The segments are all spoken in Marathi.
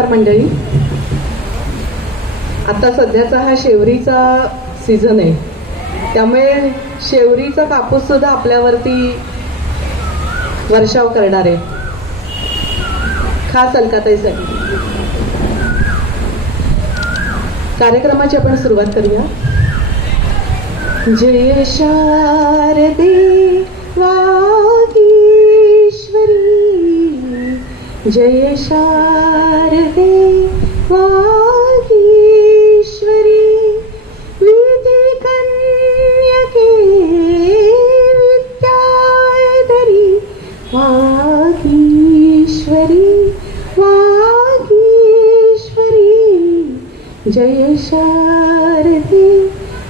नमस्कार मंडळी. आता सध्याचा हा शेवरीचा सीझन आहे, त्यामुळे शेवरीचा कापूस सुद्धा आपल्यावरती वर्षाव करणार आहे, खास अलकाताईसाठी. कार्यक्रमाची आपण सुरुवात करूया. जय शारदे वागीश्वरी, जय शारदे वागीश्वरी, विधि कन्यके विद्याधरी, वागीश्वरी वागीश्वरी, जय शारदे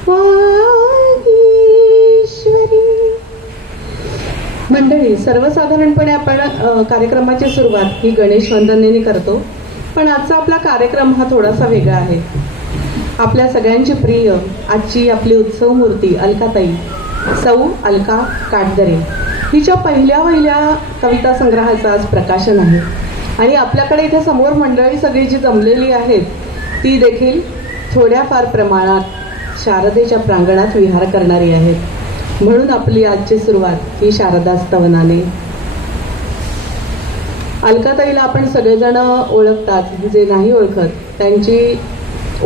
वागीश्वरी. मंडळी, सर्वसाधारणपणे आपण कार्यक्रमाची सुरुवात ही गणेश वंदनेने करतो, पण आजचा आपला कार्यक्रम हा थोडासा वेगळा आहे. आपल्या सगळ्यांची प्रिय आजची आपली उत्सव मूर्ती अलकाताई सौ अलका काटदरे हिच्या पहिल्या कविता संग्रहाचं आज प्रकाशन आहे. आणि आपल्याकडे इथे समोर मंडळी सगळी जी जमलेली आहेत ती देखील थोड्याफार प्रमाणात शारदेच्या प्रांगणात विहार करणारी आहेत. म्हणून आपली आजची सुरुवात ही शारदास्तवनाने. अलकाताईला आपण सगळेजण ओळखतात, जे नाही ओळखत त्यांची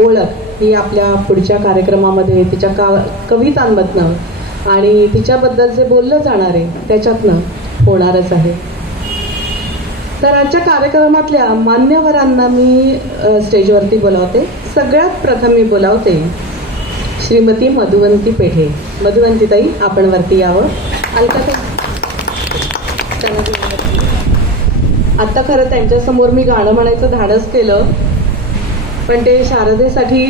ओळख ही आपल्या पुढच्या कार्यक्रमामध्ये तिच्या कवितांमधनं आणि तिच्याबद्दल जे बोललं जाणार आहे त्याच्यातनं होणारच आहे. तर आजच्या कार्यक्रमातल्या मान्यवरांना मी स्टेजवरती बोलावते. सगळ्यात प्रथम मी बोलावते श्रीमती मधुवंती पेठे. मधुवंतीताई, आपण वरती यावं. अलकाताई, आता खरं त्यांच्यासमोर मी गाणं म्हणायचं धाडस केलं, पण ते शारदेसाठी,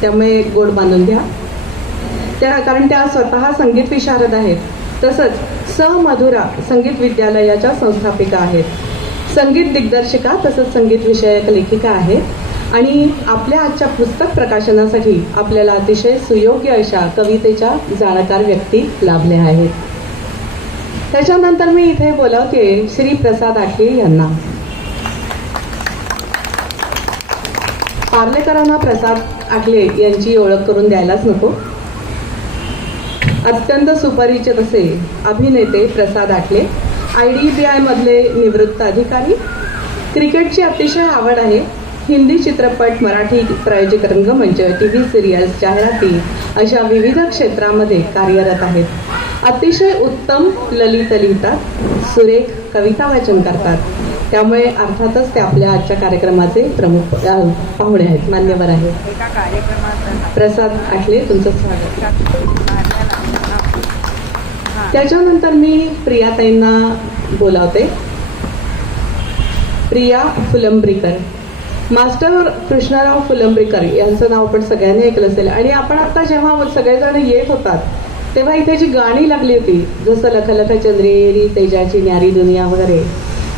त्यामुळे गोड बांधून घ्या. कारण त्या स्वतः संगीत विशारद आहेत, तसंच स मधुरा संगीत विद्यालयाच्या संस्थापिका आहेत, संगीत दिग्दर्शिका तसंच संगीत विषयक लेखिका आहेत. आणि आपल्या आजच्या पुस्तक प्रकाशनासाठी आपल्याला अतिशय सुयोग्य अशा कवितेच्या जाणकार व्यक्ती लाभल्या आहेत. त्याच्यानंतर मी इथे बोलावते श्री प्रसाद आठले यांना. पार्लेकरांना प्रसाद आठले यांची ओळख करून द्यायलाच नको. अत्यंत सुपरिचित असे अभिनेते प्रसाद आठले, IDBI मधले निवृत्त अधिकारी. क्रिकेटची अतिशय आवड आहे. हिंदी चित्रपट, मराठी प्रायोजिक रंगमंच, TV सिरियल्स, जाहिराती अशा विविध क्षेत्रामध्ये कार्यरत आहेत. अतिशय उत्तम ललित लिहितात, सुरेख कविता वाचन करतात. त्यामुळे अर्थातच ते आपल्या आजच्या कार्यक्रमाचे प्रमुख पाहुणे आहेत, मान्यवर आहेत. प्रसाद आठले, तुमचं स्वागत. त्याच्यानंतर मी प्रियाताईंना बोलावते. प्रिया फुलंब्रीकर. मास्टर कृष्णराव फुलंब्रीकर यांचं नाव आपण सगळ्यांनी ऐकलं असेल. आणि आपण आता जेव्हा सगळेजण येत होतात तेव्हा इथे जी गाणी लागली होती, जसं लख लख चंद्रेरी, तेजाची न्यारी दुनिया वगैरे,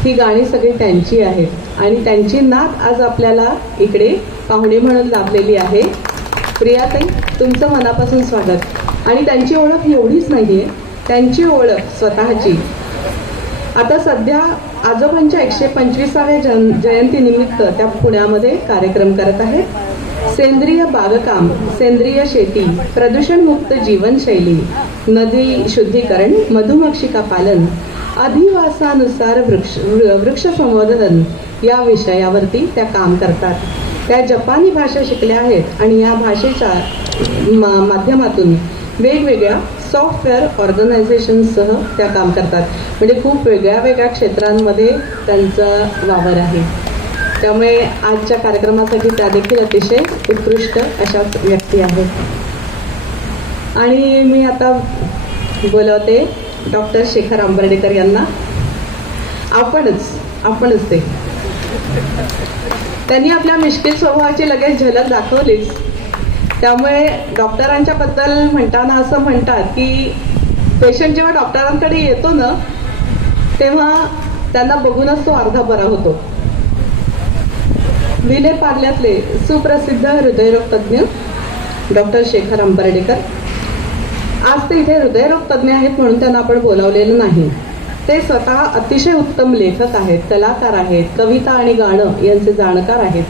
ही गाणी सगळी त्यांची आहेत. आणि त्यांची नात आज आपल्याला इकडे पाहुणे म्हणून लाभलेली आहे. प्रियाताई, तुमचं मनापासून स्वागत. आणि त्यांची ओळख एवढीच नाहीये, त्यांची ओळख स्वतःची. आता सध्या आजोबांच्या 125व्या जयंतीनिमित्त त्या पुण्यामध्ये कार्यक्रम करत आहेत. सेंद्रिय बागकाम, सेंद्रिय शेती, प्रदूषणमुक्त जीवनशैली, नदी शुद्धीकरण, मधुमक्षिका पालन, अधिवासानुसार वृक्ष संवर्धन या विषयावरती त्या काम करतात. त्या जपानी भाषा शिकल्या आहेत आणि या भाषेच्या माध्यमातून वेगवेगळ्या सॉफ्टवेअर ऑर्गनायझेशनसह त्या काम करतात. म्हणजे खूप वेगळ्या क्षेत्रांमध्ये त्यांचा वावर आहे. त्यामुळे आजच्या कार्यक्रमासाठी त्या देखील अतिशय उत्कृष्ट अशा व्यक्ती आहेत. आणि मी आता बोलवते डॉक्टर शेखर आंबर्डेकर यांना. आपणच ते. त्यांनी आपल्या मिश्किल स्वभावाची लगेच झलक दाखवलीच. त्यामुळे डॉक्टरांच्या बद्दल म्हणताना असं म्हणतात की पेशंट जेव्हा डॉक्टरांकडे येतो ना, तेव्हा त्यांना बघूनच तो अर्धा बरा होतो. विले पार्ल्यातले सुप्रसिद्ध हृदयरोग तज्ज्ञ डॉक्टर शेखर आंबर्डेकर. आज ते इथे हृदयरोग तज्ज्ञ आहेत म्हणून त्यांना आपण बोलावलेलं नाही, ते स्वतः अतिशय उत्तम लेखक आहेत, कलाकार आहेत, कविता आणि गाणं यांचे जाणकार आहेत.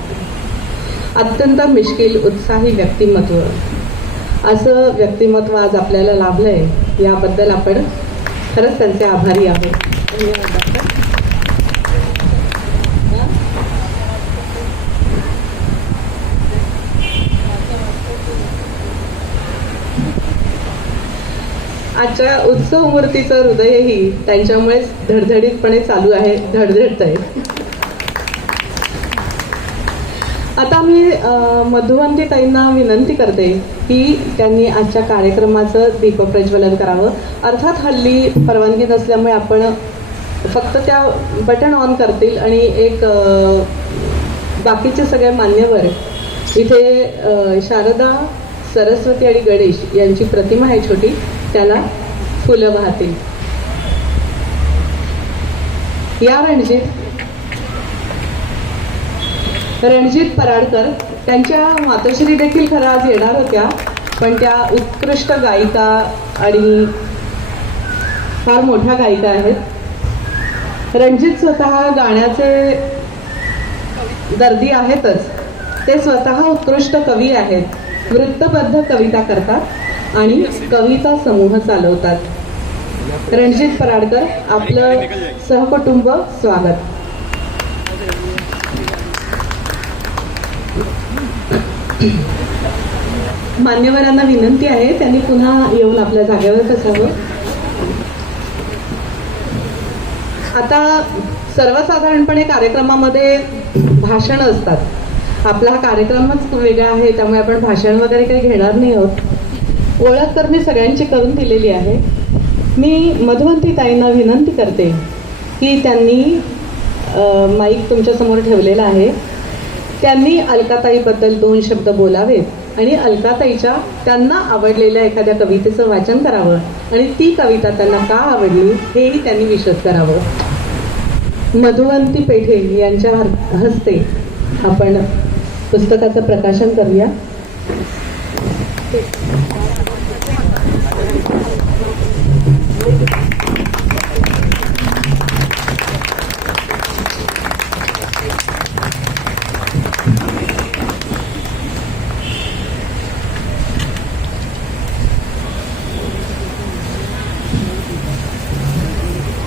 अत्यंत मिश्किल उत्साही व्यक्तिमत्व, असं व्यक्तिमत्व आज आपल्याला लाभलंय, याबद्दल आपण खरंच त्यांचे आभारी आहोत. आजच्या उत्सव मूर्तीचं हृदयही त्यांच्यामुळेच धडधडीतपणे चालू आहे, धडधडतंय. आता मी मधुवंती ताईंना विनंती करते की त्यांनी आजच्या कार्यक्रमाचं दीपप्रज्वलन करावं. अर्थात हल्ली परवानगी नसल्यामुळे आपण फक्त त्या बटन ऑन करतील आणि एक बाकीचे सगळे मान्यवर इथे शारदा, सरस्वती आणि गणेश यांची प्रतिमा आहे छोटी, त्याला फुलं वाहतील. या रणजित पराडकर, त्यांच्या मातोश्री देखील खरं आज येणार होत्या, पण त्या उत्कृष्ट गायिका आणि फार मोठ्या गायिका आहेत. रणजित स्वतः गाण्याचे दर्दी आहेतच, ते स्वतः उत्कृष्ट कवी आहेत, वृत्तबद्ध कविता करतात आणि कविता समूह चालवतात. रणजित पराडकर, आपलं सहकुटुंब स्वागत. मान्यवरांना विनंती आहे त्यांनी पुन्हा येऊन आपल्या जागेवर बसावं. आता सर्वसाधारणपणे कार्यक्रमामध्ये भाषण असतात. आपला हा कार्यक्रमच वेगळा आहे, त्यामुळे आपण भाषण वगैरे काही घेणार नाही आहोत. ओळख तर मी सगळ्यांची करून दिलेली आहे. मी मधुवंती ताईंना विनंती करते की त्यांनी माईक तुमच्यासमोर ठेवलेला आहे, त्यांनी अलकाताईबद्दल 2 शब्द बोलावेत आणि अलकाताईच्या त्यांना आवडलेल्या एखाद्या कवितेचं वाचन करावं आणि ती कविता त्यांना का आवडली हेही त्यांनी विशद करावं. मधुवंती पेठे यांच्या हस्ते आपण पुस्तकाचं प्रकाशन करूया.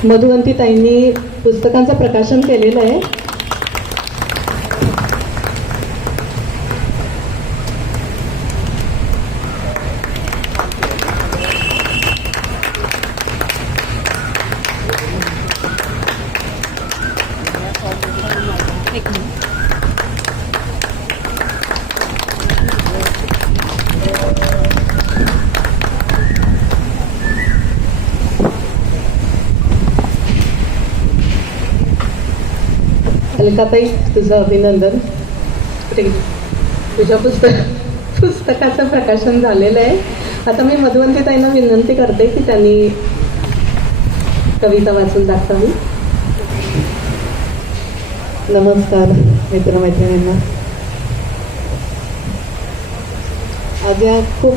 मधुवंती ताईंनी पुस्तकांचं प्रकाशन केलेलं आहे. अलकाताई, तुझं अभिनंदन. तुझ्या पुस्तकाचं प्रकाशन झालेलं आहे. आता मी मधुवंती ताईंना विनंती करते की त्यांनी कविता वाचून दाखवावी. नमस्कार मित्रमैत्रिणींना. आज या खूप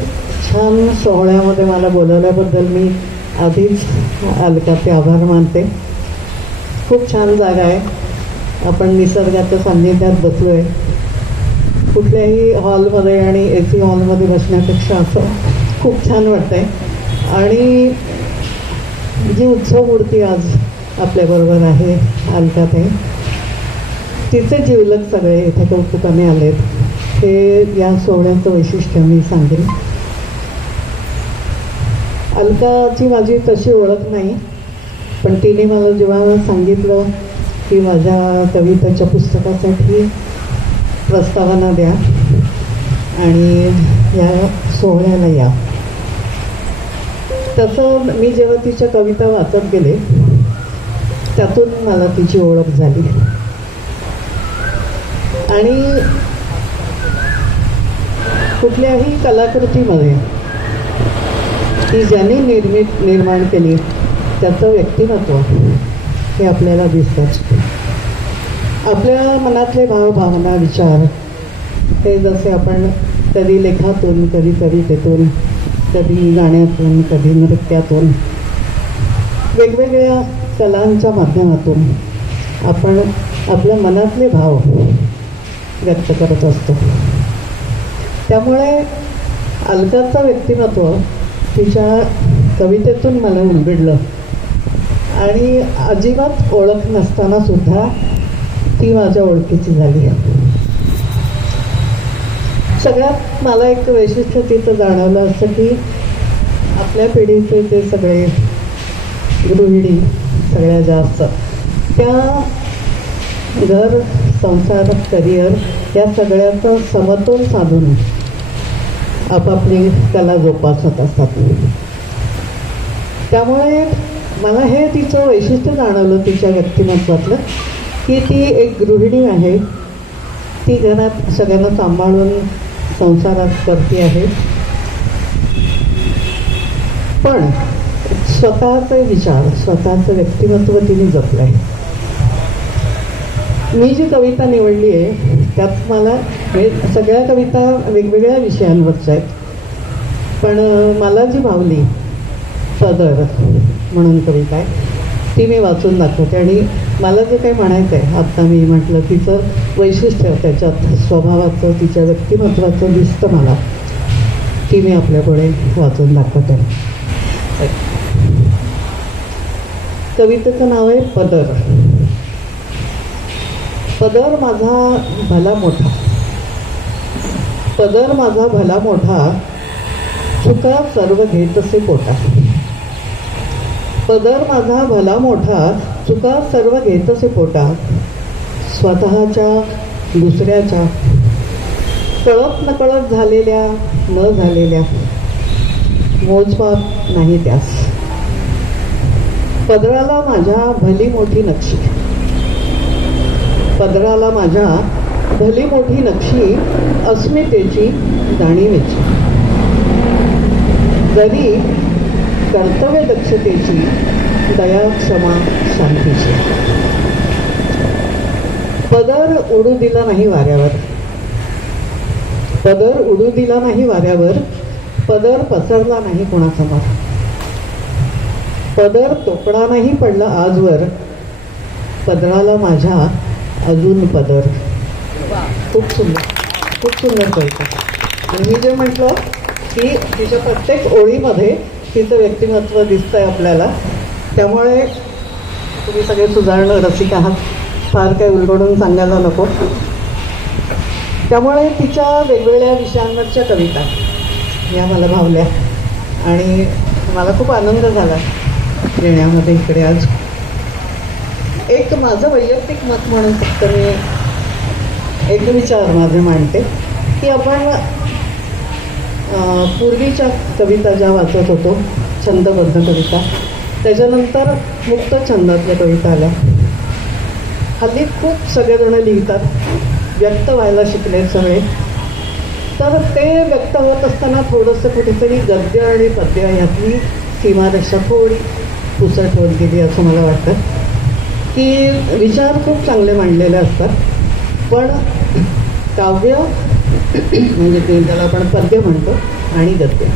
छान सोहळ्यामध्ये मला बोलवल्याबद्दल मी आधीच अलकाचे आभार मानते. खूप छान जागा आहे. आपण निसर्गाच्या सान्निध्यात बसलो आहे. कुठल्याही हॉलमध्ये आणि AC हॉलमध्ये बसण्यापेक्षा असं खूप छान वाटतं आहे. आणि जी उत्सव मूर्ती आज आपल्याबरोबर आहे अलकाताई, तिचे जिवलग सगळे इथे कौतुकाने आलेत. हे या सोहळ्याचं वैशिष्ट्य मी सांगेन. अलकाची माझी तशी ओळख नाही, पण तिने मला जेव्हा सांगितलं की माझ्या कवितेच्या पुस्तकासाठी प्रस्तावना द्या आणि या सोहळ्याला या, तसं मी जेव्हा तिच्या कविता वाचत गेले त्यातून मला तिची ओळख झाली. आणि कुठल्याही कलाकृतीमध्ये ती ज्याने निर्माण केली त्याचं व्यक्तिमत्व हे आपल्याला दिसतं. आपल्या मनातले भाव, भावना, विचार हे जसे आपण कधी लेखातून, कधी कवितेतून, कधी गाण्यातून, कधी नृत्यातून वेगवेगळ्या कलांच्या माध्यमातून आपण आपल्या मनातले भाव व्यक्त करत असतो. त्यामुळे अलकाचं व्यक्तिमत्व तिच्या कवितेतून मला उलगडलं आणि अजिबात ओळख नसताना सुद्धा ती माझ्या ओळखीची झाली. सगळ्यात मला एक वैशिष्ट्य तिथं जाणवलं असं की आपल्या पिढीचे ते सगळे गृहिणी सगळ्या जास्त त्या घर संसार करिअर या सगळ्याचं समतोल साधून आपापली कला जोपासत असतात. त्यामुळे मला हे तिचं वैशिष्ट्य जाणवलं तिच्या व्यक्तिमत्वातलं की ती एक गृहिणी आहे. ती घरात सगळ्यांना सांभाळून संसारात करते आहे, पण स्वतःचे विचार स्वतःचं व्यक्तिमत्व तिने जपलं आहे. मी जी कविता निवडली आहे त्यात मला सगळ्या कविता वेगवेगळ्या विषयांवरच्या आहेत, पण मला जी भावली पदर म्हणून कविता आहे ती मी वाचून दाखवते. आणि मला जे काही म्हणायचं आहे आत्ता मी म्हटलं तिचं वैशिष्ट्य त्याच्यात स्वभावाचं तिच्या व्यक्तिमत्वाचं दिसतं मला, ती मी आपल्यापुढे वाचून दाखवते. कवितेचं नाव आहे पदर. पदर माझा भला मोठा, पदर माझा भला मोठा, चुका सर्व घेतसे पोटा. पदर माझा भला मोठा, चुका सर्व घेतसे पोटा. स्वतःच्या दुसऱ्याच्या कळत नकळत झालेल्या न झालेल्या मोजमाप नाही त्यास. पदराला माझ्या भली मोठी नक्षी, पदराला माझ्या भली मोठी नक्षी, अस्मितेची जाणीवेची. जरी कर्तव्य दक्षतेची, दया क्षमा शांतीची. पदर उडू दिला नाही वाऱ्यावर, पदर उडू दिला नाही वाऱ्यावर, पदर पसरला नाही कोणासमोर. पदर तोकडा नाही पडला आजवर, पदराला माझ्या अजून पदर. खूप सुंदर कविता. आणि मी जे म्हटलं की तिच्या प्रत्येक ओळीमध्ये तिचं व्यक्तिमत्व दिसतंय आपल्याला, त्यामुळे तुम्ही सगळे सुधारणं रसिक आहात, फार काही उलगडून सांगायला नको. त्यामुळे तिच्या वेगवेगळ्या विषयांवरच्या कविता या मला भावल्या आणि मला खूप आनंद झाला येण्यामध्ये इकडे आज. एक माझं वैयक्तिक मत म्हणून फक्त मी एक विचार माझे मांडते की आपण पूर्वीच्या कविता ज्या वाचत होतो छंदबद्ध कविता, त्याच्यानंतर मुक्त छंदातल्या कविता आल्या. हल्ली खूप सगळेजण लिहितात, व्यक्त व्हायला शिकले सगळे, तर ते व्यक्त होत असताना थोडंसं कुठेतरी गद्य आणि पद्य ह्यातली सीमारेषा थोडी पुसट होत गेली असं मला वाटतं. की विचार खूप चांगले मांडलेले असतात, पण काव्य म्हणजे ते त्याला आपण पद्य म्हणतो आणि गद्य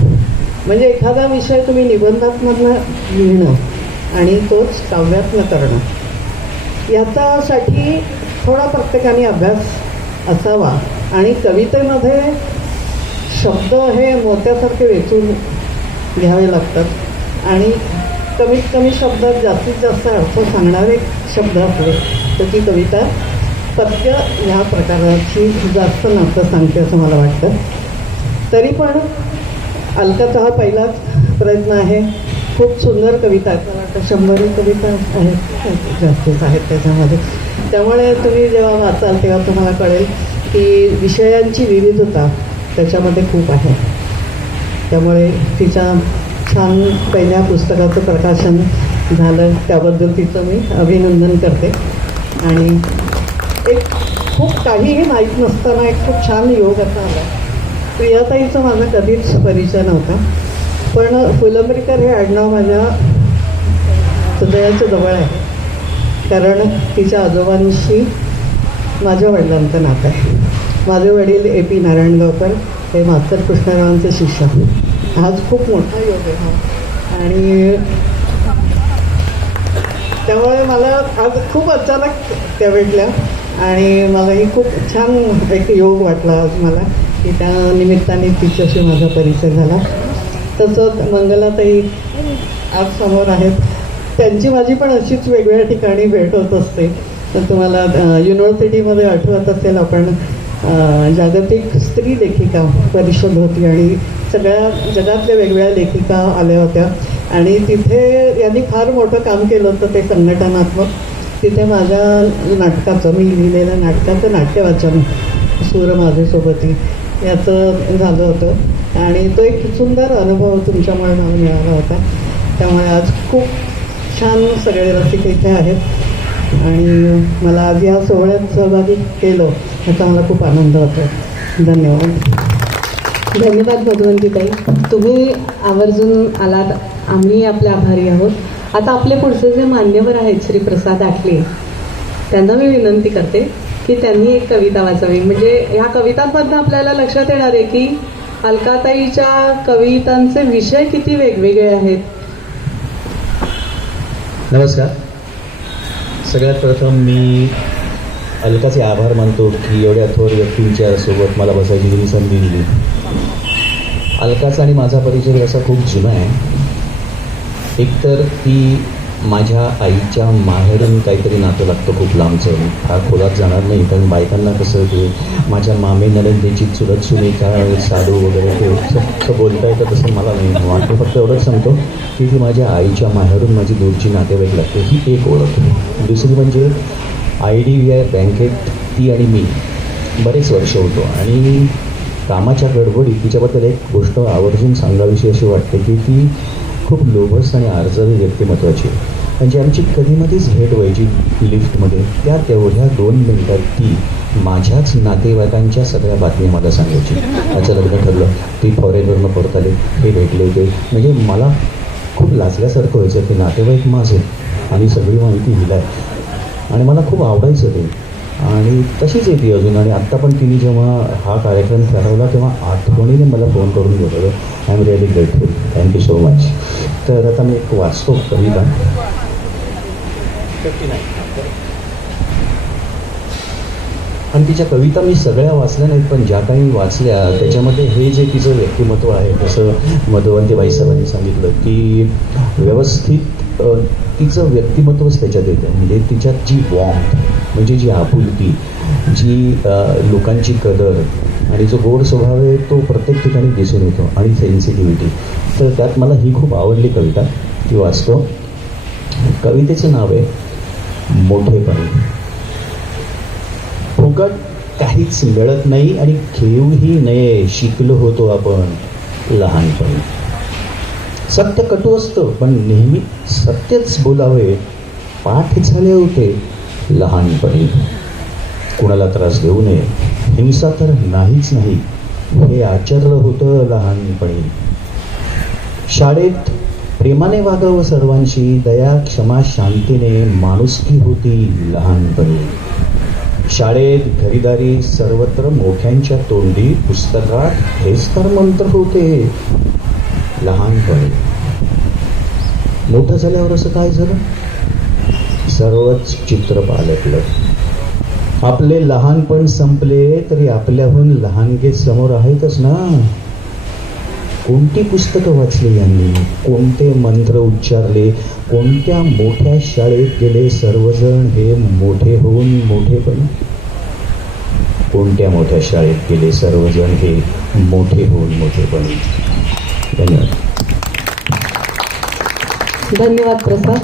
म्हणजे एखादा विषय तुम्ही निबंधात्मधनं लिहिणं आणि तोच काव्यात्मक करणं, याच्यासाठी थोडा प्रत्येकाने अभ्यास असावा. आणि कवितेमध्ये शब्द हे मोत्यासारखे वेचून घ्यावे लागतात आणि कमीत कमी शब्दात जास्तीत जास्त अर्थ सांगणारे शब्द असले तर ती कविता पद्य ह्या प्रकाराची जास्त नातं सांगते असं मला वाटतं. तरी पण अलकाचा हा पहिलाच प्रयत्न आहे. खूप सुंदर कविता आहेत, मला वाटतं 100 कविता आहेत, जास्तच आहेत त्याच्यामध्ये. त्यामुळे तुम्ही जेव्हा वाचाल तेव्हा तुम्हाला कळेल की विषयांची विविधता त्याच्यामध्ये खूप आहे. त्यामुळे तिच्या छान पहिल्या पुस्तकाचं प्रकाशन झालं त्याबद्दल तिचं मी अभिनंदन करते. आणि एक खूप काहीही माहीत नसताना एक खूप छान योग असा आला. प्रियाताईचा माझा कधीच परिचय नव्हता, पण फुलंब्रीकर हे आडनाव माझ्या हृदयाच्या जवळ आहे, कारण तिच्या आजोबांशी माझ्या वडिलांचं नातं आहे. माझे वडील AP नारायणगावकर हे मास्तर कृष्णरावांचे शिष्य. आज खूप मोठा योग आहे हा. आणि त्यामुळे मला आज खूप अचानक त्या भेटल्या आणि मलाही खूप छान एक योग वाटला आज मला की त्या निमित्ताने तिच्याशी माझा परिचय झाला. तसंच मंगलाताई आज समोर आहेत, त्यांची माझी पण अशीच वेगवेगळ्या ठिकाणी भेट होत असते. तर तुम्हाला युनिव्हर्सिटीमध्ये आठवत असेल, आपण जागतिक स्त्री लेखिका परिषद होती आणि सगळ्या जगातल्या वेगवेगळ्या लेखिका आल्या होत्या आणि तिथे यांनी फार मोठं काम केलं होतं ते संघटनात्मक. तिथे माझ्या नाटकाचं, मी लिहिलेल्या नाटकाचं नाट्यवाचन सूर माझ्यासोबती याचं झालं होतं आणि तो एक सुंदर अनुभव तुमच्यामुळे मला मिळाला होता. त्यामुळे आज खूप छान सगळे रसिक इथे आहेत आणि मला आज या सोहळ्यात सहभागी केलं याचा मला खूप आनंद होतो. धन्यवाद. धन्यवाद भगवंतीताई, तुम्ही आवर्जून आलात, आम्ही आपले आभारी आहोत. आता आपले पुढचे जे मान्यवर आहेत श्री प्रसाद आठले, त्यांना मी विनंती करते की त्यांनी एक कविता वाचावी. म्हणजे ह्या कवितांमधनं आपल्याला लक्षात येणार आहे की अलकाताईच्या कवितांचे विषय किती वेगवेगळे आहेत. नमस्कार. सगळ्यात प्रथम मी अलकाचे आभार मानतो की एवढ्या थोर व्यक्तींच्या सोबत मला बसायची ही संधी दिली. अलकाचा आणि माझा परिचय असा खूप जुना आहे. एकतर ती माझ्या आईच्या माहेरून काहीतरी नातं लागतं खूप लांबचं. फार खोलात जाणार नाही, कारण बायकांना कसं ते माझ्या मामे ननंदेची चुलत सुनेका साडू वगैरे ते असं बोलता येतं, तसं मला नाही वाटतं. फक्त एवढंच सांगतो की ती माझ्या आईच्या माहेरून माझी दूरची नातेवाईक लागते, ही एक ओळख. दुसरी म्हणजे IDBI बँकेत ती आणि मी बरेच वर्ष होतो आणि कामाच्या गडबडीत तिच्याबद्दल एक गोष्ट आवर्जून सांगावीशी अशी वाटते की ती खूप लोभस आणि आर्जवी व्यक्तिमत्वाची. म्हणजे आमची कधीमध्येच भेट व्हायची लिफ्टमध्ये, त्या तेवढ्या 2 मिनिटात ती माझ्याच नातेवाईकांच्या सगळ्या बातम्या मला सांगायची. माझं लग्न ठरलं, ती फॉरेनवरनं परत आले, हे भेटले होते. म्हणजे मला खूप लाजल्यासारखं व्हायचं की नातेवाईक माझे आणि सगळी माहिती हिला आहे आणि मला खूप आवडायचं ते. आणि तशीच येते अजून. आणि आत्ता पण तिने जेव्हा हा कार्यक्रम ठरवला तेव्हा आठवणीने मला फोन करून बोलवलं. I am really grateful, thank you so much. तर आता मी एक वाचतो कविता. आणि तिच्या कविता मी सगळ्या वाचल्या नाहीत, पण ज्या काही वाचल्या त्याच्यामध्ये हे जे तिचं व्यक्तिमत्व आहे, जसं मधुवंतीबाई साहेबांनी सांगितलं की व्यवस्थित तिचं व्यक्तिमत्वच त्याच्यात येतं. म्हणजे तिच्यात जी वॉर्म, म्हणजे जी आपुलकी, जी लोकांची कदर आणि जो गोड स्वभाव आहे तो प्रत्येक ठिकाणी दिसून येतो आणि सेन्सिटिव्हिटी. तर त्यात मला ही खूप आवडली कविता, ती वाचतो. कवितेचं नाव आहे मोठेपणी. फुकट काहीच मिळत नाही आणि घेऊही नये, शिकलो होतो आपण लहानपणी. सत्य कटू असतं पण नेहमी सत्यच बोलावे, पाठ झाले होते लहानपणी. कुणाला त्रास देऊ नये, हिंसा तर नाहीच नाही, हे आचरलं होतं लहानपणी. शाळेत प्रेमाने वागावं सर्वांशी, दया क्षमा शांतीने माणुसकी होती लहानपणी. शाळेत घरीदारी सर्वत्र मोठ्यांच्या तोंडी, पुस्तकात हेच तर मंत्र होते लहानपणी. मोठं झाल्यावर असं काय झालं, सर्वच चित्र पालटलं. आपले लहानपण संपले तरी आपल्याहून लहानगे समोर आहेतच ना. कोणती पुस्तकं वाचली यांनी, कोणते मंत्र उच्चारले, कोणत्या मोठ्या शाळेत गेले सर्वजण हे मोठे होऊन मोठेपणी. कोणत्या मोठ्या शाळेत गेले सर्वजण हे मोठे होऊन मोठेपणी. धन्यवाद. धन्यवाद प्रसाद.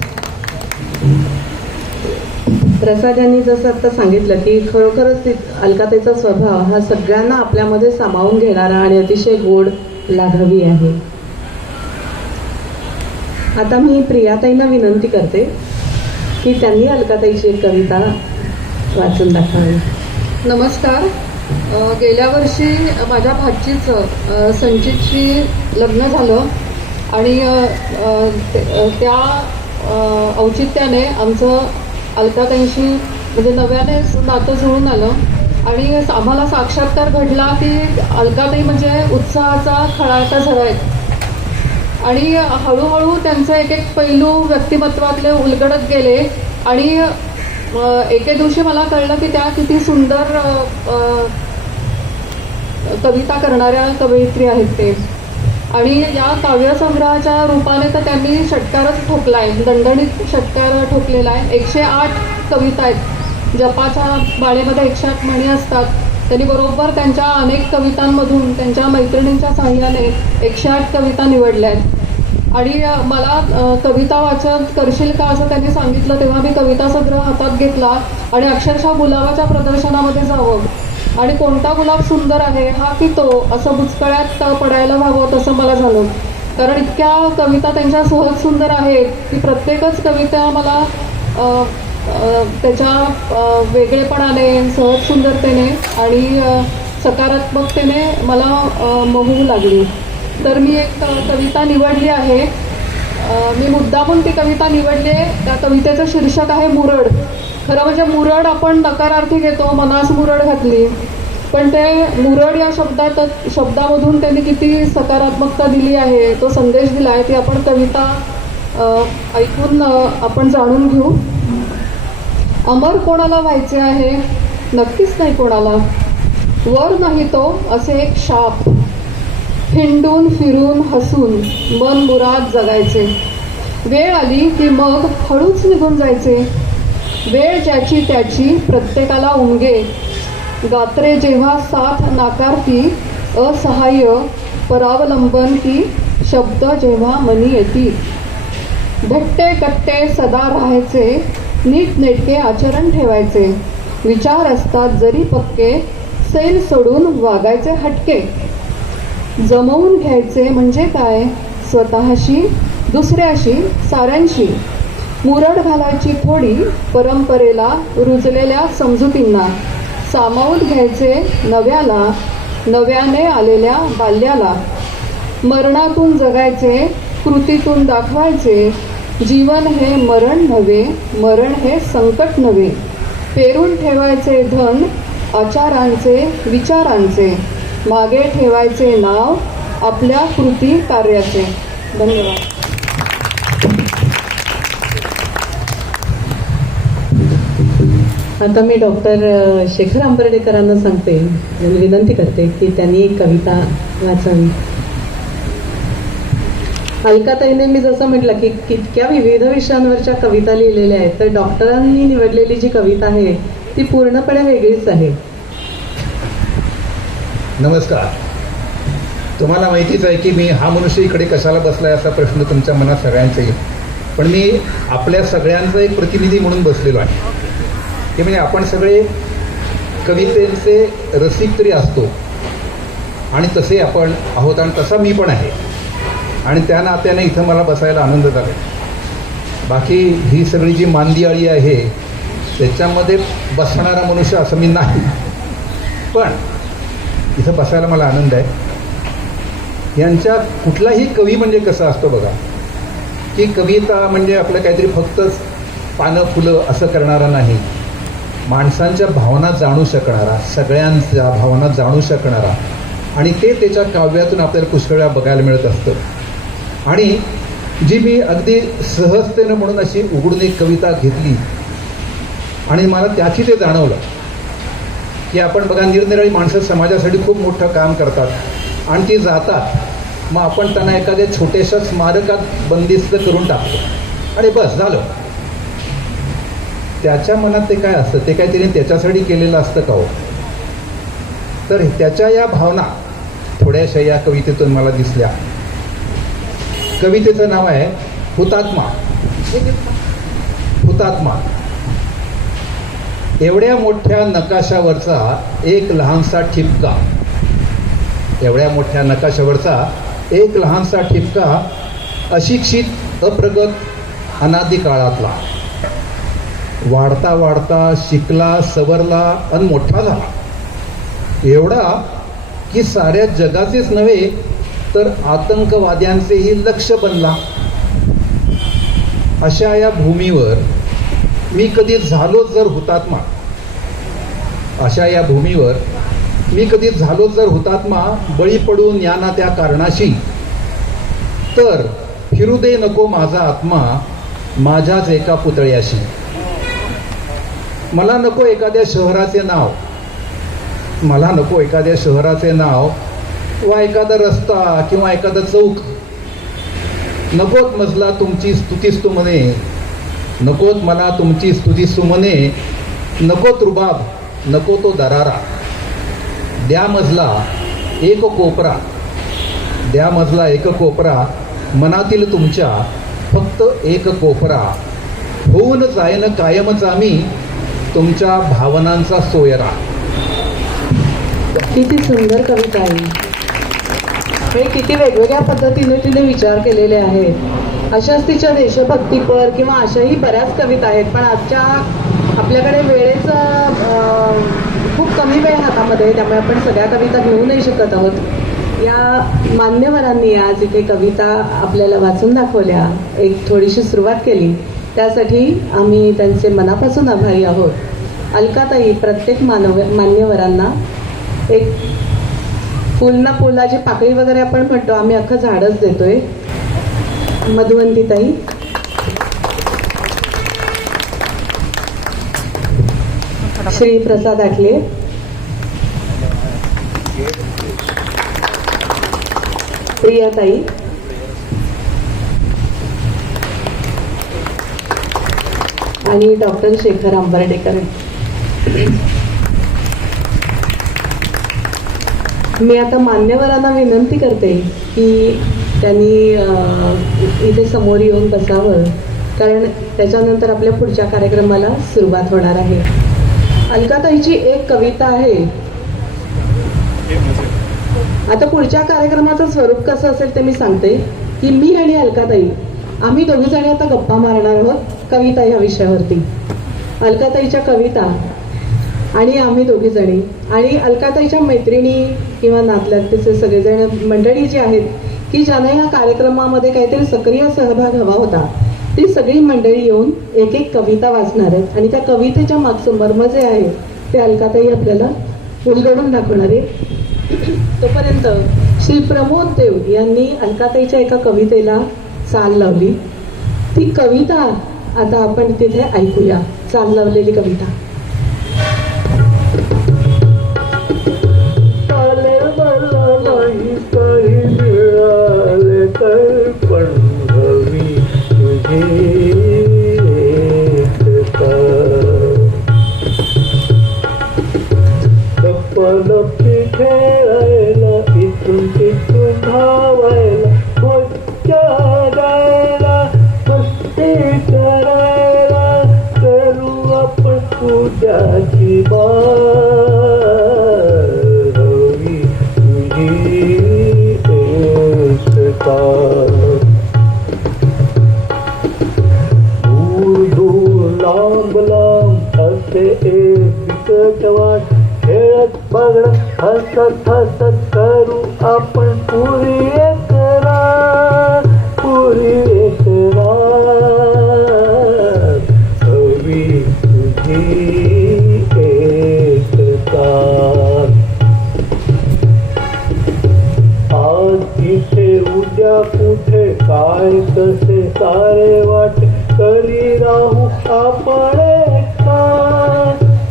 प्रसाद यांनी जसं आता सांगितलं की खरोखरच अलकाताईचा स्वभाव हा सगळ्यांना आपल्यामध्ये सामावून घेणारा आणि अतिशय गोड लाघवी आहे. आता मी प्रियाताईंना विनंती करते की त्यांनी अलकाताईची एक कविता वाचून दाखवावी. नमस्कार. गेल्या वर्षी माझ्या भाचीचं संचितशी लग्न झालं आणि त्या औचित्याने आमचं अलकाताईंशी म्हणजे नव्याने नातं जुळून आलं आणि आम्हाला साक्षात्कार घडला की अलकाताई म्हणजे उत्साहाचा खळाळता झरा आहे आणि हळूहळू त्यांचे एक एक पैलू व्यक्तिमत्वातले उलगडत गेले आणि एके दिवशी मला कळलं की त्या किती सुंदर कविता करणाऱ्या कवयित्री आहेत ते. आणि या काव्यसंग्रहाच्या रूपाने तर त्यांनी षटकारच ठोकलाय, दणदणीत षटकार ठोकलेला आहे. 108 कविता आहेत. जपाच्या बाळेमध्ये 108 म्हणी असतात. त्यांनी बरोबर त्यांच्या अनेक कवितांमधून त्यांच्या मैत्रिणींच्या साहाय्याने 108 कविता निवडल्या आहेत. आणि मला कविता वाचन करशील का असं त्यांनी सांगितलं, तेव्हा मी कविता संग्रह हातात घेतला आणि अक्षरशः गुलाबाच्या प्रदर्शनामध्ये जावं आणि कोणता गुलाब सुंदर आहे हा की तो असं बुचकळ्यात पडायला हवं तसं मला झालं. कारण इतक्या कविता त्यांच्या सहज सुंदर आहेत की प्रत्येकच कविता मला त्याच्या वेगळेपणाने, सहज सुंदरतेने आणि सकारात्मकतेने मला मोहू लागली. तर मी एक कविता निवडली आहे. मी मुद्दामून ती कविता निवडली आहे. त्या कवितेचं शीर्षक आहे मुरड. खरं म्हणजे मुरड आपण नकारार्थी घेतो, मनास मुरड घातली, पण ते मुरड या शब्दामधून त्यांनी किती सकारात्मकता दिली आहे, तो संदेश दिला आहे. ती आपण कविता ऐकून आपण जाणून घेऊ. अमर कोणाला व्हायचे आहे? नक्कीच नाही कोणाला. वर नाही तो असे एक शाप. हिंडून फिरून हसून मन मुराद जगायचे. वेळ आली की मग हळूच निघून जायचे. वेळ ज्याची त्याची प्रत्येकाला उमगे. गात्रे जेव्हा साथ नाकारती असहाय्य परावलंबन की शब्द जेव्हा मनी येती. भट्टे कट्टे सदा राहायचे. नीटनेटके आचरण ठेवायचे. विचार असतात जरी पक्के. सैल सोडून वागायचे हटके. जमवून घ्यायचे म्हणजे काय? स्वतःशी, दुसऱ्याशी, साऱ्यांशी. मुरड घालायची थोडी परंपरेला, रुजलेल्या समजुतींना. सामावून घ्यायचे नव्याला, नव्याने आलेल्या बाल्याला. मरणातून जगायचे, कृतीतून दाखवायचे. जीवन हे मरण नव्हे, मरण हे संकट नव्हे. पेरून ठेवायचे धन आचारांचे, विचारांचे. मागे ठेवायचे नाव आपल्या कृती कार्याचे. धन्यवाद. आता मी डॉक्टर शेखर आंबर्डेकरांना सांगते, विनंती करते की त्यांनी एक कविता वाचावी. अलकाताईने मी जसं म्हटलं की इतक्या विविध विषयांवरच्या कविता लिहिलेल्या आहेत, तर डॉक्टरांनी निवडलेली जी कविता आहे ती पूर्णपणे वेगळीच आहे. नमस्कार. तुम्हाला माहितीच आहे की मी हा मनुष्य इकडे कशाला बसलाय असा प्रश्न तुमच्या मनात सगळ्यांचा येईल, पण मी आपल्या सगळ्यांचा एक प्रतिनिधी म्हणून बसलेलो आहे. की म्हणजे आपण सगळे कवितेचे रसिक तरी असतो आणि तसे आपण आहोत आणि तसा मी पण आहे आणि त्या नात्याने इथं मला बसायला आनंद झाला. बाकी ही सगळी जी मांदियाळी आहे त्याच्यामध्ये बसणारा मनुष्य असं मी नाही, पण इथं बसायला मला आनंद आहे. यांच्या कुठलाही कवी म्हणजे कसं असतो बघा, की कविता म्हणजे आपलं काहीतरी फक्तच पानं फुलं असं करणारा नाही, माणसांच्या भावना जाणू शकणारा, सगळ्यांच्या भावना जाणू शकणारा, आणि ते त्याच्या काव्यातून आपल्याला पुष्कळ वेळा बघायला मिळत असतं. आणि जी मी अगदी सहजतेनं म्हणून अशी उघडून एक कविता घेतली आणि मला त्याची ते जाणवलं की आपण बघा निरनिराळी माणसं समाजासाठी खूप मोठं काम करतात आणि ती जातात, मग आपण त्यांना एखाद्या छोट्याशा स्मारकात बंदिस्त करून टाकतो आणि बस झालं. त्याच्या मनात ते काय असतं, ते काहीतरी त्याच्यासाठी केलेलं असतं का हो? तर त्याच्या या भावना थोड्याशा या कवितेतून मला दिसल्या. कवितेचं नाव आहे हुतात्मा. हुतात्मा. एवढ्या मोठ्या नकाशावरचा एक लहानसा ठिपका, एवढ्या मोठ्या नकाशावरचा एक लहानसा ठिपका, अशिक्षित, अप्रगत, अनादी काळातला. वाढता वाढता शिकला, सवरला आणि मोठा झाला. एवढा की साऱ्या जगाचेच नव्हे तर आतंकवाद्यांचेही लक्ष बनला. अशा या भूमीवर मी कधी झालो जर हुतात्मा, अशा या भूमीवर मी कधी झालो जर हुतात्मा, बळी पडून या ना त्या कारणाशी, तर फिरू दे नको माझा आत्मा माझ्याच एका पुतळ्याशी. मला नको एखाद्या शहराचे नाव, मला नको एखाद्या शहराचे नाव वा एखादा रस्ता किंवा एखादा चौक. नकोत मजला तुमची स्तुतिस्तुमने, नकोत मला तुमची स्तुतिस्तुमने, नकोत रुबाब, नको तो दरारा. द्या मजला एक कोपरा, द्या मजला एक कोपरा, मनातील तुमच्या फक्त एक कोपरा. होऊन जाईन कायमच आम्ही तुमच्या भावनांचा सोयरा. किती सुंदर कविता आहे. हे किती वेगवेगळ्या पद्धतीने तिने विचार केलेले आहेत. अशाच तिच्या देशभक्तीपर किंवा अशाही बऱ्याच कविता आहेत, पण आजच्या आपल्याकडे वेळेचा खूप कमी वेळ हातामध्ये आहे, त्यामुळे आपण सगळ्या कविता घेऊ नाही शकत आहोत. या मान्यवरांनी आज इथे कविता आपल्याला वाचून दाखवल्या, एक थोडीशी सुरुवात केली, त्यासाठी आम्ही त्यांचे मनापासून आभारी आहोत. अलकाताई प्रत्येक मान्यवरांना एक फुलना फुलाची पाकळी वगैरे आपण म्हणतो, आम्ही अख्खं झाडच देतोय. मधुवंतीताई, श्री प्रसाद आटले, प्रियाताई, आणि डॉक्टर शेखर आंबर्डेकर. मी आता मान्यवरांना विनंती करते की त्यांनी इथे समोर येऊन बसावं, कारण त्याच्यानंतर आपल्या पुढच्या कार्यक्रमाला सुरुवात होणार आहे. अलकाताईची एक कविता आहे. आता पुढच्या कार्यक्रमाचं स्वरूप कसं असेल ते मी सांगते की मी आणि अलकाताई आम्ही दोघी जणी आता गप्पा मारणार आहोत कविता ह्या विषयावरती. अलकाताईच्या कविता आणि आम्ही दोघी जणी आणि अलकाताईच्या मैत्रिणी किंवा नातलगतीचे सगळेजण मंडळी जी आहेत की ज्यांना ह्या कार्यक्रमामध्ये काहीतरी सक्रिय सहभाग हवा होता, ती सगळी मंडळी येऊन एक एक कविता वाचणार आहेत आणि त्या कवितेच्या मागचं मर्म जे आहे ते अलकाताई आपल्याला उलगडून दाखवणार आहे. तोपर्यंत श्री प्रमोद देव यांनी अलकाताईच्या एका कवितेला चाल लावली. ती कविता आता आपण तिथे ऐकूया, चाल लावलेली कविता. लपी खेळायला इथून तिथून धावायला, मज्जा गायला, मस्ती करायला, करू आपण पूजाची बारवी तुझी एकता. दूर दूर लांब लांब असे एक विकट वाट, खेळत बघत हसत हसत करू आपण पुरी एक रात, पुरी एक रात, हवी तुझी एकता. आज इथे उद्या कुठे काय कसे सारे वाट, करी राहू आपण एकता,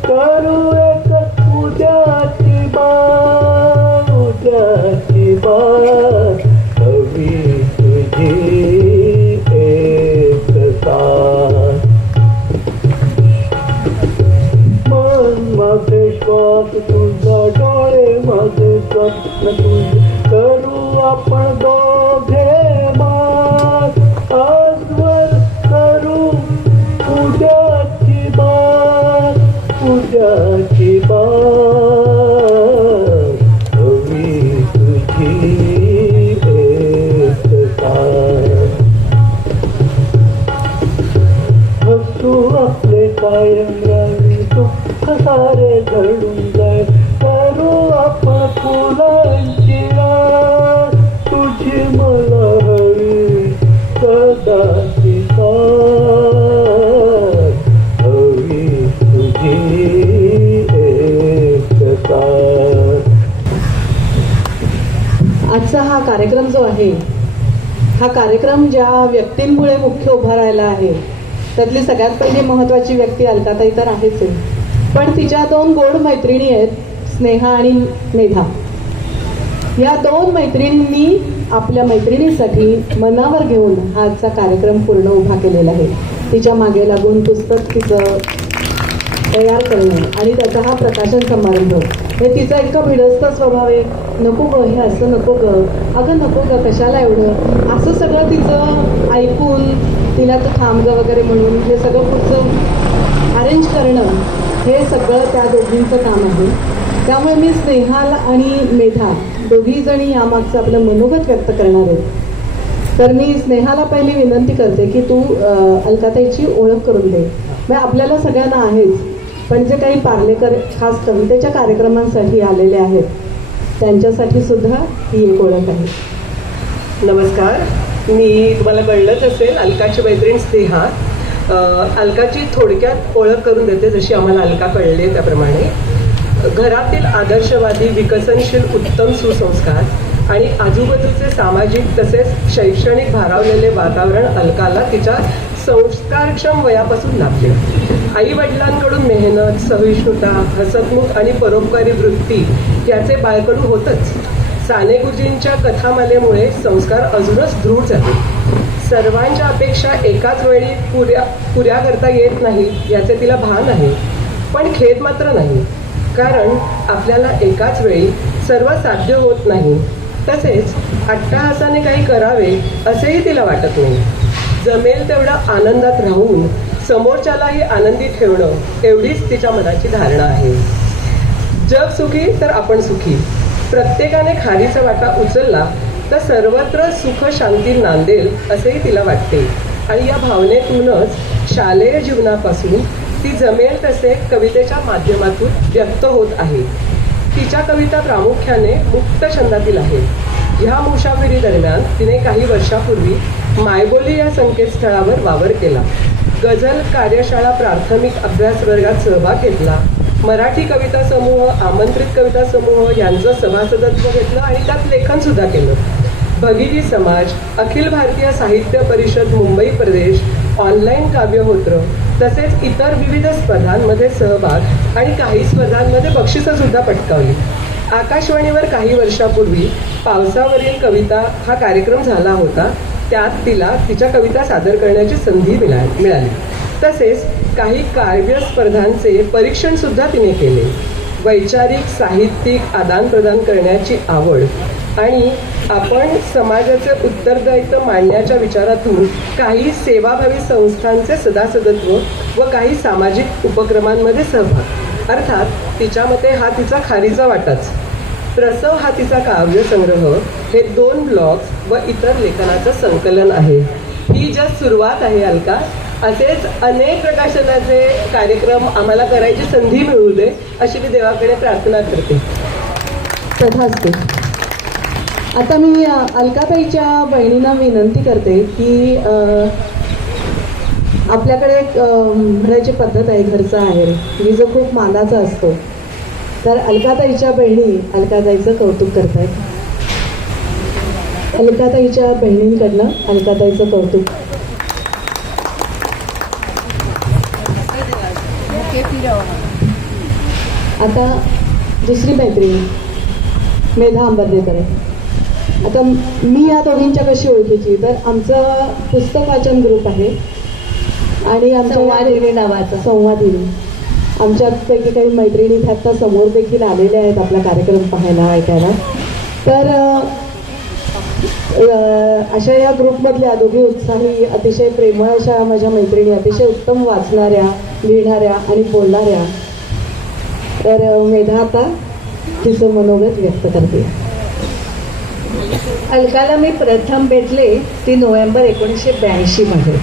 करू एक उद्याची बात, उद्याची बात, हवी तुझी एकता. मन माझे श्वास तुझा, डोळे माझे स्वप्न तुझे, करू आपण दोघे बात, आजवर करू उद्याची बात, उद्याची बात, हवी तुझी एकता. हसू आपले कायम राही, दुःख सारे घडून जाय, करू आपण फुलांची रात, तुझी मला हवी सदाची साथ, हवी तुझी एकता. आजचा हा कार्यक्रम जो आहे हा कार्यक्रम ज्या व्यक्तींमुळे मुख्य उभा राहिला आहे त्यातली सगळ्यात पहिली महत्त्वाची व्यक्ती अलकाताई तर आहेच आहे, पण तिच्या 2 गोड मैत्रिणी आहेत, स्नेहा आणि मेधा. या 2 मैत्रिणींनी आपल्या मैत्रिणीसाठी मनावर घेऊन हा आजचा कार्यक्रम पूर्ण उभा केलेला आहे. तिच्या मागे लागून पुस्तक तिचं तयार करणं आणि त्याचा हा प्रकाशन समारंभ, हे तिचा इतका भिडस्त स्वभाव आहे. नको ग, हे असं नको ग, अगं नको ग, कशाला एवढं, असं सगळं तिचं ऐकून तिला तर थांब ग वगैरे म्हणून हे सगळं पुढचं अरेंज करणं, हे सगळं त्या दोघींचं काम आहे. त्यामुळे मी स्नेहाला आणि मेधा दोघीजणी यामागचं आपलं मनोगत व्यक्त करणार आहे. तर मी स्नेहाला पहिली विनंती करते की तू अलकाताईची ओळख करून दे. म्हणजे आपल्याला सगळ्यांना आहेच, पण जे काही पार्लेकर खास कवितेच्या कार्यक्रमांसाठी आलेले आहेत त्यांच्यासाठी सुद्धा ही एक ओळख आहे. नमस्कार, मी तुम्हाला कळलंच असेल अलकाची मैत्रीण स्नेहा. अलकाची थोडक्यात ओळख करून देते जशी आम्हाला अलका कळली त्याप्रमाणे. घरातील आदर्शवादी, विकसनशील, उत्तम सुसंस्कार आणि आजूबाजूचे सामाजिक तसेच शैक्षणिक भारावलेले वातावरण अलकाला तिच्या संस्कारक्षम वयापासून लाभले. आई वडिलांकडून मेहनत, सहिष्णुता, हसतमुख आणि परोपकारी वृत्ती याचे बाळकडू होतच. साने गुरुजींच्या कथामालेमुळे संस्कार अजूनच दृढ झाले. सर्वांच्या अपेक्षा एकाच वेळी पुऱ्या करता येत नाही याचे तिला भान आहे, पण खेद मात्र नाही, कारण आपल्याला एकाच वेळी सर्व साध्य होत नाही. तसेच अट्टहासाने काही करावे असेही तिला वाटत नाही. जमेल तेवढं आनंदात राहून समोरच्यालाही आनंदी ठेवणं एवढीच तिच्या मनाची धारणा आहे. जग सुखी तर आपण सुखी. प्रत्येकाने खारीचा वाटा उचलला तर सर्वत्र सुख शांती नांदेल असेही तिला वाटते. आणि या भावनेतूनच शालेय जीवनापासून ती जमेल तसे कवितेच्या माध्यमातून व्यक्त होत आहे. तिच्या कविता प्रामुख्याने मुक्त छंदातील आहेत. ह्या मुसाफिरी दरम्यान तिने काही वर्षापूर्वी मायबोली या संकेतस्थळावर वावर केला. गझल कार्यशाळा, प्राथमिक अभ्यास वर्गात सहभाग घेतला. मराठी कविता समूह, आमंत्रित कविता समूह यांचं सभासदत्व घेतलं आणि त्यात लेखन सुद्धा केलं. भगिनी समाज, अखिल भारतीय साहित्य परिषद मुंबई प्रदेश, ऑनलाईन काव्यहोत्र तसेच इतर विविध स्पर्धांमध्ये सहभाग आणि काही स्पर्धांमध्ये बक्षिसं सुद्धा पटकावली. आकाशवाणीवर काही वर्षापूर्वी पावसावरील कविता हा कार्यक्रम झाला होता. त्यात तिला तिच्या कविता सादर करण्याची संधी मिळाली. तसेच काही काव्य स्पर्धांचे परीक्षण सुद्धा तिने केले. वैचारिक साहित्यिक आदानप्रदान करण्याची आवड आणि आपण समाजाचे उत्तरदायित्व मांडण्याच्या विचारातून काही सेवाभावी संस्थांचे सदासदत्व व काही सामाजिक उपक्रमांमध्ये सहभाग. अर्थात तिच्या मते हा तिचा खारीचा वाटाच. प्रसव हा तिचा काव्यसंग्रह, हे 2 ब्लॉग्स व इतर लेखनाचं संकलन आहे. ही जस्ट सुरुवात आहे अलका. असेच अनेक प्रकाशनाचे कार्यक्रम आम्हाला करायची संधी मिळू दे अशी मी देवाकडे प्रार्थना करते. तथास्तु. आता मी अलकाताईच्या बहिणींना विनंती करते की आपल्याकडे एक म्हणायची पद्धत आहे, घरचा आहे, की जो खूप मानाचा असतो. तर अलकाताईच्या बहिणी अलकाताईचं कौतुक करतायत. अलकाताईच्या बहिणींकडनं अलकाताईचं कौतुक. आता दुसरी मैत्रीण मेधा अंबर्देकर आहे. आता मी या दोघींच्या कशी ओळखीची, तर आमचं पुस्तक वाचन ग्रुप आहे आणि आमच्या नावाचा संवादिनी. आमच्यापैकी काही मैत्रिणी आता समोर देखील आलेल्या आहेत आपला कार्यक्रम पाहायला, ऐकायला. तर अशा या ग्रुपमधल्या दोघी उत्साही, अतिशय प्रेमळ अशा माझ्या मैत्रिणी, अतिशय उत्तम वाचणाऱ्या, लिहिणाऱ्या आणि बोलणाऱ्या. तर मेधा आता तिचं मनोगत व्यक्त करते. अलकाला मी प्रथम भेटले ती नोव्हेंबर 1982 मध्ये.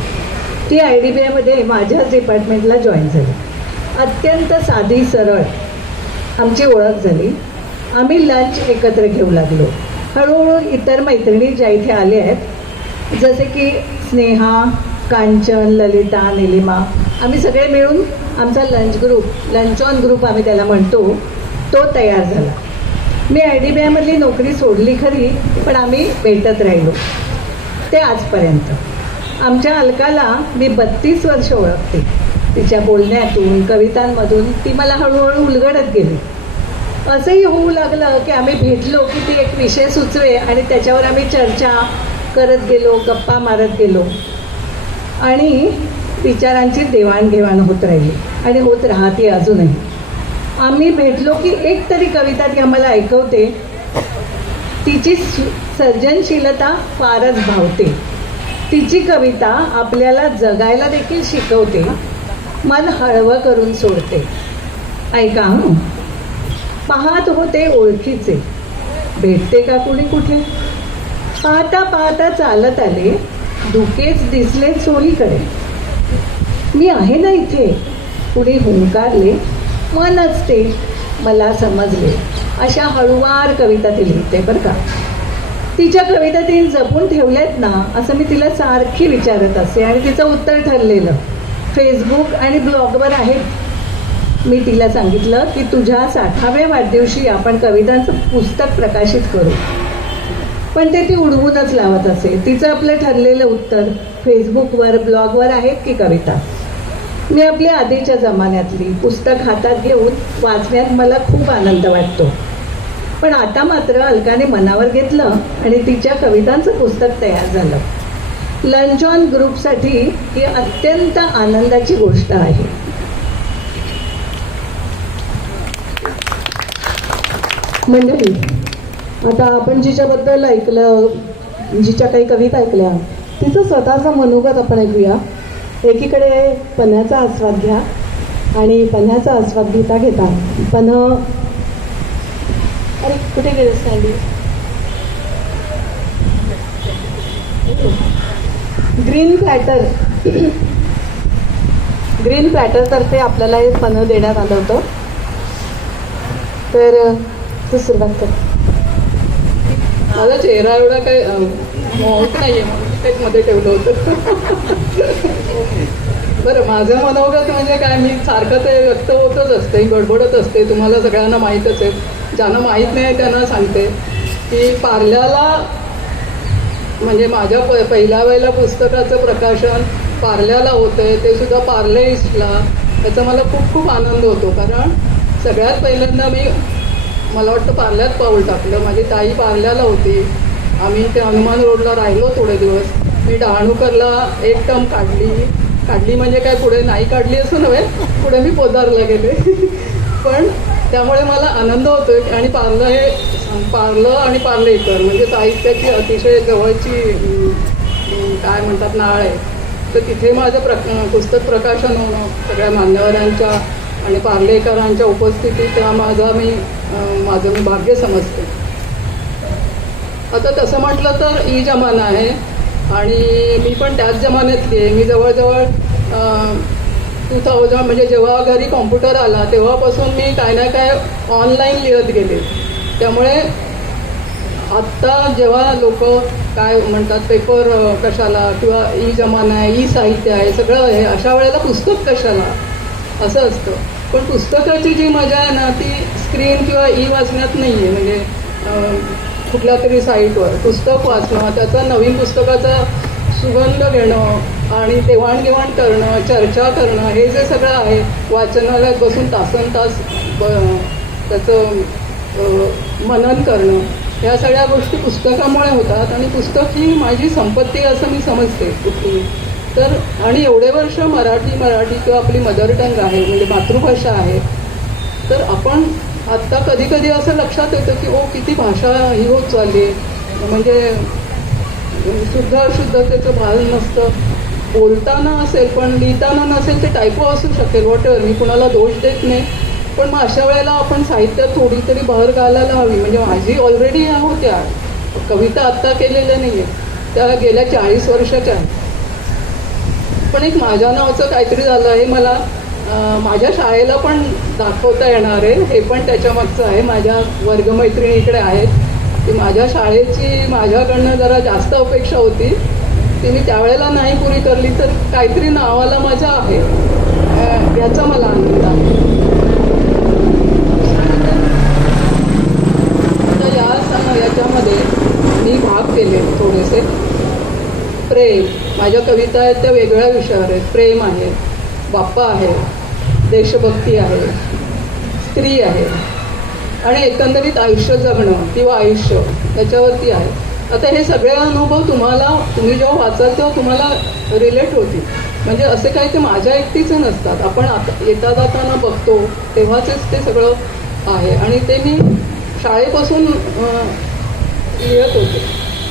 ती IDBIमध्ये माझ्याच डिपार्टमेंटला जॉईन झाली. अत्यंत साधी सरळ आमची ओळख झाली. आम्ही लंच एकत्र घेऊ लागलो. हळूहळू इतर मैत्रिणी ज्या इथे आल्या आहेत, जसे की स्नेहा, कांचन, ललिता, निलिमा, आम्ही सगळे मिळून आमचा लंच ऑन ग्रुप आम्ही त्याला म्हणतो, तो तयार झाला. मी IDBIमधली नोकरी सोडली खरी, पण आम्ही भेटत राहिलो. ते आजपर्यंत. आमच्या अलकाला मी 32 वर्ष ओळखते. तिच्या बोलण्यातून, कवितांमधून ती मला हळूहळू उलगडत गेली. असंही होऊ लागलं की आम्ही भेटलो की ती एक विषय सुचवे आणि त्याच्यावर आम्ही चर्चा करत गेलो, गप्पा मारत गेलो आणि विचारांची देवाणघेवाण होत राहिली आणि होत राहते अजूनही. आम्ही भेटलो की एक तरी कविता ती आम्हाला ऐकवते. तिची सर्जनशीलता फारच भावते. तिची कविता आपल्याला जगायला देखील शिकवते, मन हळवं करून सोडते. ऐका हं. पाहत होते ओळखीचे, भेटते का कुणी कुठे. पाहता पाहता चालत आले, धुकेच दिसले चोहीकडे. मी आहे ना इथे, कुणी हुंकारले, मनच ते मला समजले. अशा हळुवार कविता ती लिहिते बरं का. तिच्या कविता तिने जपून ठेवल्यात ना असं मी तिला सारखी विचारत असते आणि तिचं उत्तर ठरलेलं फेसबुक आणि ब्लॉगवर आहे. मी तिला सांगितलं की तुझ्या 60व्या वाढदिवशी आपण कवितांचं पुस्तक प्रकाशित करू, पण ते ती उडवूनच लावत असे. तिचं आपलं ठरलेलं उत्तर फेसबुकवर ब्लॉगवर आहेत की कविता. मी आपल्या आधीच्या जमान्यातली पुस्तक हातात घेऊन वाचण्यात मला खूप आनंद वाटतो. पण आता मात्र अलकाने मनावर घेतलं आणि तिच्या कवितांचं पुस्तक तयार झालं. लंच ऑन ग्रुपसाठी ही अत्यंत आनंदाची गोष्ट आहे. मंडळी, आता आपण जिच्याबद्दल ऐकलं, जिच्या काही कविता ऐकल्या, तिचं स्वतःचं मनोगत आपण ऐकूया. एकीकडे पण्याचा आस्वाद घ्या आणि पण्याचा आस्वाद घेता घेता अरे कुठे गेलं सँडी. ग्रीन प्लॅटरतर्फे आपल्याला हे पन्हं देण्यात आलं होतं. तर तू सुरुवात कर. माझा चेहरा एवढा काही मौत नाही आहे म्हणून तेच मध्ये ठेवलं होतं. बरं, माझं मनोगत म्हणजे काय, मी सारखं ते व्यक्त होतच असते, गडबडत असते. तुम्हाला सगळ्यांना माहीतच आहे. ज्यांना माहीत नाही त्यांना सांगते की पार्ल्याला म्हणजे माझ्या पहिल्या वेळेला पुस्तकाचं प्रकाशन पार्ल्याला होतं आहे, ते सुद्धा पार्ले ईस्टला. त्याचा मला खूप खूप आनंद होतो, कारण सगळ्यात पहिल्यांदा मला वाटतं पार्ल्यात पाऊल टाकलं. माझी ताई पार्ल्याला होती. आम्ही ते हनुमान रोडला राहिलो थोडे दिवस. मी डहाणूकरला एक टर्म काढली म्हणजे काय पुढे नाही काढली असं नव्हे, पुढे मी पोदारला गेले. पण त्यामुळे मला आनंद होतो आणि पार्लं आणि पार्लेकर म्हणजे साहित्याची अतिशय जवळची काय म्हणतात नाळ आहे. तर तिथे माझं पुस्तक प्रकाशन होणं सगळ्या मान्यवरांच्या आणि पार्लेकरांच्या उपस्थितीत माझं मी भाग्य समजते. आता तसं म्हटलं तर ई जमाना आहे आणि मी पण त्याच जमान्यातली आहे. मी जवळजवळ 2000 म्हणजे जेव्हा घरी कॉम्प्युटर आला तेव्हापासून मी काय ना काय ऑनलाईन लिहत गेले. त्यामुळे आत्ता जेव्हा लोक काय म्हणतात पेपर कशाला किंवा ई जमाना आहे, ई साहित्य आहे, सगळं आहे, अशा वेळेला पुस्तक कशाला असं असतं. पण पुस्तकाची जी मजा आहे ना ती स्क्रीन किंवा ई वाचण्यात नाही आहे. म्हणजे कुठल्या तरी साईटवर पुस्तक वाचणं, त्याचं नवीन पुस्तकाचा सुगंध घेणं आणि देवाणघेवाण करणं, चर्चा करणं, हे जे सगळं आहे, वाचनालयात बसून तासनतास त्याचं मनन करणं, ह्या सगळ्या गोष्टी पुस्तकामुळे होतात. आणि पुस्तक ही माझी संपत्ती असं मी समजते कुठली तर. आणि एवढे वर्ष मराठी किंवा आपली मदर टंग आहे म्हणजे मातृभाषा आहे. तर आपण आत्ता कधी कधी असं लक्षात येतं की किती भाषा ही होत चालली आहे. म्हणजे शुद्धतेचं भान नसतं. बोलताना असेल पण लिहिताना नसेल, ते टायपो असू शकेल, वॉटेवर. मी कुणाला दोष देत नाही. पण मग अशा वेळेला आपण साहित्यात थोडी तरी भर घालायला हवी. म्हणजे माझी ऑलरेडी ह्या होत्या कविता आत्ता केलेल्या नाही आहे, त्या गेल्या 40 वर्षाच्या आहेत. पण एक माझ्या नावाचं काहीतरी झालं आहे, मला माझ्या शाळेला पण दाखवता येणार आहे. हे पण त्याच्यामागचं आहे. माझ्या वर्गमैत्रिणी इकडे आहेत की माझ्या शाळेची माझ्याकडनं जरा जास्त अपेक्षा होती, ती मी त्यावेळेला नाही पुरी करली, तर काहीतरी नावाला माझ्या आहे, याचा मला आनंद आहे. आता याच्यामध्ये मी भाग केले थोडेसे. प्रेम. माझ्या कविता आहेत त्या वेगळ्या विषयावर आहेत. प्रेम आहे, बाप्पा आहे, देशभक्ती आहे, स्त्री आहे आणि एकंदरीत आयुष्य जगणं किंवा आयुष्य त्याच्यावरती आहे. आता हे सगळे अनुभव तुम्ही जेव्हा वाचाल तेव्हा तुम्हाला रिलेट होतील. म्हणजे असे काही ते माझ्या एकटीचे नसतात. आपण आता येता जाताना बघतो तेव्हाच ते सगळं आहे आणि ते मी शाळेपासून लिहित होते.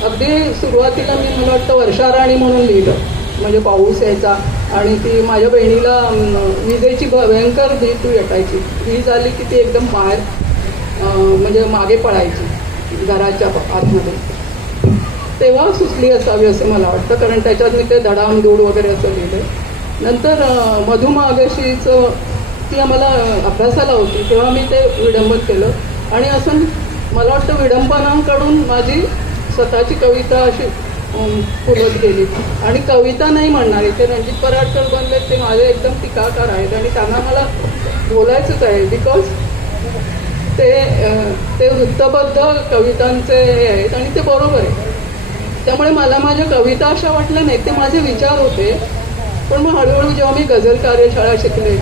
अगदी सुरुवातीला मला वाटतं वर्षाराणी म्हणून लिहिलं. म्हणजे पाऊस यायचा आणि ती माझ्या बहिणीला विजेची भयंकर भीती भेटायची. वीज आली की ती एकदम बाहेर म्हणजे मागे पळायची घराच्या आतमध्ये. तेव्हा सुचली असावी असं मला वाटतं, कारण त्याच्यात मी ते धडामधूड वगैरे असं लिहिलं. नंतर मधुमागशीचं ती आम्हाला अभ्यासाला होती तेव्हा मी ते विडंबन केलं आणि असं मला वाटतं विडंबनांकडून माझी स्वतःची कविता अशी फुलत गेली. आणि कविता नाही म्हणणार, इथे रणजित पराडकर बनले ते माझे एकदम टीकाकार आहेत आणि त्यांना मला बोलायचंच आहे बिकॉज ते वृत्तबद्ध कवितांचे हे आहेत आणि ते बरोबर आहे. त्यामुळे मला माझ्या कविता अशा वाटल्या नाही, ते माझे विचार होते. पण मग हळूहळू जेव्हा मी गझल कार्यशाळा शिकले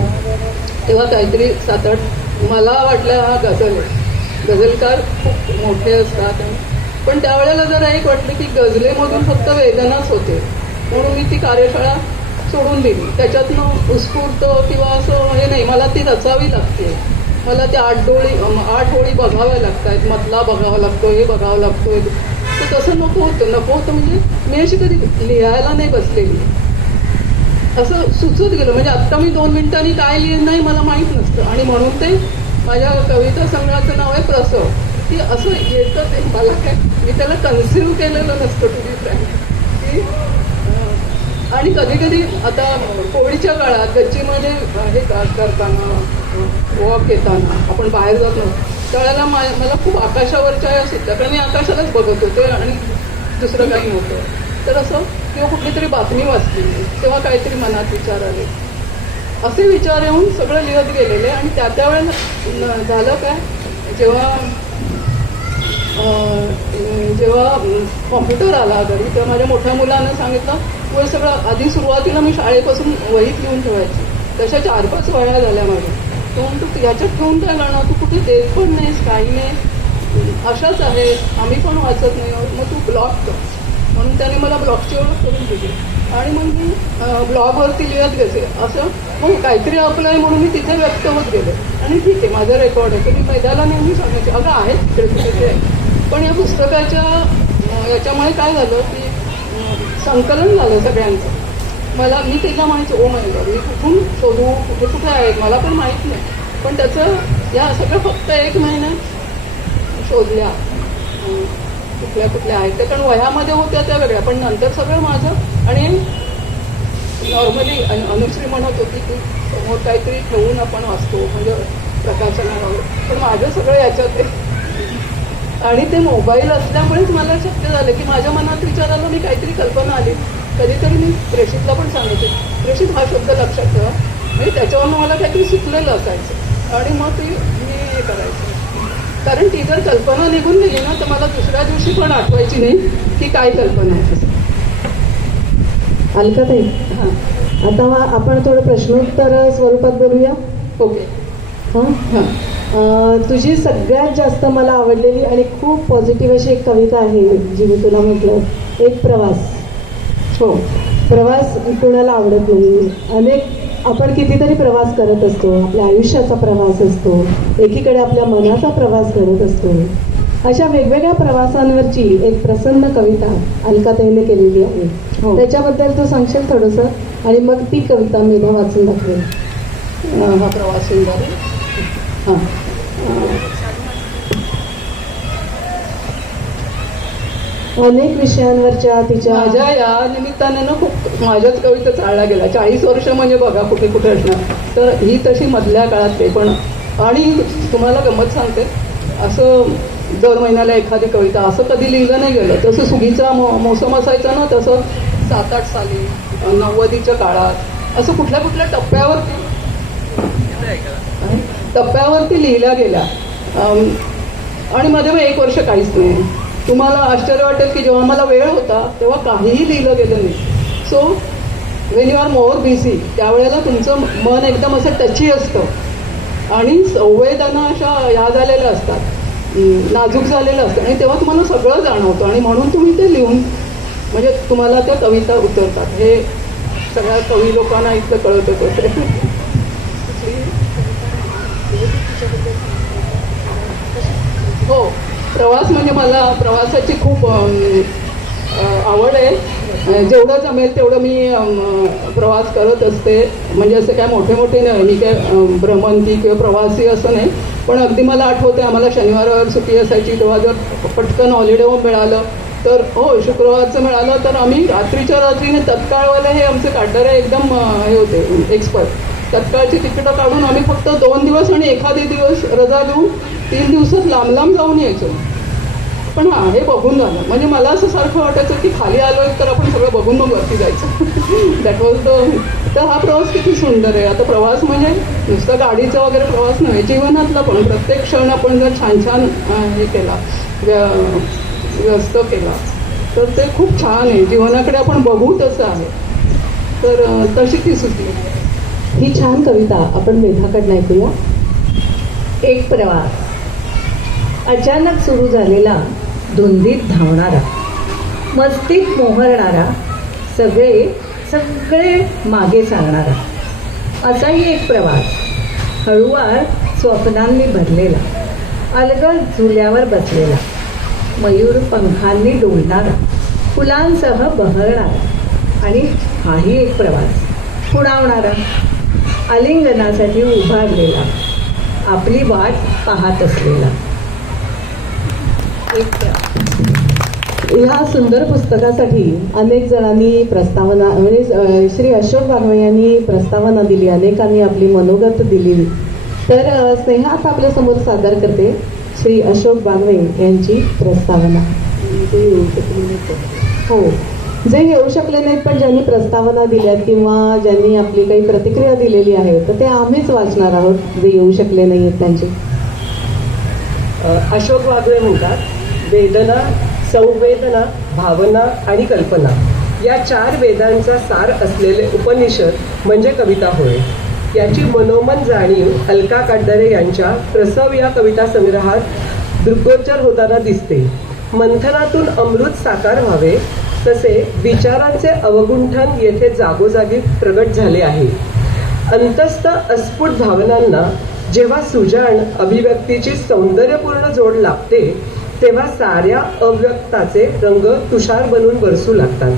तेव्हा काहीतरी 7-8 मला वाटलं हा गझल आहे. गझलकार खूप मोठे असतात पण त्यावेळेला जरा एक वाटलं की गझलेमधून फक्त वेदनाच होते म्हणून मी ती कार्यशाळा सोडून दिली. त्याच्यातनं उत्स्फूर्त किंवा असं हे नाही, मला ती रचावी लागते. मला त्या 8 ओळी बघाव्या लागतात, मतला बघावा लागतो, हे बघावं लागतो. तर तसं नको होतं म्हणजे मी अशी कधी लिहायला नाही बसलेली. असं सुचत गेलं म्हणजे आत्ता मी 2 मिनिटांनी काय लिहिलं नाही मला माहीत नसतं. आणि म्हणून ते माझ्या कविता संग्रहाचं नाव आहे प्रसव. की असं येतं ते मला काय मी त्याला कन्सिव्ह केलेलं नसतं टू बी फ्रँक की. आणि कधी कधी आता कोविडच्या काळात गच्चीमध्ये हे करताना वॉक येताना आपण बाहेर जात नव्हतो त्यावेळेला मला खूप आकाशावरच्या या सुद्धा, कारण मी आकाशालाच बघत होते आणि दुसरं काही नव्हतं. तर असं किंवा कुठली तरी बातमी वाचली तेव्हा काहीतरी मनात विचार आले. असे विचार येऊन सगळं लिहत गेलेले. आणि त्यावेळेला झालं काय, जेव्हा कॉम्प्युटर आला घरी तेव्हा माझ्या मोठ्या मुलानं सांगितलं तू हे सगळं आधी सुरुवातीला मी शाळेपासून वहीत लिहून ठेवायची, तशा 4-5 वह्या झाल्या माझ्या. तो म्हणतो ह्याच्यात ठेवून काय करणार, तू कुठे देत पण नाहीस काही नाही, अशाच आहेत आम्ही पण वाचत नाही आहोत, मग तू ब्लॉग कर. म्हणून त्याने मला ब्लॉगची ओळख करून दिली आणि मग मी ब्लॉगवरती लिहत गेले. असं मग काहीतरी आपलं आहे म्हणून मी तिथे व्यक्त होत गेले. आणि ठीक आहे माझं रेकॉर्ड आहे की मी मैदाला नेहमी सांगायचे अगं आहेत तिकडे कुठे ते. पण या पुस्तकाच्या याच्यामुळे काय झालं की संकलन झालं सगळ्यांचं. मी तिला म्हणायचं ओ माय गॉड मी कुठून शोधू, कुठे कुठे आहेत मला पण माहीत नाही. पण त्याचं या सगळं फक्त 1 महिन्यात शोधल्या कुठल्या आहेत त्या, कारण वह्यामध्ये होत्या त्या वेगळ्या. पण नंतर सगळं माझं. आणि नॉर्मली अनुश्री म्हणत होती की समोर काहीतरी ठेवून आपण वाचतो म्हणजे प्रकाशनावर, पण माझं सगळं याच्यात आहे. आणि ते मोबाईल असल्यामुळेच मला शक्य झालं की माझ्या मनात विचारायला मी काहीतरी कल्पना आली. कधीतरी मी प्रेषितला पण सांगायचे प्रेषित हा शब्द लक्षात ठेवा, म्हणजे त्याच्यावरून मला काहीतरी सुचलेलं असायचं आणि मग ती मी हे करायचं. कारण ती जर कल्पना निघून गेली ना तर मला दुसऱ्या दिवशी पण आठवायची नाही की काय कल्पना आहे. अलकाताई, हां आता आपण थोडं प्रश्नोत्तर स्वरूपात बोलूया. ओके. हां, तुझी सगळ्यात जास्त मला आवडलेली आणि खूप पॉझिटिव्ह अशी एक कविता आहे जी मी तुला म्हटलं, एक प्रवास. हो, प्रवास कुणाला आवडत नाही. आपण कितीतरी प्रवास करत असतो, आपल्या आयुष्याचा प्रवास असतो, एकीकडे आपल्या मनाचा प्रवास करत असतो. अशा वेगवेगळ्या प्रवासांवरची एक प्रसन्न कविता अलकाताईने केलेली आहे. त्याच्याबद्दल तू सांगशील थोडंसं आणि मग ती कविता मी वाचून दाखवेन. हा प्रवास सुंदर. हां अनेक विषयांवरच्या तिच्या माझ्या या निमित्ताने ना खूप माझ्याच कविता चालल्या गेल्या. 40 वर्ष म्हणजे बघा कुठे कुठे असणार. तर ही तशी मधल्या काळात ते पण. आणि तुम्हाला गंमत सांगते, असं दर महिन्याला एखादी कविता असं कधी लिहिलं नाही गेलं. तसं सुगीचा मोसम असायचा ना, तसं 7-8 साली 90च्या काळात असं कुठल्या कुठल्या टप्प्यावरती लिहिल्या गेल्या. आणि मध्ये मग 1 वर्ष काहीच नाही. तुम्हाला आश्चर्य वाटेल की जेव्हा मला वेळ होता तेव्हा काहीही लिहिलं गेलं नाही. So when you are more busy त्यावेळेला तुमचं मन एकदम असं टची असतं आणि संवेदना अशा ह्या झालेल्या असतात, नाजूक झालेलं असतं आणि तेव्हा तुम्हाला सगळं जाणवतं आणि म्हणून तुम्ही ते लिहून म्हणजे तुम्हाला त्या कविता उतरतात. हे सगळ्या कवी लोकांना इतकं कळतच असेल. हो, प्रवास म्हणजे मला प्रवासाची खूप आवड आहे. जेवढं जमेल तेवढं मी प्रवास करत असते. म्हणजे असे काय मोठे मोठे नाही, मी काय भ्रमंती किंवा प्रवासी असं नाही. पण अगदी मला आठवते आम्हाला शनिवारावर सुट्टी असायची तेव्हा जर पटकन हॉलिडे मिळालं तर शुक्रवारचं मिळालं तर आम्ही रात्रीच्या रात्रीने तत्काळवाले हे आमचे काढणारे एकदम हे होते एक्सपर्ट. तत्काळची तिकीटं काढून आम्ही फक्त 2 दिवस आणि एखादी दिवस रजा देऊन 3 दिवसात लांब लांब जाऊन यायचो. पण हां, हे बघून झालं म्हणजे मला असं सारखं वाटायचं की खाली आलो तर आपण सगळं बघून मग वरती जायचं. दॅट वॉज तर हा प्रवास किती सुंदर आहे. आता प्रवास म्हणजे नुसता गाडीचा वगैरे प्रवास नाही, जीवनातला पण प्रत्येक क्षण आपण जर छान छान हे केला, व्यस्त केला तर ते खूप छान आहे. जीवनाकडे आपण बघू तसं आहे. तर तशी ती सुचली. ही छान कविता आपण मेधाकडनं ऐकूया. एक प्रवास. अचानक सुरू झालेला, धुंदीत धावणारा, मस्तीत मोहरणारा, सगळे मागे सांगणारा, असाही एक प्रवास. हळूवार स्वप्नांनी भरलेला, अलगद झुल्यावर बसलेला, मयूर पंखांनी डोलणारा, फुलांसह बहरणारा. आणि हाही एक प्रवास. खुणावणारा, आलिंगनासाठी उभारलेला, आपली वाट पाहत असलेला. ह्या सुंदर पुस्तकासाठी अनेक जणांनी प्रस्तावना म्हणजे श्री अशोक बागवे यांनी प्रस्तावना दिली, अनेकांनी आपली मनोगत दिली. तर स्नेहा आता आपल्यासमोर सादर करते श्री अशोक बागवे यांची प्रस्तावना. हो, जे येऊ शकले नाहीत पण ज्यांनी प्रस्तावना दिल्यात किंवा ज्यांनी आपली काही प्रतिक्रिया दिलेली आहे तर ते आम्हीच वाचणार आहोत, जे येऊ शकले नाही आहेत त्यांची. अशोक वागवे म्हणतात, वेदना, संवेदना, भावना आणि कल्पना या 4 वेदांचा सार असलेले उपनिषद म्हणजे कविता होय. याची मनोमन जाणीव अलका काटदरे यांच्या प्रसव या कविता संग्रहात दृग्गोचर होताना दिसते. मंथनातून अमृत साकार व्हावे तसे विचारांचे अवगुंठन येथे जागोजागी प्रगट झाले आहे. अंतस्थ अस्फुट भावनांना जेव्हा सुजाण अभिव्यक्तीची सौंदर्यपूर्ण जोड लागते तेव्हा साऱ्या अव्यक्ताचे रंग तुषार बनून बरसू लागतात.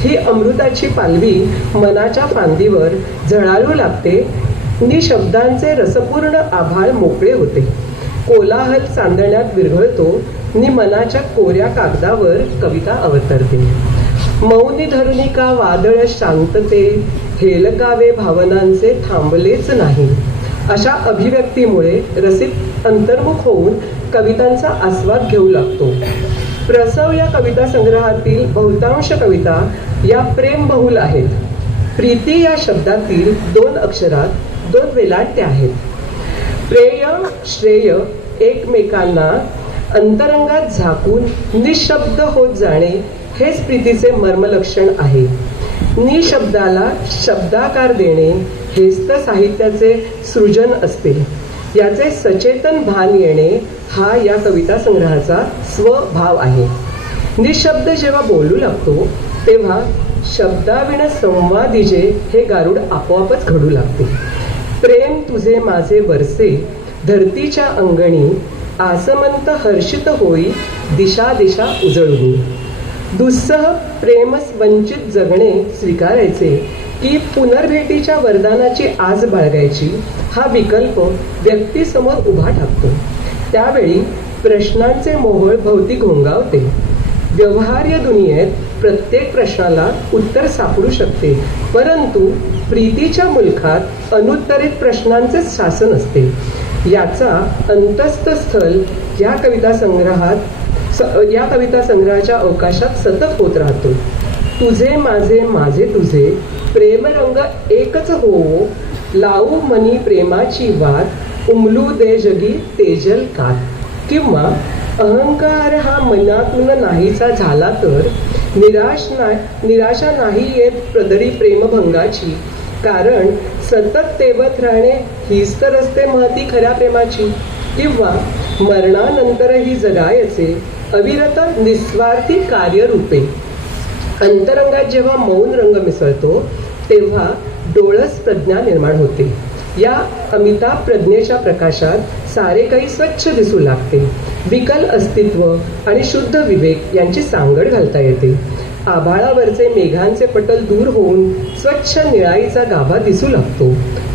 ही अमृताची पालवी मनाच्या फांदीवर झळाळू लागते. निशब्दांचे रसपूर्ण आभाळ मोकळे होते. कोलाहल चांदण्यात विरघळतो नि मनाच्या कोऱ्या कागदावर कविता अवतरते. मौनी धरुणिका वादळ शांतते, हेलकावे भावनांचे थांबलेच नाही. अशा अभिव्यक्तीमुळे रसिक अंतर्मुख होऊन कवितांचा आस्वाद घेऊ लागतो. प्रसव या कविता संग्रहातील बहुतांश कविता या प्रेमबहुल आहेत. प्रीती या शब्दातील 2 अक्षरात 2 वेलांटे आहेत. प्रेय श्रेय एकमेकांना अंतरंगात झाकून निशब्द होत जाणे हेच प्रीतीचे मर्मलक्षण आहे. निशब्दाला शब्दाकार देणे हेच तर साहित्याचे सृजन असते. याचे सचेतन भान येणे हा या कविता संग्रहाचा स्वभाव आहे. निशब्द जेव्हा बोलू लागतो तेव्हा शब्दाविण संवादिजे हे गारुड आपोआपच घडू लागते. प्रेम तुझे माझे वरसे धरतीच्या अंगणी, आसमंत हर्षित होई दिशा दिशा उजळून. दुस्सह प्रेमस वंचित जगणे स्वीकारायचे की पुनर्भेटीच्या वरदानाची आस बाळगायची हा विकल्प व्यक्तीसमोर उभा ठाकतो. त्यावेळी प्रश्नांचे मोहोळ भोवती घोंगावते. व्यवहार्य दुनियेत प्रत्येक प्रश्नाला उत्तर सापडू शकते, परंतु प्रीतीच्या मुलखात अनुत्तरित प्रश्नांचेच शासन असते. याचा अंतस्थ स्थल या कविता संग्रहाच्या अवकाशात सतत होत राहतो. तुझे माझे माझे तुझे प्रेमरंग एकच होवो, लावू मनी प्रेमाची वात, उमलू दे जगी तेजल कात. किंवा अहंकार हा मनातून नाहीसा झाला तर निराशा नाही येत प्रदरी प्रेमभंगाची. कारण सतत तेवत राहणे हीच तर असते महती खऱ्या प्रेमाची. किंवा मरणानंतरही जगायचे अविरत निस्वार्थी कार्यरूपे. अंतरंगात जेव्हा मौन रंग मिसळतो तेव्हा डोळस प्रज्ञा निर्माण होते. या अमिताभ प्रज्ञेच्या प्रकाशात सारे काही स्वच्छ दिसू लागते. विकल अस्तित्व आणि शुद्ध विवेक यांची सांगड घालता येते. आभाळावरचे मेघांचे पटल दूर होऊन स्वच्छ निळाईचा गाभा दिसू लागतो.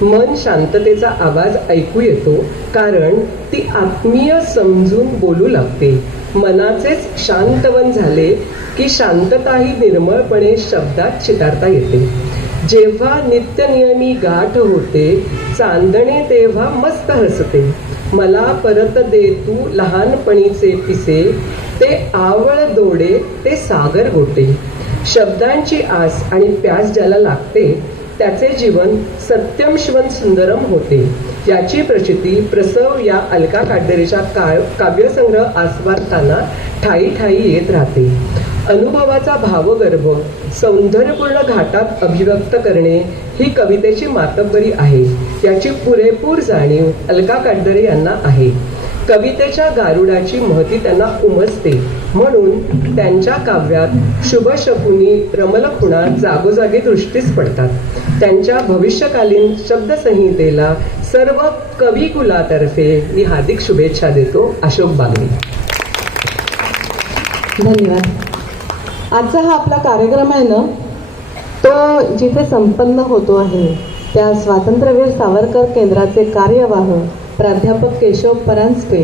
मन शांततेचा आवाज ऐकू येतो, कारण ती आत्मीय समजून बोलू लागते. मनाचेच शांतवन झाले की शांतताही निर्मळपणे शब्दात चितारता येते. जेव्हा नित्यनियमी गाठ होते चांदणे तेव्हा मस्त हसते. मला परत दे तू लहानपणीचे पिसे, ते आवळ दोडे ते सागर गोटे. शब्दांची आस आणि प्यास ज्याला लागते त्याचे जीवन सत्यम शिवन सुंदरम होते. याची प्रचिती प्रसव या अलका काटदरेच्या काव्यसंग्रह आस्वादताना ठाई ठाई येत राहते. अनुभवाचा भावगर्भ सौंदर्यपूर्ण घाटात अभिव्यक्त करणे ही कवितेची मातब्बरी आहे. याची पुरेपूर जाणीव अलका काटदरे यांना आहे. कवितेच्या गारुडाची महती त्यांना उमजते, म्हणून त्यांच्या काव्यात शुभशकुनी रमलखुणा जागोजागी दृष्टीस पडतात. त्यांच्या भविष्यकालीन शब्दसंहितेला सर्व कविकुलातर्फे मी हार्दिक शुभेच्छा देतो. अशोक बागवे. धन्यवाद. आजचा हा आपला कार्यक्रम आहे ना, तो जिथे संपन्न होतो आहे त्या स्वातंत्र्यवीर सावरकर केंद्राचे कार्यवाह प्राध्यापक केशव परांजपे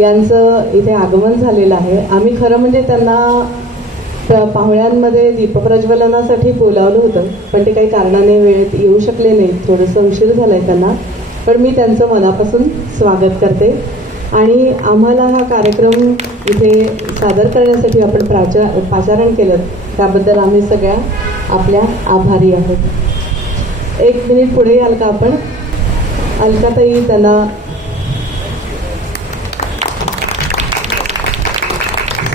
यांचं इथे आगमन झालेलं आहे. आम्ही खरं म्हणजे त्यांना पाहुण्यांमध्ये दीपप्रज्वलनासाठी बोलावलं होतं, पण ते काही कारणाने वेळेत येऊ शकले नाहीत. थोडंसं उशीर झाला आहे त्यांना, पण मी त्यांचं मनापासून स्वागत करते. आणि आम्हाला हा कार्यक्रम इथे सादर करण्यासाठी आपण पाचारण केलं त्याबद्दल आम्ही सगळ्या आपल्या आभारी आहोत. 1 मिनिट पुढे याल का आपण? अलकाताई त्यांना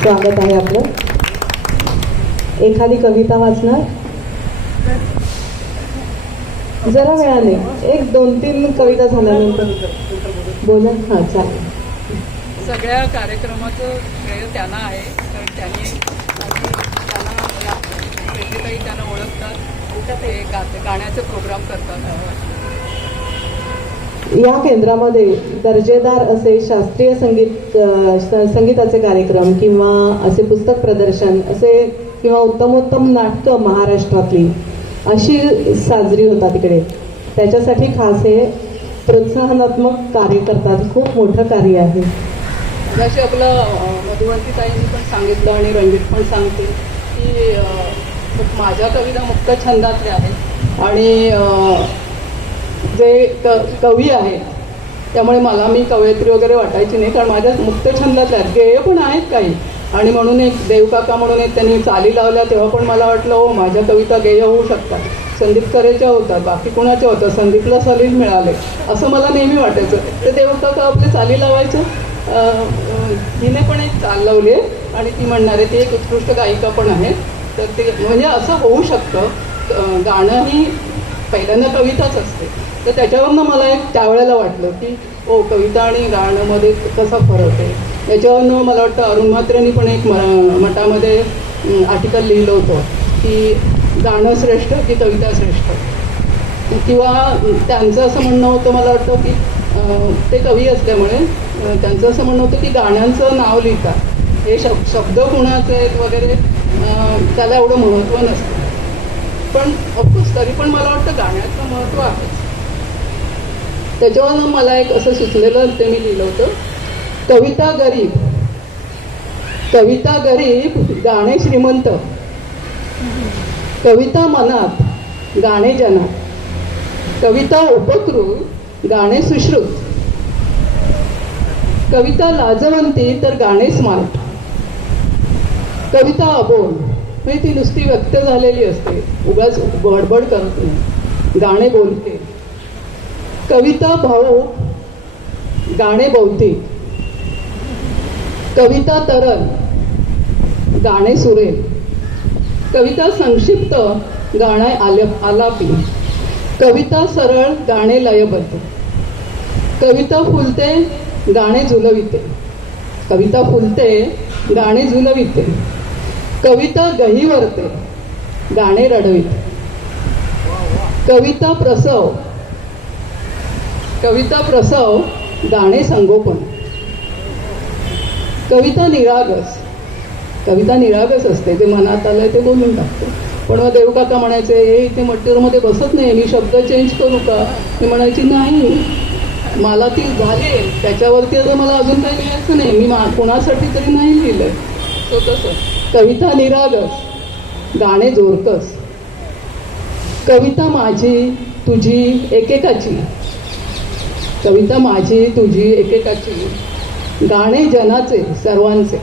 स्वागत आहे आपलं. एखादी कविता वाचणार? जरा वेळाने 1, 2, 3 कविता झाल्यानंतर बोला. हां, चालेल. सगळ्या कार्यक्रमाचं श्रेय त्यांना आहे, कारण त्यांनी त्यांना ओळखतात, ते गाण्याचे प्रोग्राम करतात. या केंद्रामध्ये दर्जेदार असे शास्त्रीय संगीताचे कार्यक्रम किंवा असे पुस्तक प्रदर्शन असे किंवा उत्तमोत्तम नाटकं महाराष्ट्रातली अशी साजरी होतात इकडे. त्याच्यासाठी खास हे प्रोत्साहनात्मक कार्य करतात. खूप मोठं कार्य आहे. जसे आपलं मधुवंतीताईंनी पण सांगितलं आणि रंजित पण सांगते की माझ्या कविता मुक्त छंदातल्या आहेत आणि जे कवी आहेत त्यामुळे मी कवयित्री वगैरे वाटायची नाही, कारण माझ्या मुक्त छंदातल्या आहेत. गेय पण आहेत काही, आणि म्हणून एक देवकाका म्हणून एक त्यांनी चाली लावल्या तेव्हा पण मला वाटलं हो माझ्या कविता गेय होऊ शकतात. संदीप करेच्या होतात, बाकी कुणाच्या होतं, संदीपला सलील मिळाले असं मला नेहमी वाटायचं. ते देवकाका आपले चाली लावायचं. हिने पण एक चाल लावली आहे आणि ती म्हणणारे ती एक उत्कृष्ट गायिका पण आहे. तर ते म्हणजे असं होऊ शकतं. गाणं ही पहिल्यांदा कविताच असते, तर त्याच्यावरनं मला एक त्यावेळेला वाटलं की ओ कविता आणि गाण्यामध्ये कसा फरक आहे. याच्यावरनं मला वाटतं अरुण म्हात्रेंनी पण एक मठामध्ये आर्टिकल लिहिलं होतं की गाणं श्रेष्ठ की कविता श्रेष्ठ, किंवा त्यांचं असं म्हणणं होतं, मला वाटतं की ते कवी असल्यामुळे त्यांचं असं म्हणणं होतं की गाण्यांचं नाव लिहितात हे शब्द कुणाचे आहेत वगैरे त्याला एवढं महत्त्व नसतं. पण ऑफकोर्स तरी पण मला वाटतं गाण्याचं महत्त्व आहे. त्याच्यावरनं मला एक असं सुचलेलं ते मी लिहिलं होतं, कविता गरीब गाणे श्रीमंत, कविता मनात गाणे जनात, कविता उपकृत गाणे सुश्रुत, कविता लाजवंती तर गाणे स्मार्ट, कविता अबोल म्हणजे ती नुसती व्यक्त झालेली असते, उगाच बडबड करत नाही, गाणे बोलते, कविता भाऊ गाणे भौतिक, कविता तरल, गाणे सुरेल. कविता संक्षिप्त, गाणे आलापी. कविता सरळ, गाणे लयबद्ध. कविता फुलते, गाणे झुलविते. कविता फुलते, गाणे झुलविते. कविता गहिवरते, गाणे रडविते. कविता प्रसव, कविता प्रसव, गाणे संगोपन. कविता निरागस, कविता निरागस असते, ते मनात आलंय ते बोलून टाकतो. पण मग देवकाका म्हणायचे, हे इथे मटेरियलमध्ये बसत नाही, मी शब्द चेंज करू का? मी म्हणायची नाही, मला ती झाली, त्याच्यावरती आता मला अजून काही लिहायचं नाही, मी कोणासाठी तरी नाही लिहिलंय. तो तसं. कविता निरागस, गाणे जोरकस. कविता माझी तुझी एकेकाची. कविता माझी तुझी एकेकाची, गाणे जनाचे सर्वांचे.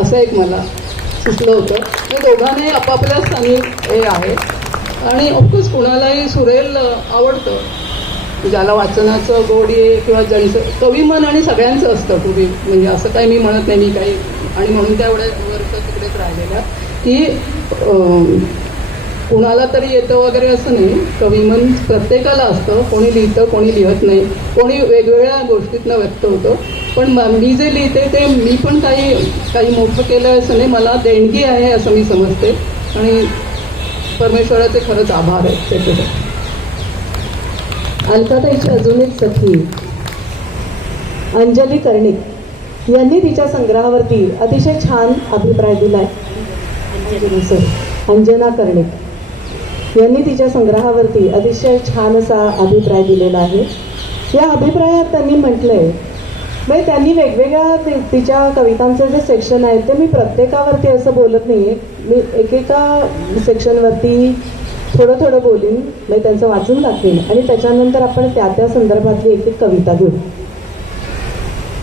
असं एक मला सुचलं होतं. हे दोघांनाही आपापल्या स्थानी हे आहे. आणि ऑफकोर्स कुणालाही सुरेल आवडतं, ज्याला वाचनाचं गोड आहे किंवा ज्यांचं कविमन आणि सगळ्यांचं असतं पूर्वी. म्हणजे असं काही मी म्हणत नाही, मी काही आणि म्हणून त्या एवढ्या वर्ष तिकडेच राहिलेल्या की कुणाला तरी येतं वगैरे असं नाही. कविमन प्रत्येकाला असतं, कोणी लिहितं कोणी लिहत नाही, कोणी वेगवेगळ्या गोष्टीतनं व्यक्त होतं. पण मी जे लिहिते ते मी पण काही मोठं केलं असं नाही, मला देणगी आहे असं मी समजते. आणि परमेश्वराचे खरंच आभार आहेत त्याच्यासाठी. अलकाताईची अजून एक सखी अंजली कर्णिक यांनी तिच्या संग्रहावरती अतिशय छान अभिप्राय दिलाय. अंजना कर्णिक यांनी तिच्या संग्रहावरती अतिशय छान असा अभिप्राय दिलेला आहे. या अभिप्रायात त्यांनी म्हटलंय, म्हणजे त्यांनी वेगवेगळ्या तिच्या कवितांचं जे सेक्शन आहेत ते मी प्रत्येकावरती असं बोलत नाहीये, मी एकेका सेक्शनवरती थोडं थोडं बोलीन, म्हणजे त्यांचं वाचून दाखवेन आणि त्याच्यानंतर आपण त्या संदर्भातली एक कविता घेऊ.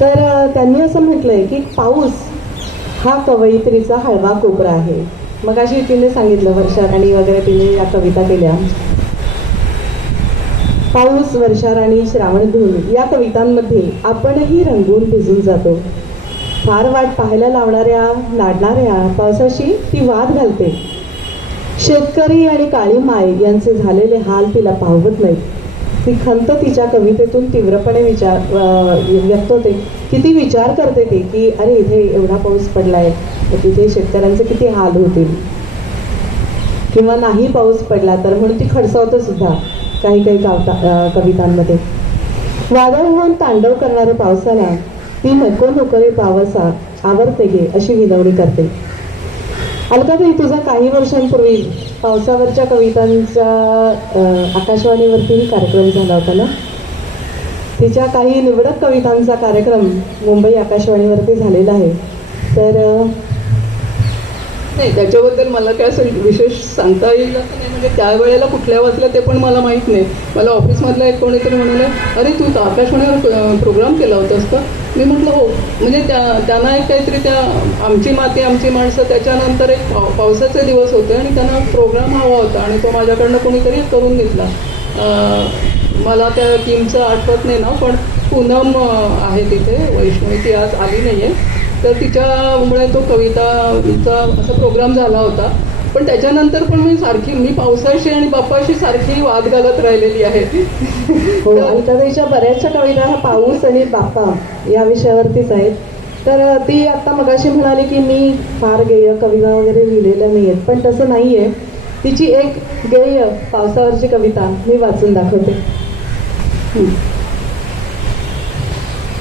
तर त्यांनी असं म्हटलंय की पाऊस हा कवयित्रीचा हळवा कोपरा आहे. मग अशी तिने सांगितलं, वर्षा राणी वगैरे तिने या कविता केल्या. पाऊस, वर्षा राणी, श्रावणधून या कवितांमध्ये आपणही रंगून भिजून जातो. फार वाट पाहायला लावणाऱ्या नाडणाऱ्या पावसाशी ती वाद घालते. शेतकरी आणि काळी माय यांचे झालेले हाल तिला पाहवत नाहीत. ती खंत तिच्या कवितेतून तीव्रपणे व्यक्त होते की ती विचार करते ती की अरे इथे एवढा पाऊस पडलाय, तिथे शेतकऱ्यांचे किती हाल होतील. किंवा नाही पाऊस पडला तर म्हणून ती खडसावते सुद्धा काही कवितांमध्ये. वादळ होऊन तांडव करणाऱ्या पावसाला ती नको नको रे पावसा आवडते गे अशी विनवणी करते. अलकाताई, तुझा काही वर्षांपूर्वी पावसावरच्या कवितांचा आकाशवाणीवरतीही कार्यक्रम झाला होता ना? तिच्या काही निवडक कवितांचा कार्यक्रम मुंबई आकाशवाणीवरती झालेला आहे. तर नाही, त्याच्याबद्दल मला काय असं विशेष सांगता येईल असं नाही. म्हणजे त्यावेळेला कुठल्या वाचल्या ते पण मला माहीत नाही. मला ऑफिसमधला एक कोणीतरी म्हणाले, अरे तू तर आकाशवाणीवर प्रोग्राम केला होतास का? मी म्हटलं हो. म्हणजे त्यांना एक काहीतरी त्या आमची माती आमची माणसं त्याच्यानंतर एक पावसाचे दिवस होते आणि त्यांना प्रोग्राम हवा होता आणि तो माझ्याकडनं कोणीतरी करून घेतला. मला त्या टीमचं आठवत नाही ना, पण पूनम आहे तिथे, वैष्णवी, ती आज आली नाही आहे. तर तिच्यामुळे तो कविताचा असा प्रोग्राम झाला होता. पण त्याच्यानंतर पण मी पावसाशी आणि बाप्पाशी सारखी वाद घालत राहिलेली आहे. हो, अलकाताईच्या बऱ्याचशा कविता हा पाऊस आणि बाप्पा या विषयावरतीच आहेत. तर ती आता मगाशी म्हणाली की मी फार गेय कविता वगैरे लिहिलेल्या नाही आहेत, पण तसं नाही आहे. तिची एक गेय पावसावरची कविता मी वाचून दाखवते.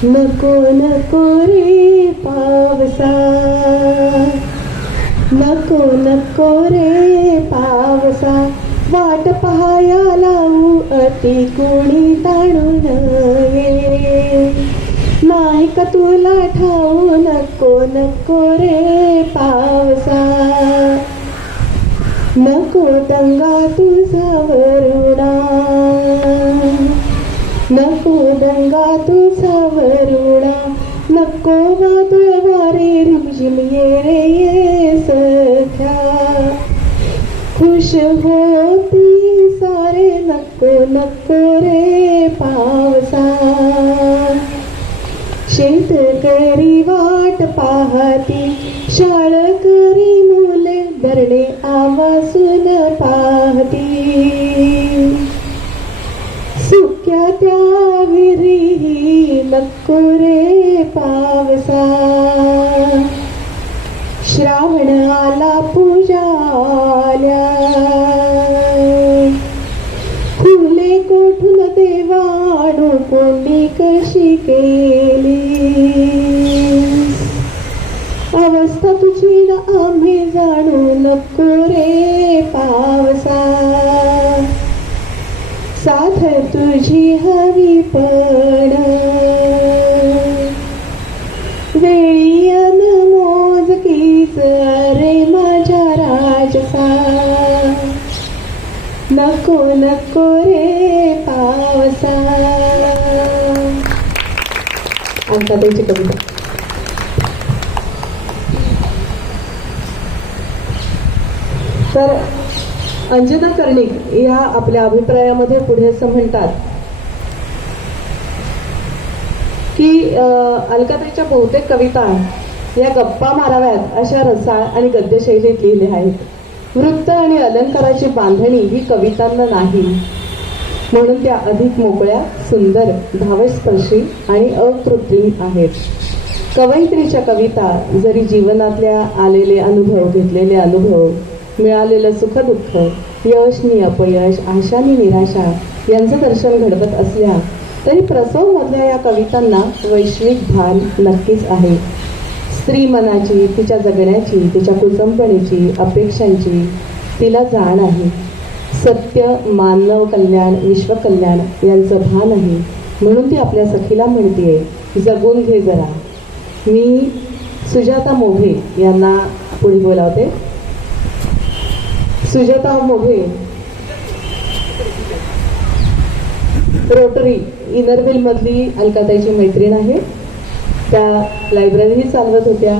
नको नको रे पावसा, नको नको रे पावसा, वाट पाहाया लावू अति कोणी ताणून ये. नाही का तुला ठाऊ नको नको रे पावसा, नको दंगा तुझा वरुणा, नको दंगा तुझा वरुणा, नको वादळ वारे रिमझिम ये रे ये सख्या. खुश होती सारे नको नको रे पावसा, शेत करी वाट पाहती, शाळकरी मुले धरणे आवासून पाहती. सुक्या त्या विहिरी नको रे पावसा, श्रावण आला पूजाल्या. फुले कोठून देवाणू कोणी कशी केली, अवस्था तुझी ना आम्ही जाणू नको रे पावसा. साथ तुझी हवी पण वेळी अनमोजकीच रे माझ्या राजसा. नको नको रे पावसा. अंकाताईची कविता. तर अंजना कर्णिक या आपल्या अभिप्रायामध्ये पुढे असं म्हणतात की अलकाताईच्या बहुतेक कविता या गप्पा माराव्यात अशा रसाळ आणि गद्यशैलीत लिहिल्या आहेत. वृत्त आणि अलंकाराची बांधणी ही कवितांना नाही, म्हणून त्या अधिक मोकळ्या, सुंदर, भावस्पर्शी आणि अकृत्रिम आहेत. कवयित्रीच्या कविता जरी जीवनातल्या आलेले अनुभव, घेतलेले अनुभव, मिळालेलं सुखदुःख, यश नि अपयश, आशा नि निराशा यांचं दर्शन घडवत असल्या तरी प्रसव मधल्या या कवितांना वैश्विक भान नक्कीच आहे. स्त्री मनाची, तिच्या जगण्याची, तिच्या कुचंपणीची, अपेक्षांची तिला जाण आहे. सत्य, मानव कल्याण, विश्वकल्याण यांचं भान आहे. म्हणून ती आपल्या सखीला म्हणतीये, जगून घे जरा. मी सुजाता मोघे यांना पुढे बोलावते. सुजाता मोघे रोटरी इनरव्हिल मधली अलकाताईची मैत्रीण आहे. त्या लायब्ररीही चालवत होत्या.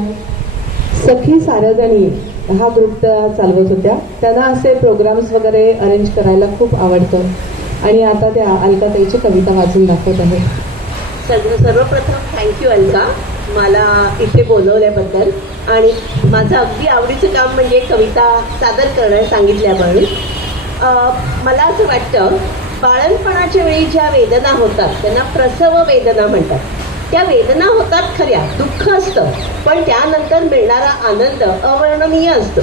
सखी सारजणी हा ग्रुप त्या चालवत होत्या. त्यांना असे प्रोग्राम्स वगैरे अरेंज करायला खूप आवडतं आणि आता त्या अलकाताईची कविता वाचून दाखवत आहेत. सर्वप्रथम थँक्यू अलका, मला इथे बोलवल्याबद्दल. आणि माझं अगदी आवडीचं काम म्हणजे कविता सादर करणं सांगितल्यामुळे. मला असं वाटतं, बाळणपणाच्या वेळी ज्या वेदना होतात त्यांना प्रसव वेदना म्हणतात. त्या वेदना होतात खऱ्या, दुःख असतं, पण त्यानंतर मिळणारा आनंद अवर्णनीय असतो.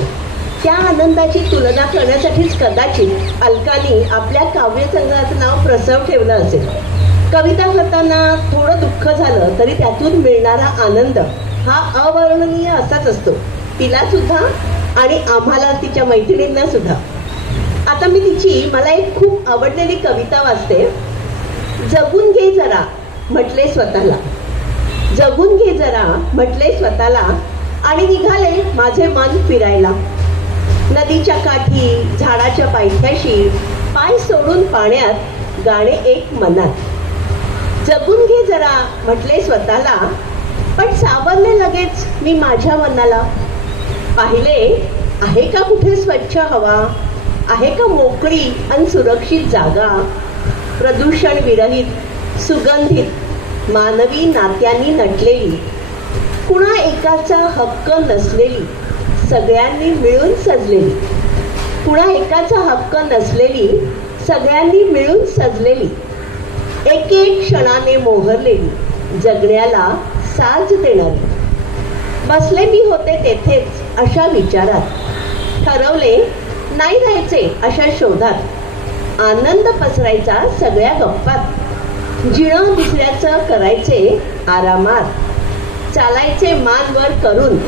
त्या आनंदाची तुलना करण्यासाठीच कदाचित अलकानी आपल्या काव्यसंग्रहाचं नाव प्रसव ठेवलं असेल. कविता करताना थोडं दुःख झालं तरी त्यातून मिळणारा आनंद हा अवर्णनीय असाच असतो, तिला सुद्धा आणि आम्हाला, तिच्या मैत्रिणींना सुद्धा. आता मी तिची मला एक खूप आवडलेली कविता वाचते. जगून घे जरा म्हटले स्वतःला, जगून घे जरा म्हटले स्वतःला, आणि निघाले माझे मन फिरायला. नदीच्या काठी, झाडाच्या पायथ्याशी, पाय सोडून पाण्यात, गाणे एक मनात. जगून घे जरा म्हटले स्वतःला, पण सावरले लगेच मी माझ्या मनाला. पाहिले आहे का कुठे स्वच्छ हवा, आहे का मोकळी आणि सुरक्षित जागा, प्रदूषण विरहित, सुगंधित, मानवी नात्यांनी नटलेली, कुणा एकाचा हक्क नसलेली, सगळ्यांनी मिळून सजलेली. कुणा एकाचा हक्क नसलेली, सगळ्यांनी मिळून सजलेली, एक एक क्षणाने मोहरलेली, जगण्याला साज देणारी. बसले मी होते तेथेच अशा विचारात, ठरवले नाही राहायचे अशा शोधात, आनंद पसरायचा सगळ्या गप्पात, जिणं दुसऱ्याचं करायचे आरामात, चालायचे मान वर करून,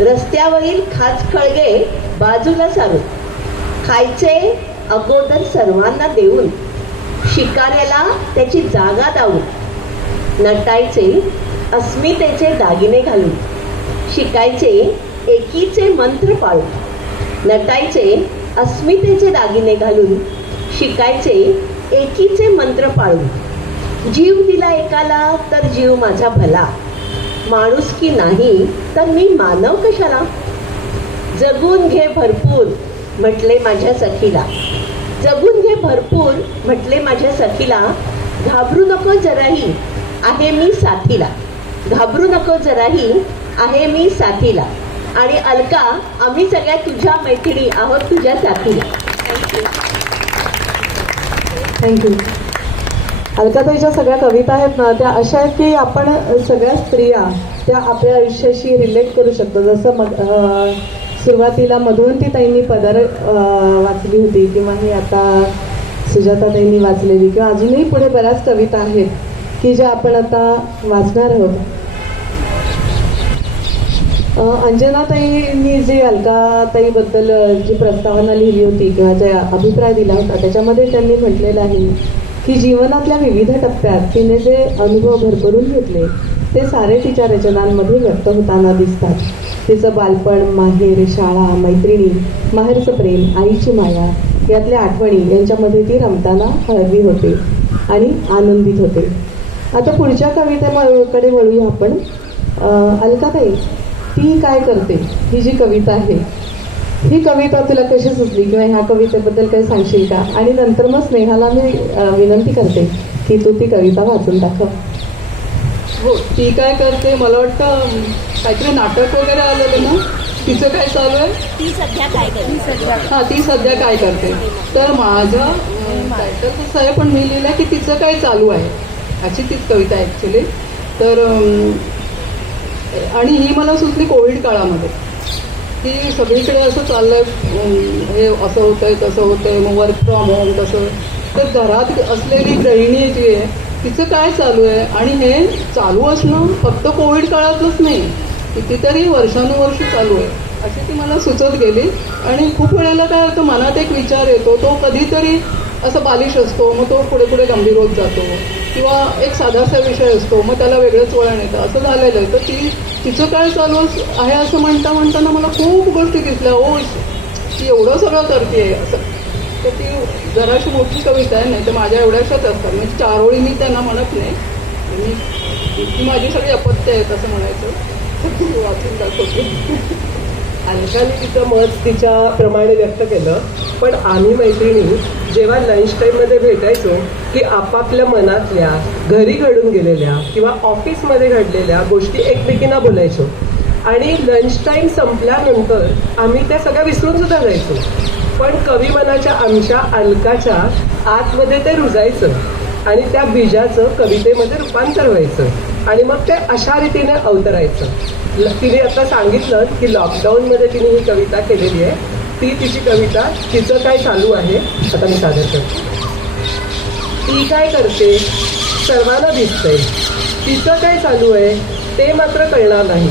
रस्त्यावरील खाचखळगे बाजूला सारून, खायचे अगोदर सर्वांना देऊन, शिकाऱ्याला त्याची जागा दावून, नटायचे अस्मितेचे दागिने घालून, शिकायचे एकीचे मंत्र पाळून, नटायचे अस्मितेचे दागिने घालून, शिकायचे एकीचे मंत्र पाळून. जीव दिला एकाला तर जीव माझा भला, माणुसकी नाही तर मी मानव कशाला. जगून घे भरपूर म्हटले माझ्या सखीला, जगून घे भरपूर म्हटले माझ्या सखीला, घाबरू नको जराही आहे मी साथीला. घाबरू नको जराही, आहे मी साथीला. आणि अलका, आम्ही सगळ्या तुझ्या मैत्रिणी आहोत तुझ्या साथीला. थँक्यू. थँक्यू. अलकाताईच्या सगळ्या कविता आहेत ना, त्या अशा आहेत की आपण सगळ्या स्त्रिया त्या आपल्या आयुष्याशी रिलेट करू शकतो. जसं सुरुवातीला मधुवंतीताईंनी पदर वाचली होती, किंवा ही आता सुजाताताईंनी वाचलेली, किंवा अजूनही पुढे बऱ्याच कविता आहेत की ज्या आपण आता वाचणार आहोत. अंजनाताईंनी जी अलकाताईबद्दल जी प्रस्तावना लिहिली होती किंवा जे अभिप्राय दिला होता, त्याच्यामध्ये त्यांनी म्हटलेलं आहे की जीवनातल्या विविध टप्प्यात तिने जे अनुभव भरभरून घेतले ते सारे तिच्या रचनांमध्ये व्यक्त होताना दिसतात. तिचं बालपण, माहेर, शाळा, मैत्रिणी, माहेरचं प्रेम, आईची माया यातल्या आठवणी यांच्यामध्ये ती रमताना हळवी होते आणि आनंदित होते. आता पुढच्या कवितेकडे वळूया आपण. अलकाताई, ती काय करते ही जी कविता आहे, ही कविता तुला कशी सुचली किंवा ह्या कवितेबद्दल काही सांगशील का? आणि नंतर मग स्नेहाला मी विनंती करते की तू ती कविता वाचून दाखव. हो, ती काय करते, मला वाटतं काहीतरी नाटक वगैरे आलेलं ना, तिचं काय चालू आहे? ती सध्या काय करते? हां, ती सध्या काय करते. तर माझं टायटल तसं आहे, पण मी लिहिलं की तिचं काय चालू आहे, अशी तीच कविता आहे ॲक्च्युली. तर आणि ही मला सुचली कोविड काळामध्ये, की सगळीकडे असं चाललंय, हे असं होतंय तसं होतंय, मग वर्क फ्रॉम होम तसं. तर घरात असलेली गृहिणी जी आहे तिचं काय चालू आहे, आणि हे चालू असणं फक्त कोविड काळातलंच नाही, कितीतरी वर्षानुवर्षी चालू आहे, अशी ती मला सुचत गेली. आणि खूप वेळेला काय होतं, मनात एक विचार येतो, तो कधीतरी असं बालिश असतो, मग तो पुढे पुढे गंभीर होत जातो, किंवा एक साधासा विषय असतो, मग त्याला वेगळंच वळण येतं, असं झालेलं आहे. तर तिचं काय चालू आहे असं म्हणताना मला खूप गोष्टी दिसल्या. ओ, ती एवढं सगळं करते असं. तर ती जराशी मोठी कविता आहे, नाही तर माझ्या एवढ्याशाच असतात, म्हणजे 4 ओळी मी त्यांना म्हणत नाही, ती माझी सगळी अपत्य आहेत असं म्हणायचं. वाचून दाखवते. अलकाने तिचं मत तिच्याप्रमाणे व्यक्त केलं, पण आम्ही मैत्रिणी जेव्हा लंच टाईममध्ये भेटायचो की आपापल्या मनातल्या, घरी घडून गेलेल्या किंवा ऑफिसमध्ये घडलेल्या गोष्टी एकमेकींना बोलायचो. आणि लंच टाईम संपल्यानंतर आम्ही त्या सगळ्या विसरून सुद्धा जायचो. पण कविमनाच्या आमच्या अलकाच्या आतमध्ये ते रुजायचं आणि त्या बीजाचं कवितेमध्ये रूपांतर व्हायचं आणि मग ते अशा रीतीने अवतरायचं. तिने आता सांगितलं की लॉकडाऊनमध्ये तिने ही कविता केलेली आहे. ती तिची कविता तिचं काय चालू आहे आता मी सादर करते. ती काय करते सर्वांना दिसतंय, तिचं काय चालू आहे ते मात्र कळणार नाही,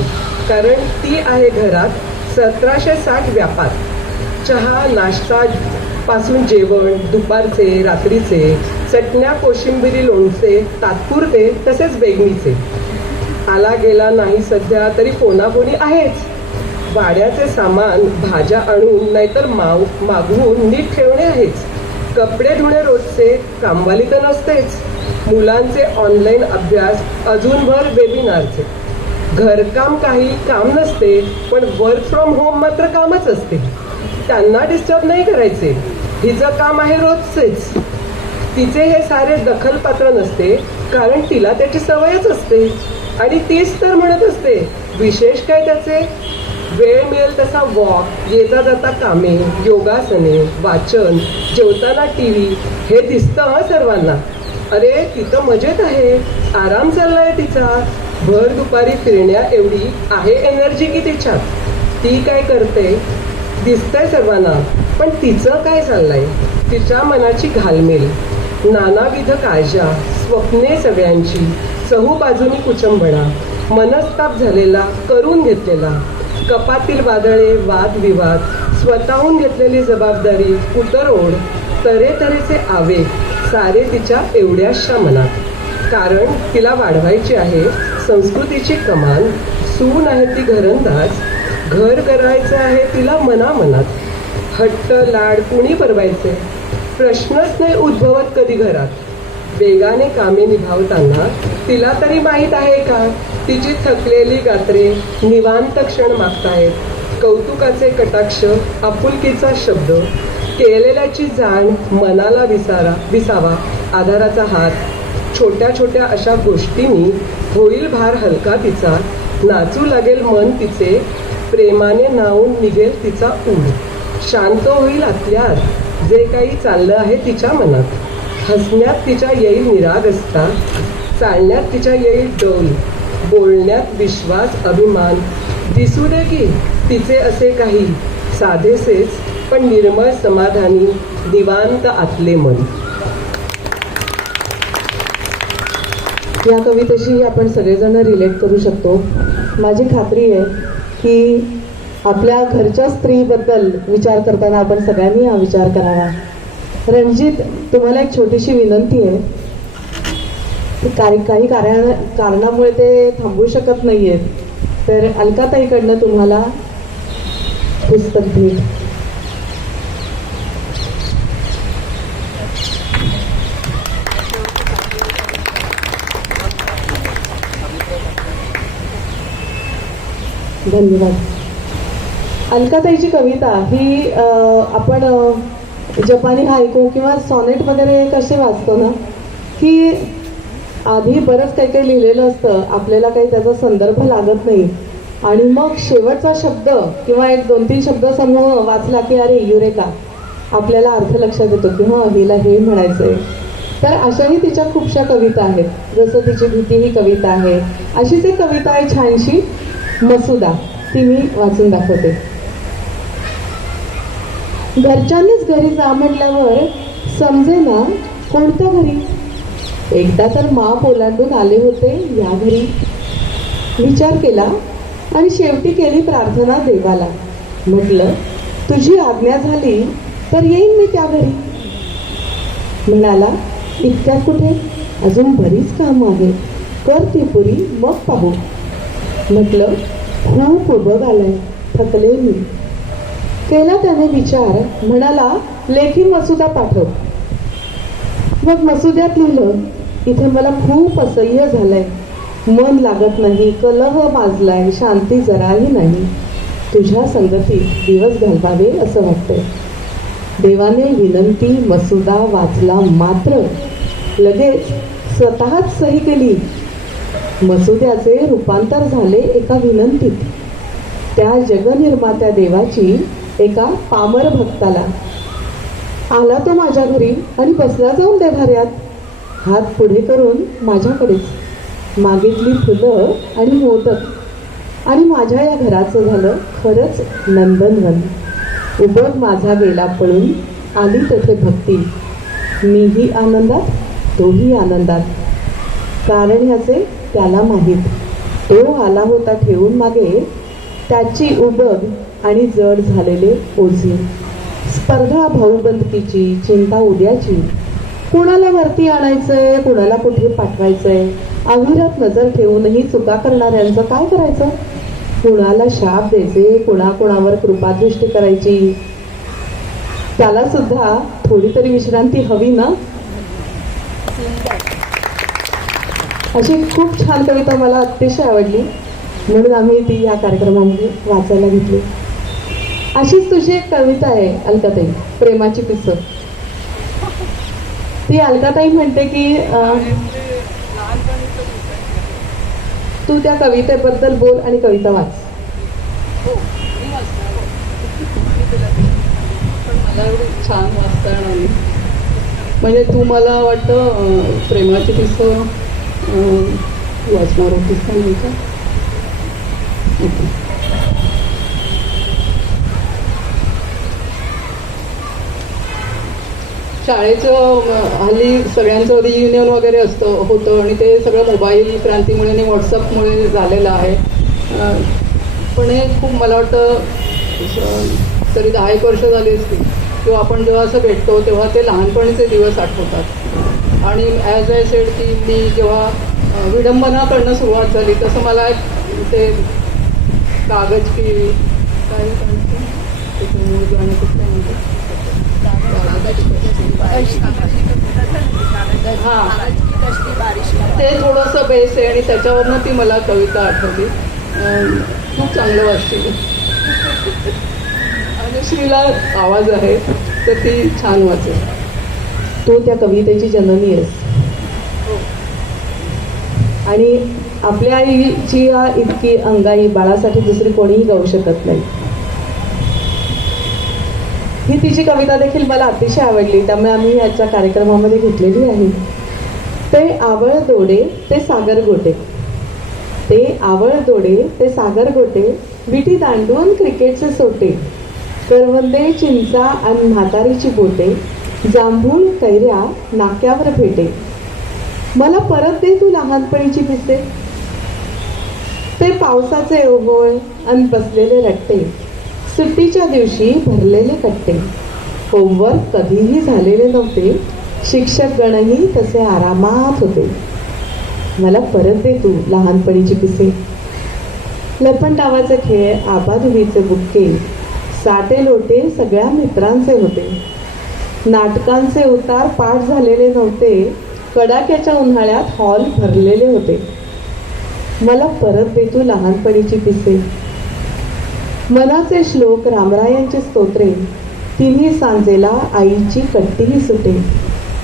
कारण ती आहे घरात 1760 व्यापार. चहा नाश्ता पासून जेवण, दुपारचे, रात्रीचे, चटण्या, कोशिंबिरी, लोणचे, तात्पुरते तसेच बेगमीचे. आला गेला नाही सध्या तरी फोनाफोनी आहेच. वाड्याचे सामान, भाज्या आणून नाहीतर मागवून नीट ठेवणे आहेच. कपडे धुणे रोजचे, कामवाली तर नसतेच. मुलांचे ऑनलाईन अभ्यास, अजूनभर वेबिनारचे. घरकाम काही काम नसते, पण वर्क फ्रॉम होम मात्र कामच असते. त्यांना डिस्टर्ब नाही करायचे, हिचं काम आहे रोजचेच. तिचे हे सारे दखलपात्र नसते, कारण तिला त्याची सवयच असते. आणि तीच तर म्हणत असते, विशेष काय त्याचे. वेळ मिळेल तसा वॉक, येता जाता कामे, योगासने, वाचन, जेवताना TV हे दिसतं हं सर्वांना. अरे तिथं मजेत आहे, आराम चाललाय तिचा. भर दुपारी फिरण्या एवढी आहे एनर्जी की तिच्यात. ती काय करते दिसतंय सर्वांना, पण तिचं काय चाललंय. तिच्या मनाची घालमेल, नानाविध काळजा, स्वप्ने सगळ्यांची, चहूबाजूनी कुचंबणा, मनस्ताप झालेला, करून घेतलेला, कपातील वादळे, वादविवाद, स्वतःहून घेतलेली जबाबदारी, उतरओढ, तऱ्हेतऱ्हेचे आवेग सारे तिच्या एवढ्याशा मनात. कारण तिला वाढवायची आहे संस्कृतीची कमान. सून आहे ती घरंदाज, घर करायचं आहे तिला मनामनात. हट्ट लाड कुणी परवायचे, प्रश्नच नाही उद्भवत कधी घरात. वेगाने कामे निभावताना तिला तरी माहीत आहे का, तिची थकलेली गात्रे निवांत क्षण मागतायत. कौतुकाचे कटाक्ष, आपुलकीचा शब्द, केलेल्याची जाण मनाला विसावा, आधाराचा हात. छोट्या छोट्या अशा गोष्टींनी होईल भार हलका तिचा, नाचू लागेल मन तिचे, प्रेमाने नावून निघेल तिचा ऊर, शांत होईल आतल्यात जे काही चाललं आहे तिच्या मनात, हसण्यात तिच्या येईल निरागसता, चालण्यात तिच्या येईल डोल, बोलण्यात विश्वास अभिमान, दिसू दे की तिचे असे काही साधेसेच पण निर्मळ समाधानी निवांत आतले मन. या कवितेशी आपण सगळेजण रिलेट करू शकतो. माझी खात्री आहे की आपल्या घरच्या स्त्रीबद्दल विचार करताना आपण सगळ्यांनी हा विचार करावा. रणजित, तुम्हाला एक छोटीशी विनंती आहे. काही कारणामुळे ते थांबू शकत नाही आहेत, तर अलकाताईकडनं तुम्हाला पुस्तक भेट. धन्यवाद. अलकाताईची कविता ही आपण जपानी हायकू किंवा सॉनेट वगैरे कसे वाचतो ना, की आधी बरंच काही काही लिहिलेलं असतं, आपल्याला काही त्याचा संदर्भ लागत नाही, आणि मग शेवटचा शब्द किंवा एक 2-3 शब्द समूह वाचला की अरे युरेका, आपल्याला अर्थ लक्षात येतो की हां हिला हे म्हणायचंय. तर अशाही तिच्या खूपशा कविता आहेत. जसं तिची भीती ही कविता आहे. अशीच एक कविता आहे छानशी, मसुदा, ती मी वाचून दाखवते. घरच्यांनीच घरी जा म्हटल्यावर समजे ना कोणत्या घरी. एकदा तर माप ओलांडून आले होते या घरी. विचार केला आणि शेवटी केली प्रार्थना देवाला. म्हटलं तुझी आज्ञा झाली तर येईन मी त्या घरी. म्हणाला इतक्यात कुठे, अजून बरीच कामं आहेत, कर ती पुरी मग पाहू. म्हटलं खूप उभं आलंय, थकले मी. केला त्याने विचार, म्हणाला लेखी मसुदा पाठव. मग मसुद्यात लिहिलं, इथे मला खूप असह्य झालंय, मन लागत नाही, कलह माजलाय, शांती जराही नाही, तुझ्या संगतीत दिवस घालवावे असं वाटतंय. देवाने विनंती मसुदा वाचला, मात्र लगेच स्वतःच सही केली. मसुद्याचे रूपांतर झाले एका विनंतीत. त्या जगनिर्मात्या देवाची एका पामर भक्ताला. आला तो माझ्या घरी आणि बसला जाऊन देव्हाऱ्यात. हात पुढे करून माझ्याकडेच. मागितली फुलं आणि मोदक आणि माझ्या या घराचं झालं खरंच नंदनवन. उबग माझा गेला पळून, आली तेथे भक्ती. मीही आनंदात, तोही आनंदात. कारण ह्याचे त्याला माहीत. तो आला होता ठेवून मागे त्याची उबग आणि जड झालेले ओझे. स्पर्धा भाऊबंदकीची, चिंता उद्याची. कुणाला वरती आणायचंय, कुणाला कुठे पाठवायचंय. अविरत नजर ठेवूनही चुका करणाऱ्यांचं काय करायचं. कुणाला शाप द्यायचे, कुणावर कृपादृष्टी करायची. त्याला सुद्धा थोडी तरी विश्रांती हवी ना. अशी खूप छान कविता मला अतिशय आवडली, म्हणून आम्ही ती या कार्यक्रमामध्ये वाचायला घेतली. अशीच तुझी एक कविता आहे अलकाताई, प्रेमाची पिसं. ती अलकाताई म्हणते की तू त्या कवितेबद्दल बोल आणि कविता वाच. पण मला एवढी छान वाचता येणार नाही. म्हणजे तू मला वाटतं प्रेमाची पिसं वाचणार होतीस का नाही का? शाळेचं हल्ली सगळ्यांचं रियुनियन वगैरे होतं आणि ते सगळं मोबाईल क्रांतीमुळे आणि व्हॉट्सअपमुळे झालेलं आहे. पण हे खूप मला वाटतं तरी 10 वर्ष झाली असतील किंवा आपण जेव्हा असं भेटतो तेव्हा ते लहानपणीचे दिवस आठवतात. आणि ॲज आय सेड की मी जेव्हा विडंबना करणं सुरुवात झाली तसं मला ते कागज की काय गाणं कुठलं म्हणतात, हां ते थोडंसं बेस आहे आणि त्याच्यावरनं ती मला कविता आठवली. खूप चांगलं वाचते. आणि श्रीला आवाज आहे तर ती छान वाचेल. तू त्या कवितेची जननी आहेस. आणि आपल्या आईची इतकी अंगाई बाळासाठी दुसरी कोणीही गाऊ शकत नाही. ही तिची कविता देखील मला अतिशय आवडली, त्यामुळे आम्ही याच्या कार्यक्रमामध्ये घेतलेली आहे. ते आवळ दोडे ते सागर गोटे, ते आवळ दोडे ते सागर गोटे, विटी दांडून क्रिकेटचे सोटे, करवंदे चिंचा आणि म्हातारीची बोटे, जांभूळ कैऱ्या नाक्यावर भेटे, मला परत दे तू लहानपणीची पिसे. ते पावसाचे ओहोळ आणि बसलेले रट्टे, सुट्टीच्या दिवशी भरलेले कट्टे, होमवर्क कधीही झालेले नव्हते, शिक्षक गणही तसे आरामात होते, मला परत दे तू लहानपणीची पिसे. लपंडावाचे खेळ, आबाधुवीचे बुक्के, साटे लोटे सगळ्या मित्रांचे होते, नाटकांचे उतार पाठ झालेले नव्हते, कडाक्याच्या उन्हाळ्यात हॉल भरलेले होते, मला परत दे तू लहानपणीची पिसे. मनाचे श्लोक रामरायांचे स्तोत्रे, तिन्ही सांजेला आईची कट्टीही सुटे,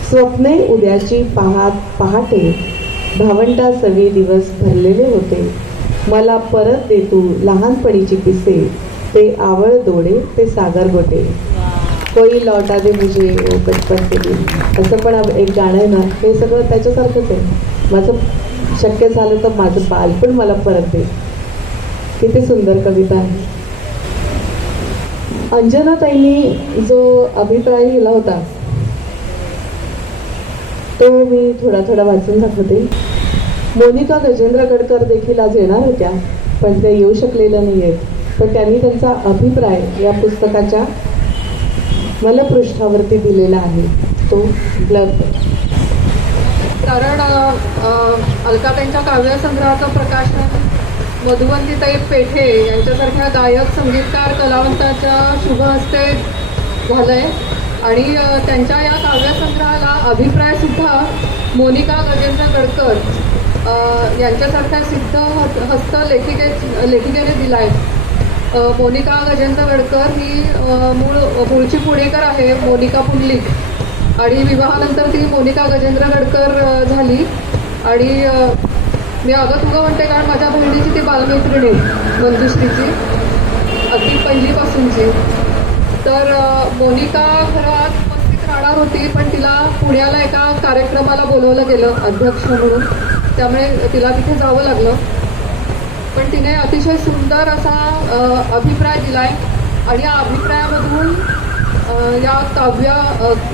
स्वप्ने उद्याची पहाटे, भावंडा सवे दिवस भरलेले होते, मला परत दे तू लहानपणीची पिसे. ते आवळ दोडे ते सागर गोटे, कोई लौटा दे मुझे ओ बचपन के दिन, असं पण एक गाणं आहे ना, हे सगळं त्याच्यासारखंच आहे. माझं शक्य झालं तर माझं बालपण मला परत दे. किती सुंदर कविता आहे. अंजनाताईंनी जो अभिप्राय दिला होता तो मी थोडा वाचून दाखवते. मोनिका गजेंद्र गडकर देखील आज येणार होत्या, पण त्या येऊ शकलेल्या नाही आहेत, पण त्यांनी त्यांचा अभिप्राय या पुस्तकाच्या मलपृष्ठावरती दिलेला आहे, तो ब्लर. कारण अलकाताईंच्या काव्यसंग्रहाचं प्रकाशन मधुवंतीताई पेठे यांच्यासारख्या गायक संगीतकार कलावंताच्या शुभ हस्ते झालंय आणि त्यांच्या या काव्यसंग्रहाला अभिप्रायसुद्धा मोनिका गजेंद्र गडकर यांच्यासारख्या सिद्ध हस्त लेखिकेने दिला आहे. मोनिका गजेंद्र गडकर ही मूळची पुणेकर आहे, मोनिका पुंडलिक, आणि विवाहानंतर ती मोनिका गजेंद्र गडकर झाली. आणि मी अगं तुगं म्हणते कारण माझ्या बहिणीची ती बालमैत्रिणी मंजुश्रीची अगदी पहिलीपासूनची. तर मोनिका घरात उपस्थित राहणार होती, पण तिला पुण्याला एका कार्यक्रमाला बोलवलं गेलं अध्यक्ष म्हणून, त्यामुळे तिला तिथे जावं लागलं. पण तिने अतिशय सुंदर असा अभिप्राय दिलाय आणि या अभिप्रायामधून या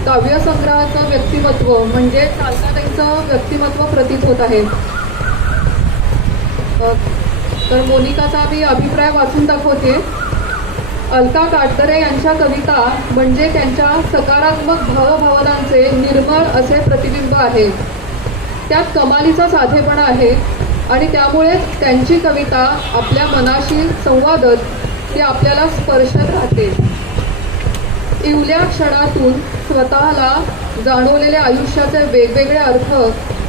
काव्यसंग्रहाचं व्यक्तिमत्व म्हणजे अलकाताईंचं व्यक्तिमत्व प्रतीत होत आहे. तर मोनिकाचा मी अभिप्राय वाचून दाखवते. अलका काटकरे यांच्या कविता म्हणजे त्यांच्या सकारात्मक भावभावनांचे निर्मळ असे प्रतिबिंब आहे. त्यात कमालीचा साधेपणा आहे आणि त्यामुळेच त्यांची कविता आपल्या मनाशी संवादत ती आपल्याला स्पर्शत राहते. इवल्या क्षणातून स्वतःला जाणवलेल्या आयुष्याचे वेगवेगळे अर्थ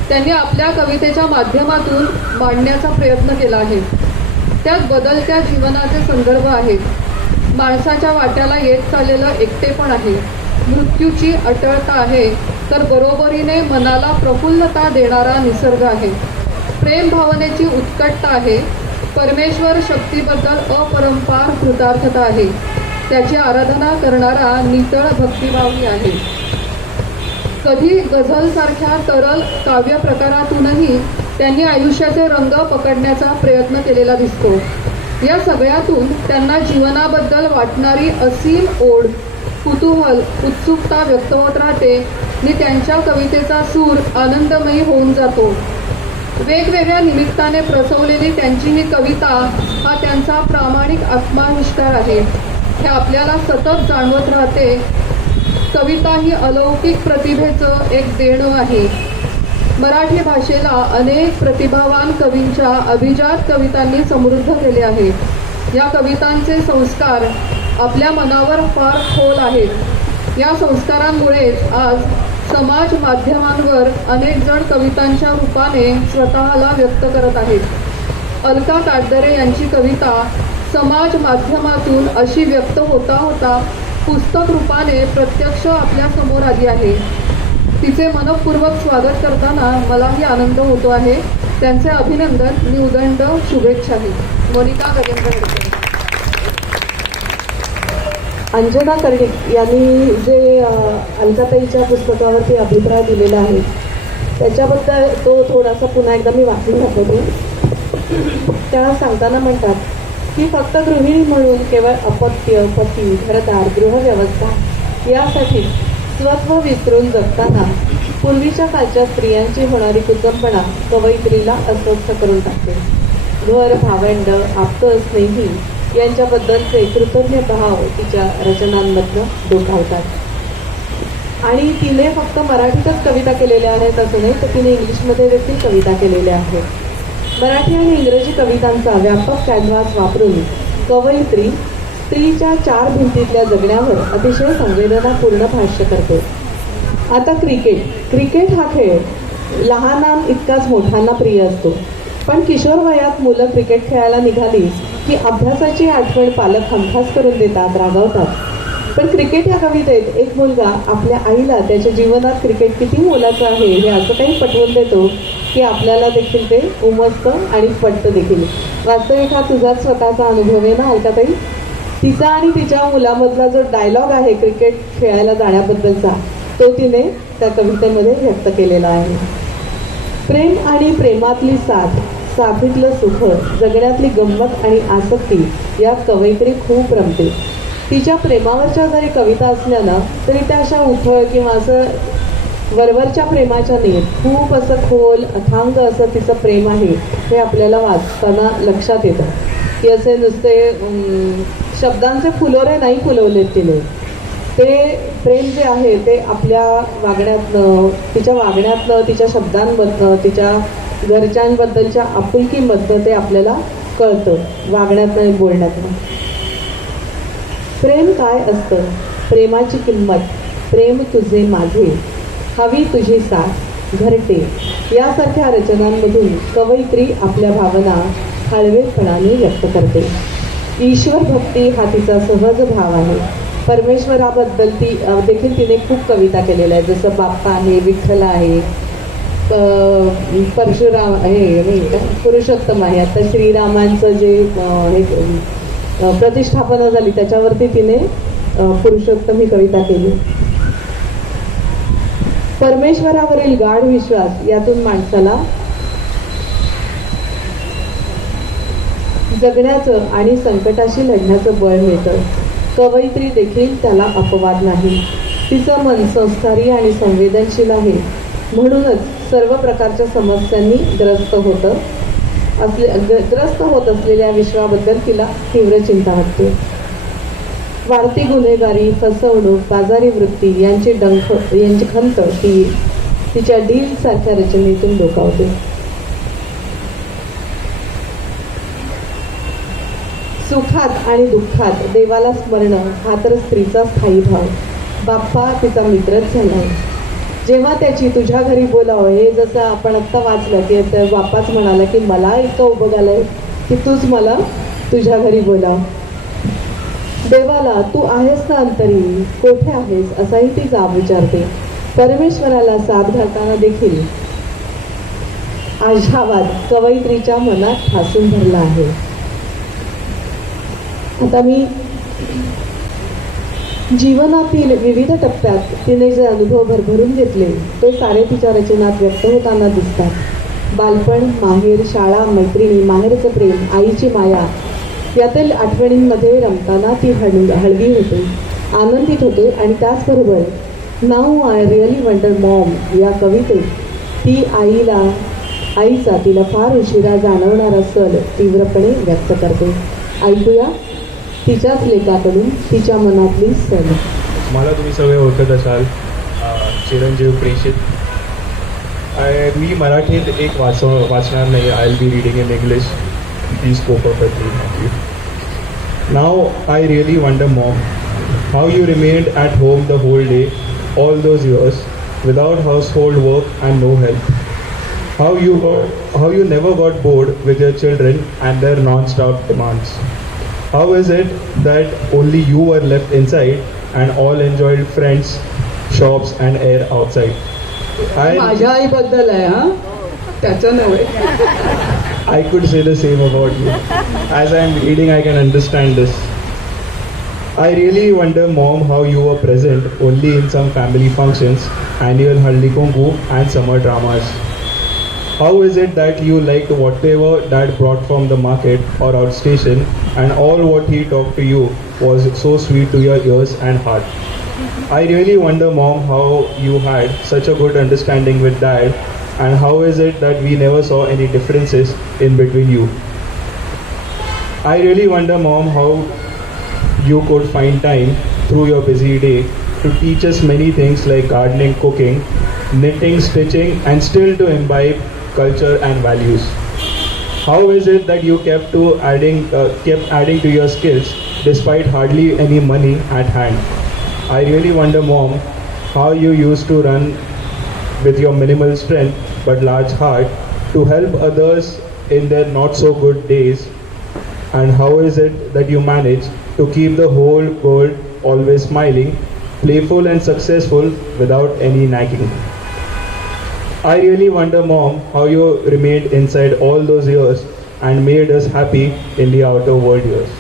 त्यांनी आपल्या कवितेच्या माध्यमातून मांडण्याचा प्रयत्न केला आहे. त्यात बदलत्या जीवनाचे संदर्भ आहेत. माणसाच्या वाट्याला येत चाललेलं एकटेपण आहे, मृत्यूची अटळता आहे, तर बरोबरीने मनाला प्रफुल्लता देणारा निसर्ग आहे. प्रेम भावनेची उत्कटता आहे, परमेश्वर शक्तीबद्दल अपरंपार कृतार्थता आहे, त्याची आराधना करणारा नितळ भक्तिभावही आहे. कधी गझलसारख्या तरल काव्य प्रकारातूनही त्यांनी आयुष्याचे रंग पकडण्याचा प्रयत्न केलेला दिसतो. या सगळ्यातून त्यांना जीवनाबद्दल वाटणारी असीम ओढ, कुतूहल, उत्सुकता व्यक्त होत राहते आणि त्यांच्या कवितेचा सूर आनंदमयी होऊन जातो. वेगवेगळ्या निमित्ताने प्रसवलेली त्यांची ही कविता हा त्यांचा प्रामाणिक आत्माविष्कार आहे, हे आपल्याला सतत जाणवत राहते. कविता ही अलौकिक प्रतिभेचं एक देणं आहे. मराठी भाषेला अनेक प्रतिभावान कवींच्या अभिजात कवितांनी समृद्ध केले आहे. या कवितांचे संस्कार आपल्या मनावर फार खोल आहेत. या संस्कारांमुळेच आज समाज माध्यमांवर अनेक जण कवितांच्या रूपाने स्वतःला व्यक्त करत आहेत. अलका काटकरे यांची कविता समाज माध्यमातून अशी व्यक्त होता होता पुस्तक रूपाने प्रत्यक्ष आपल्या समोर आली आहे. तिचे मनपूर्वक स्वागत करताना मलाही आनंद होतो आहे. त्यांचे अभिनंदन मी उदंड शुभेच्छाही. मोनिका गजेंद्र हेडकर. अंजना कर्णिक यांनी जे अलकाताईच्या पुस्तकावरती अभिप्राय दिलेला आहे त्याच्याबद्दल तो थोडासा पुन्हा एकदा मी वाचून दाखवतो. त्या सांगताना म्हणतात की फक्त गृहिणी म्हणून केवळ अपत्य, पती, घरदार, गृहव्यवस्था यासाठी स्वत्व विसरून जगताना पूर्वीच्या काळच्या स्त्रियांची होणारी कुचंबणा कवयित्रीला अस्वस्थ करून टाकते. घर, भावंड, आप्त, स्नेही यांच्याबद्दलचे कृतज्ञ भाव तिच्या रचनांमधनं डोकावतात. आणि तिने फक्त मराठीतच कविता केलेल्या आहेत असं नाही, तर तिने इंग्लिशमध्ये देखील कविता केलेल्या आहेत. मराठी आणि इंग्रजी कवितांचा व्यापक कॅनव्हास वापरून कवयित्री स्त्रीच्या 4 भिंतीतल्या जगण्यावर अतिशय संवेदनापूर्ण भाष्य करते. आता क्रिकेट हा खेळ लहानां इतकाच मोठ्यांना प्रिय असतो. पण किशोर वयात मुलं क्रिकेट खेळायला निघाली की अभ्यासाची आठवण पालक हमखास करून देतात, रागवतात. पण क्रिकेट या कवितेत एक मुलगा आपल्या आईला त्याच्या जीवनात क्रिकेट किती मोलाचं आहे हे असं काही पटवून देतो की आपल्याला देखील ते उमजतं आणि पटतं देखील. वास्तविक हा तुझाच स्वतःचा अनुभव आहे ना अलकाताई? तिचा आणि तिच्या मुलामधला जो डायलॉग आहे क्रिकेट खेळायला जाण्याबद्दलचा तो तिने त्या कवितेमध्ये व्यक्त केलेला आहे. प्रेम आणि प्रेमातली साथ, साथीतलं सुख, जगण्यातली गंमत आणि आसक्ती यात कवयित्री खूप रमते. तिच्या प्रेमावरच्या जरी कविता असल्या ना तरी त्या अशा उथळ किंवा असं वरवरच्या प्रेमाच्या नाहीत. खूप असं खोल अथांग असं तिचं प्रेम आहे हे आपल्याला वाचताना लक्षात येतं की असे नुसते शब्दांचे फुलोरे नाही फुलवलेत तिने. ते प्रेम जे आहे ते आपल्या वागण्यातनं, तिच्या वागण्यातनं, तिच्या शब्दांमधनं, तिच्या घरच्यांबद्दलच्या आपुलकीमधनं ते आपल्याला कळतं, वागण्यातनं आणि बोलण्यातनं. प्रेम काय असतं, प्रेमाची किंमत, प्रेम तुझे माझे, हवी तुझी साथ, घरटे यासारख्या रचनांमधून कवयित्री आपल्या भावना हळवेपणाने व्यक्त करते. ईश्वर भक्ती हा तिचा सहज भाव आहे. परमेश्वराबद्दल देखील तिने खूप कविता केलेल्या आहेत. जसं बाप्पा आहे, विठ्ठल आहे, परशुराम आहे, नाही का पुरुषोत्तम आहे. आता श्रीरामांचं जे प्रतिष्ठापना झाली त्याच्यावरती तिने पुरुषोत्तम ही कविता केली. परमेश्वरावरील गाढ विश्वास यातून माणसाला जगण्याचं आणि संकटाशी लढण्याचं बळ मिळतं. कवयित्री देखील त्याला अपवाद नाही. तिचं मन संस्कारी आणि संवेदनशील आहे. म्हणूनच सर्व प्रकारच्या समस्यांनी ग्रस्त होत असलेल्या विश्वाबद्दल तिला तीव्र चिंता वाटते. वाढती गुन्हेगारी, फसवणूक, बाजारी वृत्ती यांची खंत ती तिच्या डील सारख्या रचनेतून डोकावते. सुखात आणि दुःखात देवाला स्मरणं हा तर स्त्रीचा स्थायी भाव. बाप्पा तिचा मित्रच झाला आहे. जेव्हा त्याची तुझ्या घरी बोलावं, हे जसं आपण आत्ता वाचलं की बाप्पाच म्हणाला की मला इतकं उभं आलंय की तूच मला तुझ्या घरी बोलाव. देवाला तू आहेस ना अंतरी, कोठे आहेस असाही ती जाब विचारते. परमेश्वराला साथ घालताना देखील आशावाद कवयित्रीच्या मनात ठासून भरला आहे. आता मी जीवनातील विविध टप्प्यात तिने जे अनुभव भरभरून घेतले ते सारे तिच्या रचनात व्यक्त होताना दिसतात. बालपण, माहेर, शाळा, मैत्रिणी, माहेरचं प्रेम, आईची माया यातील आठवणींमध्ये रमताना ती हळवी होते, आनंदित होते. आणि त्याचबरोबर now I really wonder Maugham या कवितेत ती आईचा तिला फार उशिरा जाणवणारा सल तीव्रपणे व्यक्त करते. ऐकूया तिच्याच लेखाकडून तिच्या मनातली सल. मला तुम्ही सगळे ओळखत असाल, चिरंजीव प्रेषित. मी मराठीत एक वाचणार नाही. I will be reading in English. Please spoke perfectly. Now I really wonder, Mom, how you remained at home the whole day, all those years, without household work and no help. How you never got bored with your children and their non-stop demands. How is it that only you were left inside and all enjoyed friends, shops and air outside? माझ्या आईबद्दल आहे हा. त्याचं नव्हे. I could say the same about you. As I am reading, I can understand this. I really wonder, Mom, how you were present only in some family functions, annual Haldi Kunku and summer dramas. How is it that you liked whatever Dad brought from the market or outstation, and all what he talked to you was so sweet to your ears and heart? I really wonder, Mom, how you had such a good understanding with Dad, and how is it that we never saw any differences in between you? I really wonder, Mom, how you could find time through your busy day to teach us many things like gardening, cooking, knitting, stitching, and still to imbibe culture and values. How is it that you kept adding to your skills despite hardly any money at hand? I really wonder, Mom, how you used to run with your minimal strength but large heart to help others in their not so good days, and how is it that you manage to keep the whole world always smiling, playful and successful without any nagging? I really wonder, Mom, how you remained inside all those years and made us happy in the outer world years.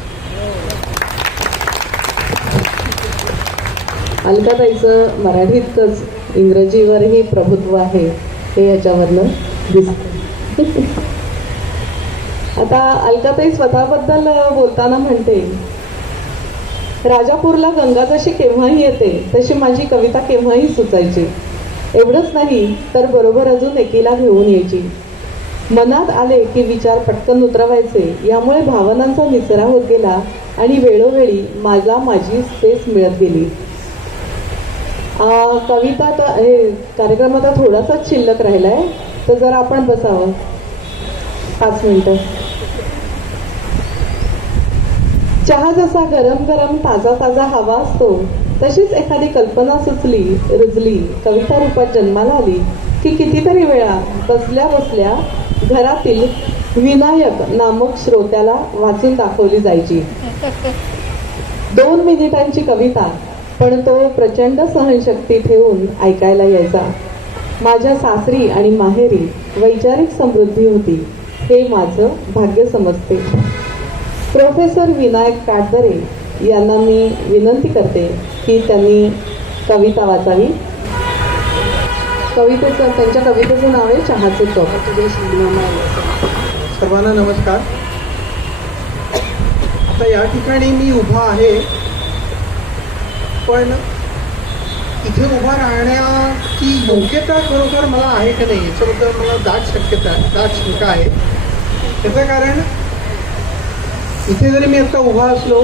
अलकाताईचं मराठीतच इंग्रजीवरही प्रभुत्व आहे हे याच्यावरनं दिसतं. आता अलकाताई स्वतःबद्दल बोलताना म्हणते, राजापूरला गंगा जशी केव्हाही येते तशी माझी कविता केव्हाही सुचायची. एवढंच नाही तर बरोबर अजून एकीला घेऊन यायची. मनात आले की विचार पटकन उतरवायचे. यामुळे भावनांचा निचरा होत गेला आणि वेळोवेळी माझी स्पेस मिळत गेली. कविता तर हे कार्यक्रम आता थोडासाच शिल्लक राहिलाय, तर जरा आपण बसावं 5 मिनिटं. चहा जसा गरम गरम ताजा ताजा हवा असतो, तशीच एखादी कल्पना सुचली, रुजली, कविता रूपात जन्माला आली की कितीतरी वेळा बसल्या बसल्या घरातील विनायक नामक श्रोत्याला वाचून दाखवली जायची. 2 मिनिटांची कविता, पण तो प्रचंड सहनशक्ती ठेवून ऐकायला यायचा. माझ्या सासरी आणि माहेरी वैचारिक समृद्धी होती, हे माझं भाग्य समजते. प्रोफेसर विनायक काटदरे यांना मी विनंती करते की त्यांनी कविता वाचावी. त्यांच्या कवितेचं नाव आहे चहाचे कप. सर्वांना नमस्कार. आता या ठिकाणी मी उभा आहे, पण इथे उभा राहण्याची योग्यता खरोखर मला आहे की नाही याच्याबद्दल मला दाट शंका आहे. त्याचं कारण इथे जरी मी आता उभा असलो,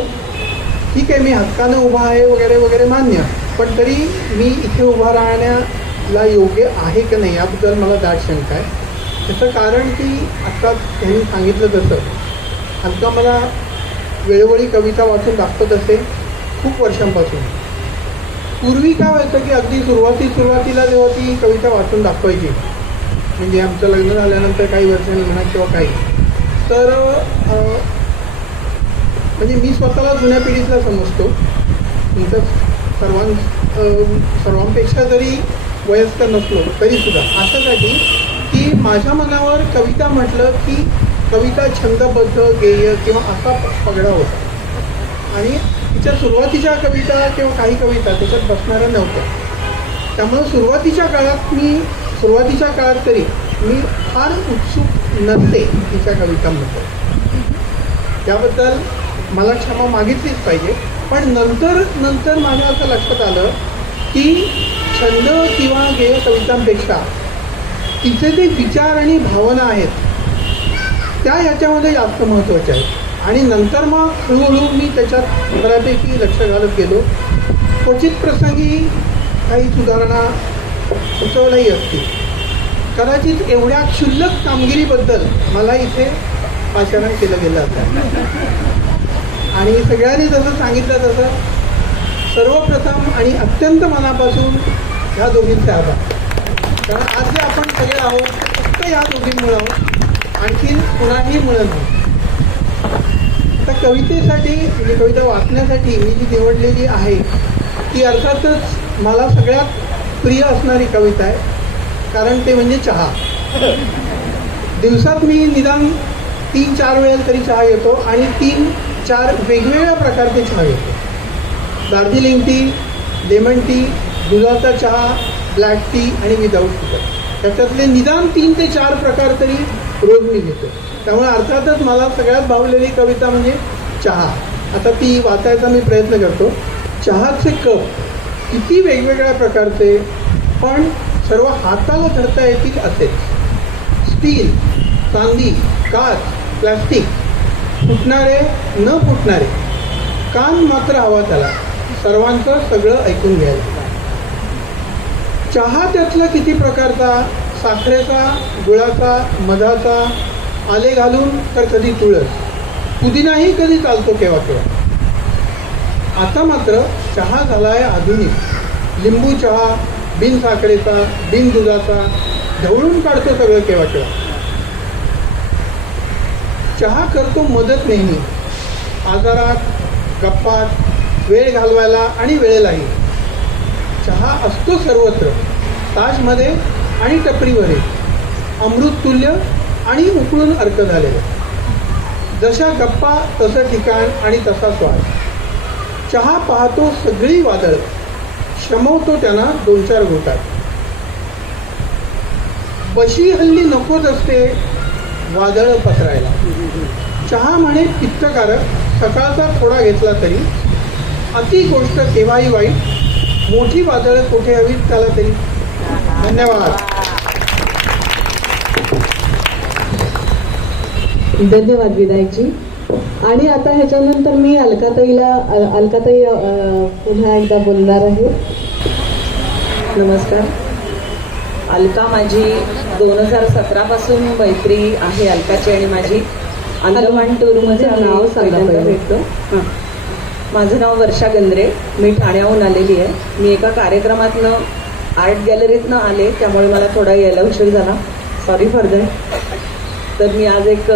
ठीक आहे, मी हक्कानं उभा आहे वगैरे वगैरे मान्य, पण तरी मी इथे उभा राहण्याला योग्य आहे की नाही याबद्दल मला दाट शंका आहे. त्याचं कारण की आत्ता त्यांनी सांगितलं तसं हक्का मला वेळोवेळी कविता वाचून दाखवत असे खूप वर्षांपासून. पूर्वी काय व्हायचं की अगदी सुरुवातीला जेव्हा ती कविता वाचून दाखवायची, म्हणजे आमचं लग्न झाल्यानंतर काही वर्षांनी म्हणा किंवा काही, तर म्हणजे मी स्वतःला जुन्या पिढीतला समजतो. तुमचं सर्वांपेक्षा जरी वयस्कर नसलो तरीसुद्धा अशासाठी की माझ्या मनावर कविता म्हटलं की कविता छंदबद्ध, गेय किंवा असा पगडा होता आणि तिच्या सुरुवातीच्या कविता किंवा काही कविता त्याच्यात बसणाऱ्या नव्हत्या. त्यामुळे सुरुवातीच्या काळात तरी मी फार उत्सुक नसते तिच्या कवितांमध्ये. त्याबद्दल मला क्षमा मागितलीच पाहिजे. पण नंतर माझ्या असं लक्षात आलं की छंद किंवा गेय कवितांपेक्षा तिचे जे विचार आणि भावना आहेत त्या याच्यामध्ये जास्त महत्त्वाच्या आहेत. आणि नंतर मग हळूहळू मी त्याच्यात बऱ्यापैकी लक्ष घालत गेलो. क्वचित प्रसंगी काही सुधारणा सुचवल्याही असतील. कदाचित एवढ्या क्षुल्लक कामगिरीबद्दल मला इथे आचरण केलं गेलं असतं. आणि सगळ्यांनी जसं सांगितलं तसं सर्वप्रथम आणि अत्यंत मनापासून ह्या दोघींचे आभार. कारण आज जे आपण सगळे आहोत फक्त या दोघींमुळं आहोत, आणखीन कुणाहीमुळं नाही. आता कवितेसाठी म्हणजे कविता वाचण्यासाठी मी जी निवडलेली आहे ती अर्थातच मला सगळ्यात प्रिय असणारी कविता आहे, कारण ते म्हणजे चहा. दिवसात मी निदान 3-4 वेळेला तरी चहा घेतो आणि 3-4 वेगवेगळ्या प्रकारचे चहा घेतो. दार्जिलिंग टी, लेमन टी, दुधाचा चहा, ब्लॅक टी आणि विदाऊट शुगर. त्याच्यातले निदान 3 ते 4 प्रकार तरी रोज मी घेतो. त्यामुळे अर्थातच मला सगळ्यात भावलेली कविता म्हणजे चहा. आता ती वाचायचा मी प्रयत्न करतो. चहाचे कप किती वेगवेगळ्या प्रकारचे, पण सर्व हाताला धरता येतील असेच. स्टील, चांदी, काच, प्लास्टिक, फुटणारे न फुटणारे, कान मात्र हवा त्याला, सर्वांचं सगळं ऐकून घ्यायचं. चहा त्यातला किती प्रकारचा, साखरेचा, गुळाचा, मधाचा, आले घालून तर कधी तुळस, पुदिनाही कधी चालतो केव्हा केव्हा. आता मात्र चहा झाला आहे आधुनिक. लिंबू चहा, बिन साखरेचा, बिन दुधाचा, ढवळून काढतो सगळं केव्हा केव्हा. चहा करतो मदत नेहमी, आजारात, गप्पात, वेळ घालवायला आणि वेळेलाही. चहा असतो सर्वत्र, ताजमध्ये आणि टपरीवरही, अमृततुल्य आणि उकळून अर्क झालेलं. जशा गप्पा तसं ठिकाण आणि तसा स्वाद. चहा पाहतो सगळी वादळ, शमवतो त्यांना 2-4 घोटात. बशी हल्ली नकोच असते वादळ पसरायला. चहा म्हणे पित्तकारक, सकाळचा थोडा घेतला तरी. अति गोष्ट केव्हाही वाईट, मोठी वादळ कुठे हवीत त्याला तरी. धन्यवाद. धन्यवाद विनायकजी. आणि आता ह्याच्यानंतर मी अलकाताई पुन्हा एकदा बोलणार आहे. नमस्कार. अलका माझी 2017 पासून मैत्री आहे अलकाची आणि माझी. अंदमान टूरमध्ये नाव सांगा पहिल्यांदा भेटतो. हां, माझं नाव वर्षा गंद्रे. मी ठाण्याहून आलेली आहे. मी एका कार्यक्रमातनं, आर्ट गॅलरीतनं आले, त्यामुळे मला थोडा यायला उशीर झाला. Sorry for that. तर मी आज एक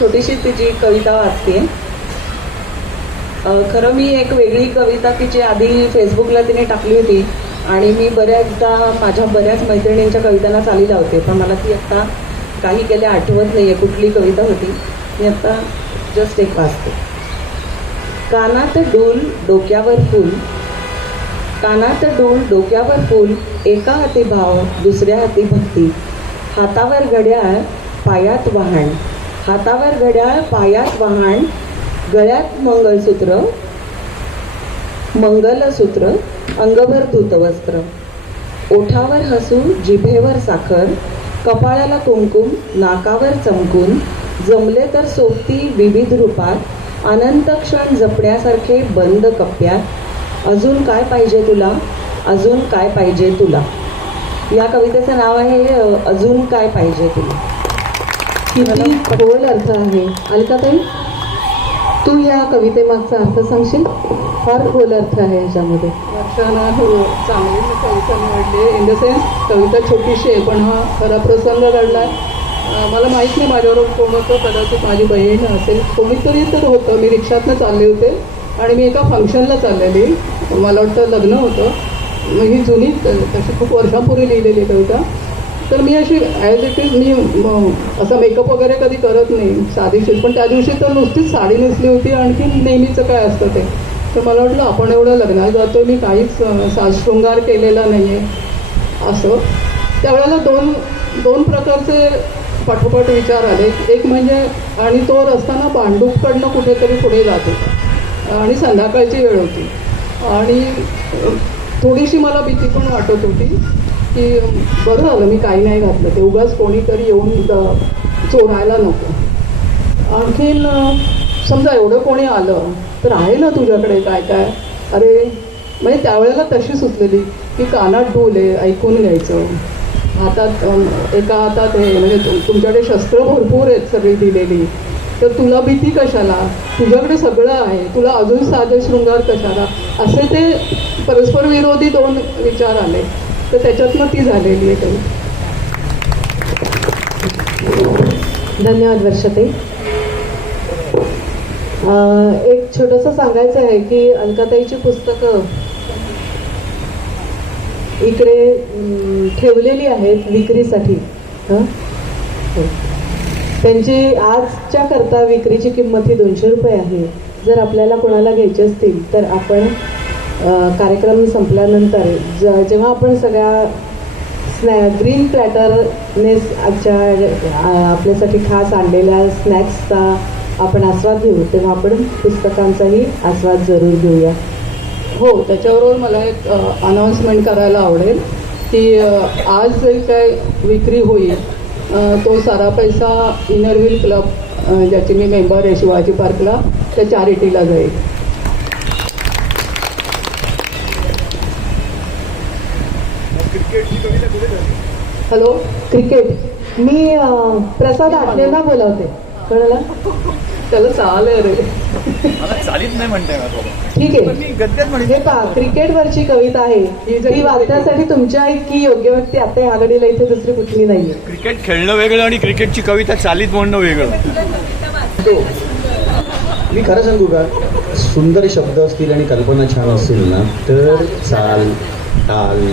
छोटीशी तिची कविता वाचते. खरं मी एक वेगळी कविता तिची आधी फेसबुकला तिने टाकली होती आणि मी बऱ्याचदा माझ्या बऱ्याच मैत्रिणींच्या कवितांना चाली लावते, पण मला ती आत्ता काही गेल्या आठवत नाही आहे कुठली कविता होती. मी आत्ता जस्ट एक वाचते. कानात डोल डोक्यावर फूल, कानात डोल डोक्यावर फूल, एका हाती भाव दुसऱ्या हाती भक्ती, हातावर घड्याळ पायात वहाण, हातावर घड्याळ पायात वहाण, गळ्यात मंगळसूत्र मंगलसूत्र, अंगभर धूतवस्त्र, ओठावर हसू जिभेवर साखर, कपाळाला कुंकुम नाकावर चमकून, जमले तर सोबती विविध रूपात, अनंत क्षण जपण्यासारखे बंद कप्प्यात, अजून काय पाहिजे तुला, अजून काय पाहिजे तुला. या कवितेचं नाव आहे अजून काय पाहिजे तुला. किती खोल अर्थ आहे. अलकाताई, तू या कवितेमागचा अर्थ सांगशील? फार खोल अर्थ आहे ह्याच्यामध्ये. वर्षानं चांगली मी कविता निवडली. इन द सेन्स कविता छोटीशी आहे, पण हा खरा प्रसंग घडला आहे. मला माहीत नाही माझ्याबरोबर कोण होतं, कदाचित माझी बहीण असेल, कोणीतरी तर होतं. मी रिक्षातनं चालले होते आणि मी एका फंक्शनला चाललेली. मला वाटतं लग्न होतं. मग ही जुनी तशी खूप वर्षांपूर्वी लिहिलेली कविता. तर मी अशी ॲज इट इज, मी असं मेकअप वगैरे कधी करत नाही, साधीशीर. पण त्या दिवशी तर नुसतीच साडी नेसली होती, आणखी नेहमीचं काय असतं ते. तर मला वाटलं आपण एवढं लग्नात जातो, मी काहीच साजशृंगार केलेला नाही आहे असं. त्यावेळेला दोन प्रकारचे पाठोपाठ विचार आले. एक म्हणजे, आणि तो रस्ताना भांडूपकडनं कुठेतरी पुढे जात होता आणि संध्याकाळची वेळ होती आणि थोडीशी मला भीती पण वाटत होती की बरं झालं मी काही नाही घातलं, ते उगाच कोणीतरी येऊन चोरायला नको. आणखीन समजा एवढं कोणी आलं तर आहे ना तुझ्याकडे काय काय. अरे म्हणजे त्यावेळेला तशी सुचलेली की कानात डूल आहे, ऐकून घ्यायचं. हातात एका हातात हे म्हणजे तुमच्याकडे शस्त्र भरपूर आहेत सगळी दिलेली, तर तुला भीती कशाला, तुझ्याकडे सगळं आहे, तुला अजून साधे शृंगार कशाला. असे ते परस्पर विरोधी 2 विचार आले. तर त्याच्यातनं ती झालेली आहे काही. धन्यवाद वर्षाताई. एक छोटंसं सांगायचं आहे की अलकाताईची पुस्तकं इकडे ठेवलेली आहेत विक्रीसाठी. त्यांची आजच्या करता विक्रीची किंमत ही 200 रुपये आहे. जर आपल्याला कोणाला घ्यायचे असतील तर आपण कार्यक्रम संपल्यानंतर जेव्हा आपण सगळ्या ग्रीन प्लॅटरने आपल्यासाठी खास आणलेल्या स्नॅक्सचा आपण आस्वाद घेऊ, तेव्हा आपण पुस्तकांचाही आस्वाद जरूर घेऊया. हो, त्याच्याबरोबर मला एक अनाऊन्समेंट करायला आवडेल की आज जे काय विक्री होईल तो सारा पैसा इनर व्हील क्लब ज्याची मी मेंबर आहे शिवाजी पार्कला, त्या चॅरिटीला जाईल. हॅलो, क्रिकेट मी प्रसाद आटलेला बोलावते. कळलं? त्याला चालेल रे. चालीत नाही म्हणते ठीक आहे. हे पहा, क्रिकेटवरची कविता आहे, ती वाचण्यासाठी तुमच्या इतकी योग्य व्यक्ती आता या घडीला इथे दुसरी कुठली नाहीये. क्रिकेट खेळणं वेगळं आणि क्रिकेटची कविता चालीत म्हणणं वेगळं. मी खरं सांगू का, सुंदर शब्द असतील आणि कल्पना छान असतील ना तर चाल, ताल,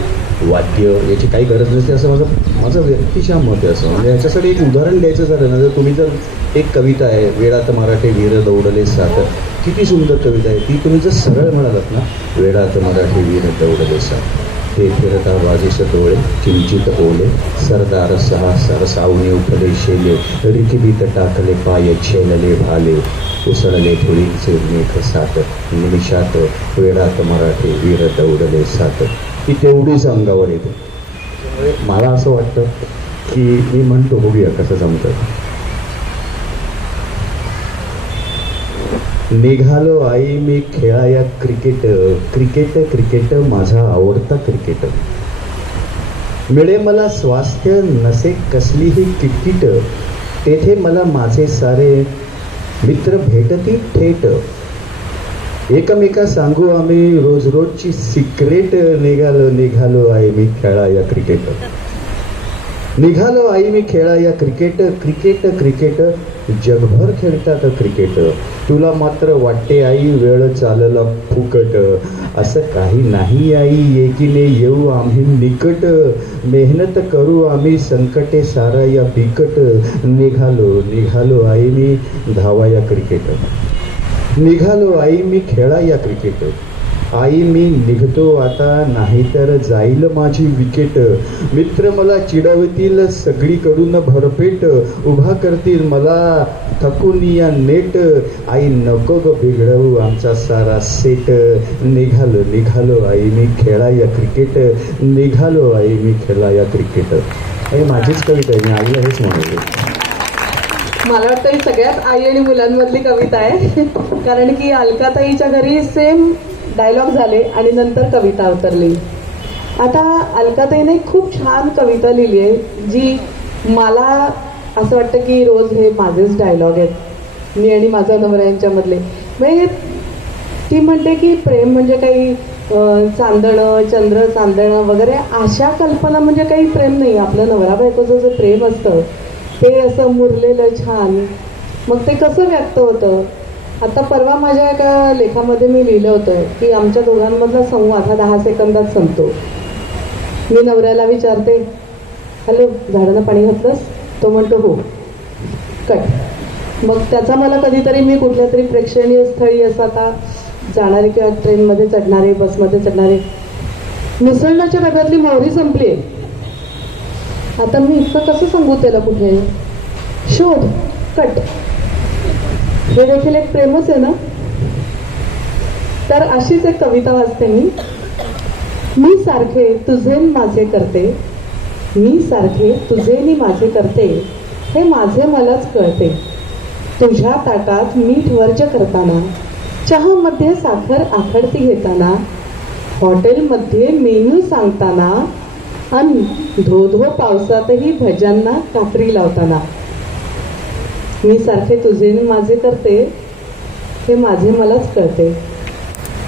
वाद्य याची काही गरज नसते असं माझं व्यक्तिशः मत आहे. असं म्हणजे याच्यासाठी एक उदाहरण द्यायचं झालं ना, तर तुम्ही जर एक कविता आहे, वेळात मराठे वीर दौडले सात, किती सुंदर कविता आहे ती. तुम्ही जर सरळ म्हणालात ना, वेळात मराठे वीर दौडले सात, ते फिरता वाजेश डोळे किंचित ओले, सरदार सहा सरसावणे उठले शेले, रिकिबीत टाकले पाय छेलले भाले, उसळले धुळीचे मेघ सात, निमिषात वेळात मराठे वीर दौडले सात. ती तेवढीच अंगावर येते. त्यामुळे मला असं वाटतं की मी म्हणतो, बघूया कसं जमतं. निघालो आई मी खेळाया क्रिकेट, क्रिकेट क्रिकेट माझा आवडता क्रिकेट, मिळे मला स्वास्थ्य नसे कसलीही किटकिट, तेथे मला माझे सारे मित्र भेटती थेट, एकमेका सांगू आम्ही रोज रोजची सिक्रेट, निघालो आई मी खेळाया क्रिकेट, निघालो आई मी खेळाया क्रिकेट, क्रिकेट क्रिकेट जगभर खेळतात क्रिकेट, तुला मात्र वाटते आई वेळ चालला फुकट, असं काही नाही आई एकीने येऊ आम्ही निकट, मेहनत करू आम्ही संकटे सारा या बिकट, निघालो आई मी धावाया क्रिकेट, निघालो आई मी खेळाया क्रिकेट, आई मी निघतो आता नाहीतर जाईल माझी विकेट, मित्र मला चिडवतील सगळीकडून भरपेट, उभा करतील मला थकून या नेट, आई नको ग बिघडवू आमचा सारा सेट, निघालो आई मी खेळाया क्रिकेट, निघालो आई मी खेळाया क्रिकेट. हे माझीच कविता आहे, मी आईला हेच म्हणतो. मला वाटतं ही सगळ्यात आई आणि मुलांमधली कविता आहे, कारण की अलकाताईच्या घरी सेम डायलॉग झाले आणि नंतर कविता अवतरली. आता अलकाताईने खूप छान कविता लिहिली आहे, जी मला असं वाटतं की रोज हे माझेच डायलॉग आहेत, मी आणि माझा नवरा यांच्यामधले. म्हणजे ती म्हणते की प्रेम म्हणजे काही चांदणं, चंद्र चांदणं वगैरे अशा कल्पना म्हणजे काही प्रेम नाही. आपलं नवरा बायकोचं जे प्रेम असतं ते असं मुरलेलं छान, मग ते कसं व्यक्त होतं. आता परवा माझ्या एका लेखामध्ये मी लिहिलं होतं की आमच्या दोघांमधला संवाद हा 10 सेकंदात संपतो. मी नवऱ्याला विचारते, हॅलो झाडांना पाणी घातलंस? तो म्हणतो हो, कट. मग त्याचा मला कधीतरी मी कुठल्या तरी प्रेक्षणीय स्थळी असं आता जाणारे किंवा ट्रेनमध्ये चढणारे, बसमध्ये चढणारे, मिसळण्याच्या डब्यातली मोहरी संपली आहे, आता मी इतकं कसं सांगू त्याला कुठे, शोध, कट. हे देखील एक प्रेमच आहे ना. तर अशीच एक कविता वाचते मी सारखे तुझे माझे करते, मी सारखे तुझे नि माझे करते, हे माझे मलाच कळते, तुझ्या ताटात मीठ वर्ज करताना, चहामध्ये साखर आखडती घेताना, हॉटेलमध्ये मेन्यू सांगताना, आणि धो धो पावसातही भज्यांना कात्री लावताना, मी सारखे तुझे माझे करते, हे माझे मलाच कळते,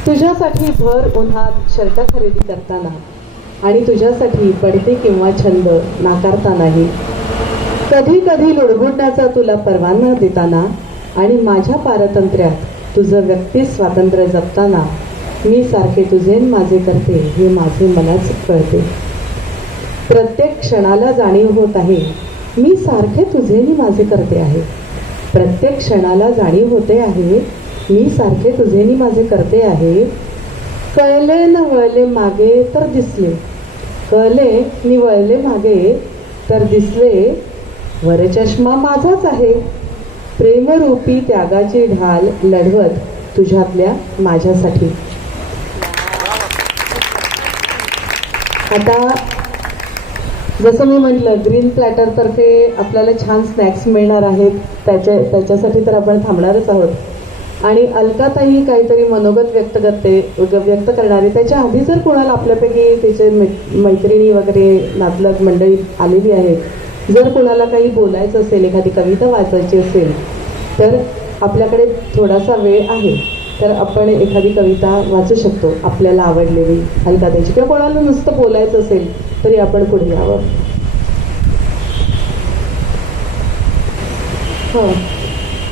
तुझ्यासाठी भर उन्हात शर्ट खरेदी करताना, आणि तुझ्यासाठी पडते किंवा छंद नाकारतानाही, कधी कधी लुडबुडण्याचा तुला परवाना देताना, आणि माझ्या पारतंत्र्यात तुझं व्यक्ती स्वातंत्र्य जपताना, मी सारखे तुझे माझे करते, हे माझे मलाच कळते. प्रत्येक क्षणाला जाणीव होत आहे मी सारखे तुझेनी माझे करते आहे. प्रत्येक क्षणाला जाणीव होते आहे, मी सारखे तुझेनी माझे करते आहे. कळले न वळले मागे तर दिसले, कळले नि वळले मागे तर दिसले, वरचष्मा माझाच आहे. प्रेमरूपी त्यागाची ढाल लढवत तुझ्यातल्या माझ्यासाठी. आता जसं मी म्हटलं, ग्रीन प्लॅटरतर्फे आपल्याला छान स्नॅक्स मिळणार आहेत, त्याच्यासाठी तर आपण थांबणारच आहोत. आणि अलकाताई काहीतरी मनोगत व्यक्त करणारे, त्याच्या आधी जर कोणाला आपल्यापैकी त्याचे मैत्रिणी वगैरे नातलग मंडळी आलेली आहेत, जर कोणाला काही बोलायचं असेल, एखादी कविता वाचायची असेल, तर आपल्याकडे थोडासा वेळ आहे, तर आपण एखादी कविता वाचू शकतो आपल्याला आवडलेली अलकाताईची, किंवा कोणाला नुसतं बोलायचं असेल तरी आपण पुढे यावं. हो,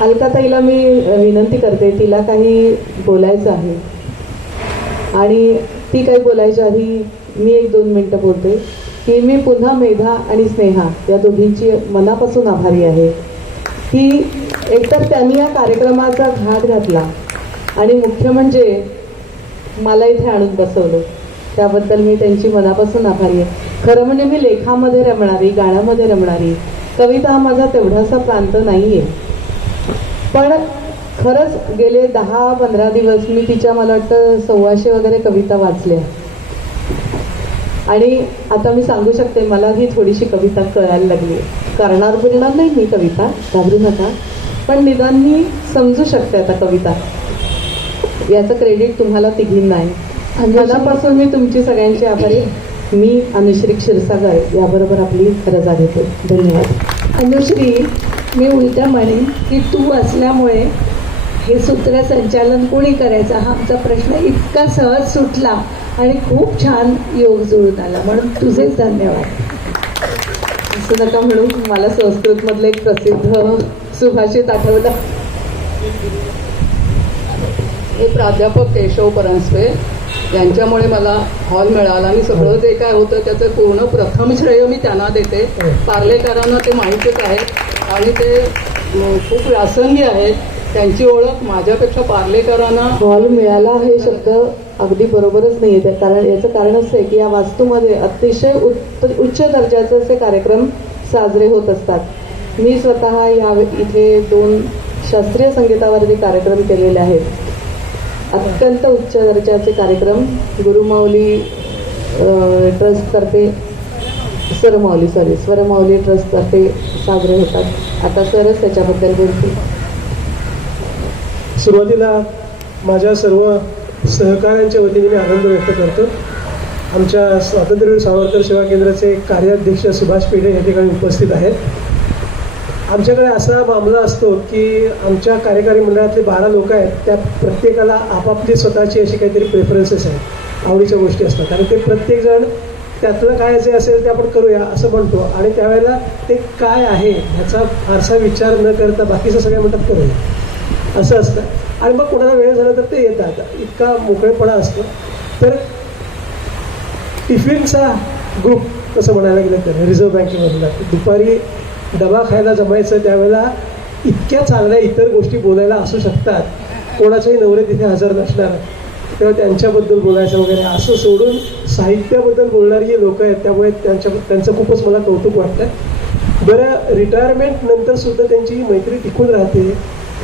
अलकाताईला मी विनंती करते, तिला काही बोलायचं आहे आणि ती काही बोलायच्या आधी मी 1-2 मिनटं बोलते की मी पुन्हा मेधा आणि स्नेहा या दोघींची मनापासून आभारी आहे की एकतर त्यांनी या कार्यक्रमाचा घाट घातला आणि मुख्य म्हणजे मला इथे आणून बसवलं, त्याबद्दल मी त्यांची मनापासून आभारी आहे. खरं म्हणजे मी लेखामध्ये रमणारी, गाण्यामध्ये रमणारी, कविता हा माझा तेवढासा प्रांत नाही आहे, पण खरंच गेले 10-15 दिवस मी तिच्या मला वाटतं 100 वगैरे कविता वाचल्या आणि आता मी सांगू शकते मला ही थोडीशी कविता कळायला लागली. करणार नाही मी कविता, घाबरू नका, पण निदान मी समजू शकते आता कविता. याचं क्रेडिट तुम्हाला तिघींना आहे. मनापासून मी तुमची सगळ्यांची आभारी. मी अनुश्री क्षीरसागर याबरोबर आपली रजा घेते. धन्यवाद. अनुश्री, मी उलटा म्हणेन की तू असल्यामुळे हे सूत्रसंचालन कोणी करायचं हा आमचा प्रश्न इतका सहज सुटला आणि खूप छान योग जुळून आला, म्हणून तुझेच धन्यवाद. असं नका म्हणून, मला संस्कृतमधलं एक प्रसिद्ध सुभाषित आठवलं. हे प्राध्यापक केशव परांजपे यांच्यामुळे मला हॉल मिळाला आणि सगळं जे काय होतं त्याचं पूर्ण प्रथम श्रेय मी त्यांना देते. पार्लेकरांना ते माहितीच आहे आणि ते खूप व्यासंगी आहेत. त्यांची ओळख माझ्यापेक्षा पार्लेकरांना. हॉल मिळाला हे शब्द अगदी बरोबरच नाही आहे, कारण याचं कारण असं आहे की या वास्तूमध्ये अतिशय उच्च दर्जाचे असे कार्यक्रम साजरे होत असतात. मी स्वतः इथे 2 शास्त्रीय संगीतावरती कार्यक्रम केलेले आहेत. अत्यंत उच्च दर्जाचे कार्यक्रम गुरुमाऊली ट्रस्टतर्फे स्वरमाऊली ट्रस्टतर्फे साजरे होतात. आता सरच त्याच्याबद्दल बोलते. सुरुवातीला माझ्या सर्व सहकाऱ्यांच्या वतीने मी आनंद व्यक्त करतो. आमच्या स्वातंत्र्यवीर सावरकर सेवा केंद्राचे कार्याध्यक्ष सुभाष पेढे या ठिकाणी उपस्थित आहेत. आमच्याकडे असा मामला असतो की आमच्या कार्यकारी मंडळातले 12 लोक आहेत, त्या प्रत्येकाला आपापली स्वतःची अशी काहीतरी प्रेफरन्सेस आहेत, आवडीच्या गोष्टी असतात आणि ते प्रत्येकजण त्यातलं काय जे असेल ते आपण करूया असं म्हणतो आणि त्यावेळेला ते काय आहे ह्याचा फारसा विचार न करता बाकीचं सगळ्या म्हणतात करूया असं असतं. आणि मग कोणाला वेळ झाला तर ते येतात, इतका मोकळेपणा असतो. तर टिफिनचा ग्रुप कसं म्हणायला गेलं तर रिझर्व्ह बँकेमधला दुपारी डबा खायला जमायचं त्यावेळेला इतक्या चांगल्या इतर गोष्टी बोलायला असू शकतात. कोणाच्याही नवरे तिथे हजर नसणार तेव्हा त्यांच्याबद्दल बोलायचं वगैरे असं सोडून साहित्याबद्दल बोलणारी लोक आहेत, त्यामुळे त्यांचं खूपच मला कौतुक वाटतं. बरं, रिटायरमेंट नंतर सुद्धा त्यांची मैत्री टिकून राहते.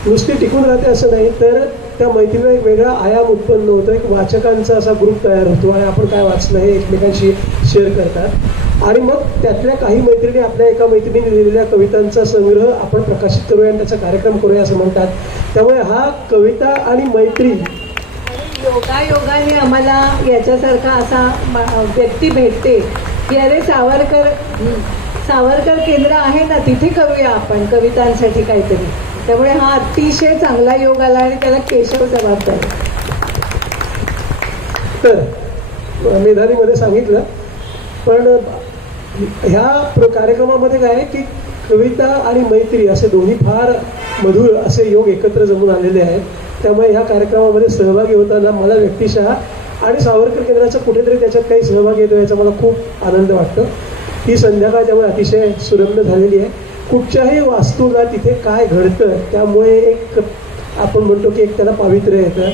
नुसती टिकून राहते असं नाही, तर त्या मैत्रीला एक वेगळा आयाम उत्पन्न होतो. एक वाचकांचा असा ग्रुप तयार होतो आणि आपण काय वाचलं हे एकमेकांशी शेअर करतात आणि मग त्यातल्या काही मैत्रिणी आपल्या एका मैत्रिणीने लिहिलेल्या कवितांचा संग्रह आपण प्रकाशित करूया आणि त्याचा कार्यक्रम करूया असं म्हणतात. त्यामुळे हा कविता आणि मैत्री योगायोगाने आम्हाला याच्यासारखा असा व्यक्ती भेटते की अरे सावरकर केंद्र आहे ना, तिथे करूया आपण कवितांसाठी काहीतरी. त्यामुळे हा अतिशय चांगला योग आला आणि त्याला केशव जबाबदार. तर मेधानीमध्ये सांगितलं, पण ह्या कार्यक्रमामध्ये काय आहे की कविता आणि मैत्री असे दोन्ही फार मधुर असे योग एकत्र जमून आलेले आहेत. त्यामुळे ह्या कार्यक्रमामध्ये सहभागी होताना मला व्यक्तिशः आणि सावरकर केंद्राचं कुठेतरी त्याच्यात काही सहभाग येतो याचा मला खूप आनंद वाटतो. ही संध्याकाळ त्यामुळे अतिशय सुरम्य झालेली आहे. कुठच्याही वास्तूला तिथे काय घडतं त्यामुळे एक आपण म्हणतो की एक त्याला पावित्र्य येतं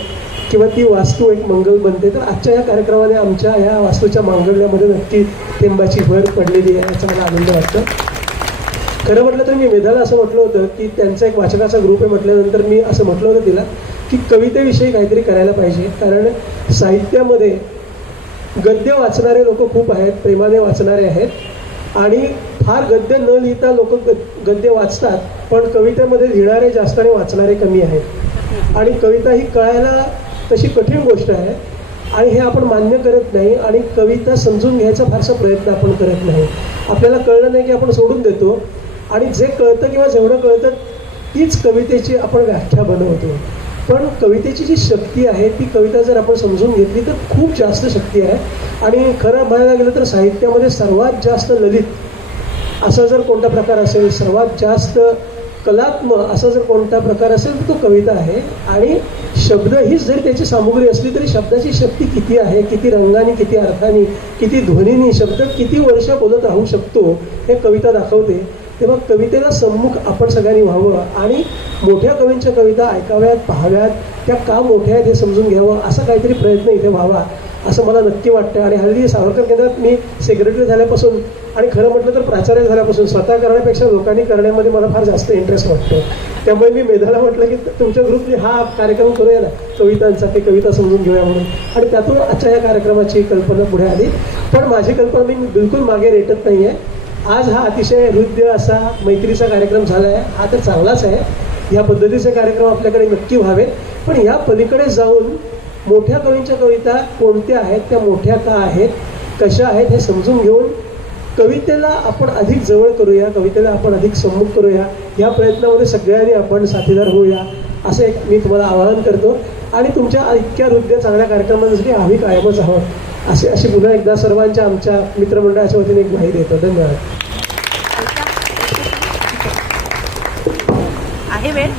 किंवा ती वास्तू एक मंगल बनते. तर आजच्या या कार्यक्रमाने आमच्या ह्या वास्तूच्या मांगल्यामध्ये नक्की थेंबाची भर पडलेली आहे, याचा मला आनंद वाटतो. खरं म्हटलं तर मी मेधाला असं म्हटलं होतं की त्यांचा एक वाचकाचा ग्रुप आहे म्हटल्यानंतर मी असं म्हटलं होतं तिला की कवितेविषयी काहीतरी करायला पाहिजे. कारण साहित्यामध्ये गद्य वाचणारे लोक खूप आहेत, प्रेमाने वाचणारे आहेत आणि फार गद्य न लिहिता लोक गद्य वाचतात, पण कवितेमध्ये लिहिणारे जास्त आणि वाचणारे कमी आहेत. आणि कविता ही कळायला तशी कठीण गोष्ट आहे आणि हे आपण मान्य करत नाही आणि कविता समजून घ्यायचा फारसा प्रयत्न आपण करत नाही. आपल्याला कळलं नाही की आपण सोडून देतो आणि जे कळतं किंवा जेवढं कळतं तीच कवितेची आपण व्याख्या बनवतो. पण कवितेची जी शक्ती आहे ती कविता जर आपण समजून घेतली तर खूप जास्त शक्ती आहे. आणि खरं म्हणायला गेलं तर साहित्यामध्ये सर्वात जास्त ललित असा जर कोणता प्रकार असेल, सर्वात जास्त कलात्मक असा जर कोणता प्रकार असेल तर तो कविता आहे. आणि शब्द हीच जरी त्याची सामुग्री असली तरी शब्दाची शक्ती किती आहे, किती रंगाने, किती अर्थाने, किती ध्वनीने शब्द किती वर्ष बोलत राहू शकतो हे कविता दाखवते. तेव्हा कवितेला सम्मुख आपण सगळ्यांनी व्हावं आणि मोठ्या कवींच्या कविता ऐकाव्यात, पाहाव्यात, त्या का मोठ्या आहेत हे समजून घ्यावं, असा काहीतरी प्रयत्न इथे व्हावा असं मला नक्की वाटतं. आणि हल्ली सावरकर केंद्रात मी सेक्रेटरी झाल्यापासून आणि खरं म्हटलं तर प्राचार्य झाल्यापासून स्वतः करण्यापेक्षा लोकांनी करण्यामध्ये मला फार जास्त इंटरेस्ट वाटतो. त्यामुळे मी मेधाला म्हटलं की तुमच्या ग्रुपने हा कार्यक्रम करूया ना कवितांचा, ते कविता समजून घेऊया म्हणून. आणि त्यातून आजच्या या कार्यक्रमाची कल्पना पुढे आली. पण माझी कल्पना मी बिलकुल मागे रेटत नाही आहे. आज हा अतिशय हृदय असा मैत्रीचा कार्यक्रम झाला आहे, हा तर चांगलाच आहे. या पद्धतीचे कार्यक्रम आपल्याकडे नक्की व्हावेत. पण या पलीकडे जाऊन मोठ्या कवींच्या कविता कोणत्या आहेत, त्या मोठ्या का आहेत, कशा आहेत हे समजून घेऊन कवितेला आपण अधिक जवळ करूया, कवितेला आपण अधिक सम्मुख करूया. या प्रयत्नामध्ये सगळ्यांनी आपण साथीदार होऊया असं एक मी तुम्हाला आवाहन करतो. आणि तुमच्या इतक्या हृदय चांगल्या कार्यक्रमांसाठी आम्ही कायमच आहोत अशी पुन्हा एकदा सर्वांच्या आमच्या मित्रमंडळाच्या वतीने एक ग्वाही देतो. धन्यवाद. आहे वेळ.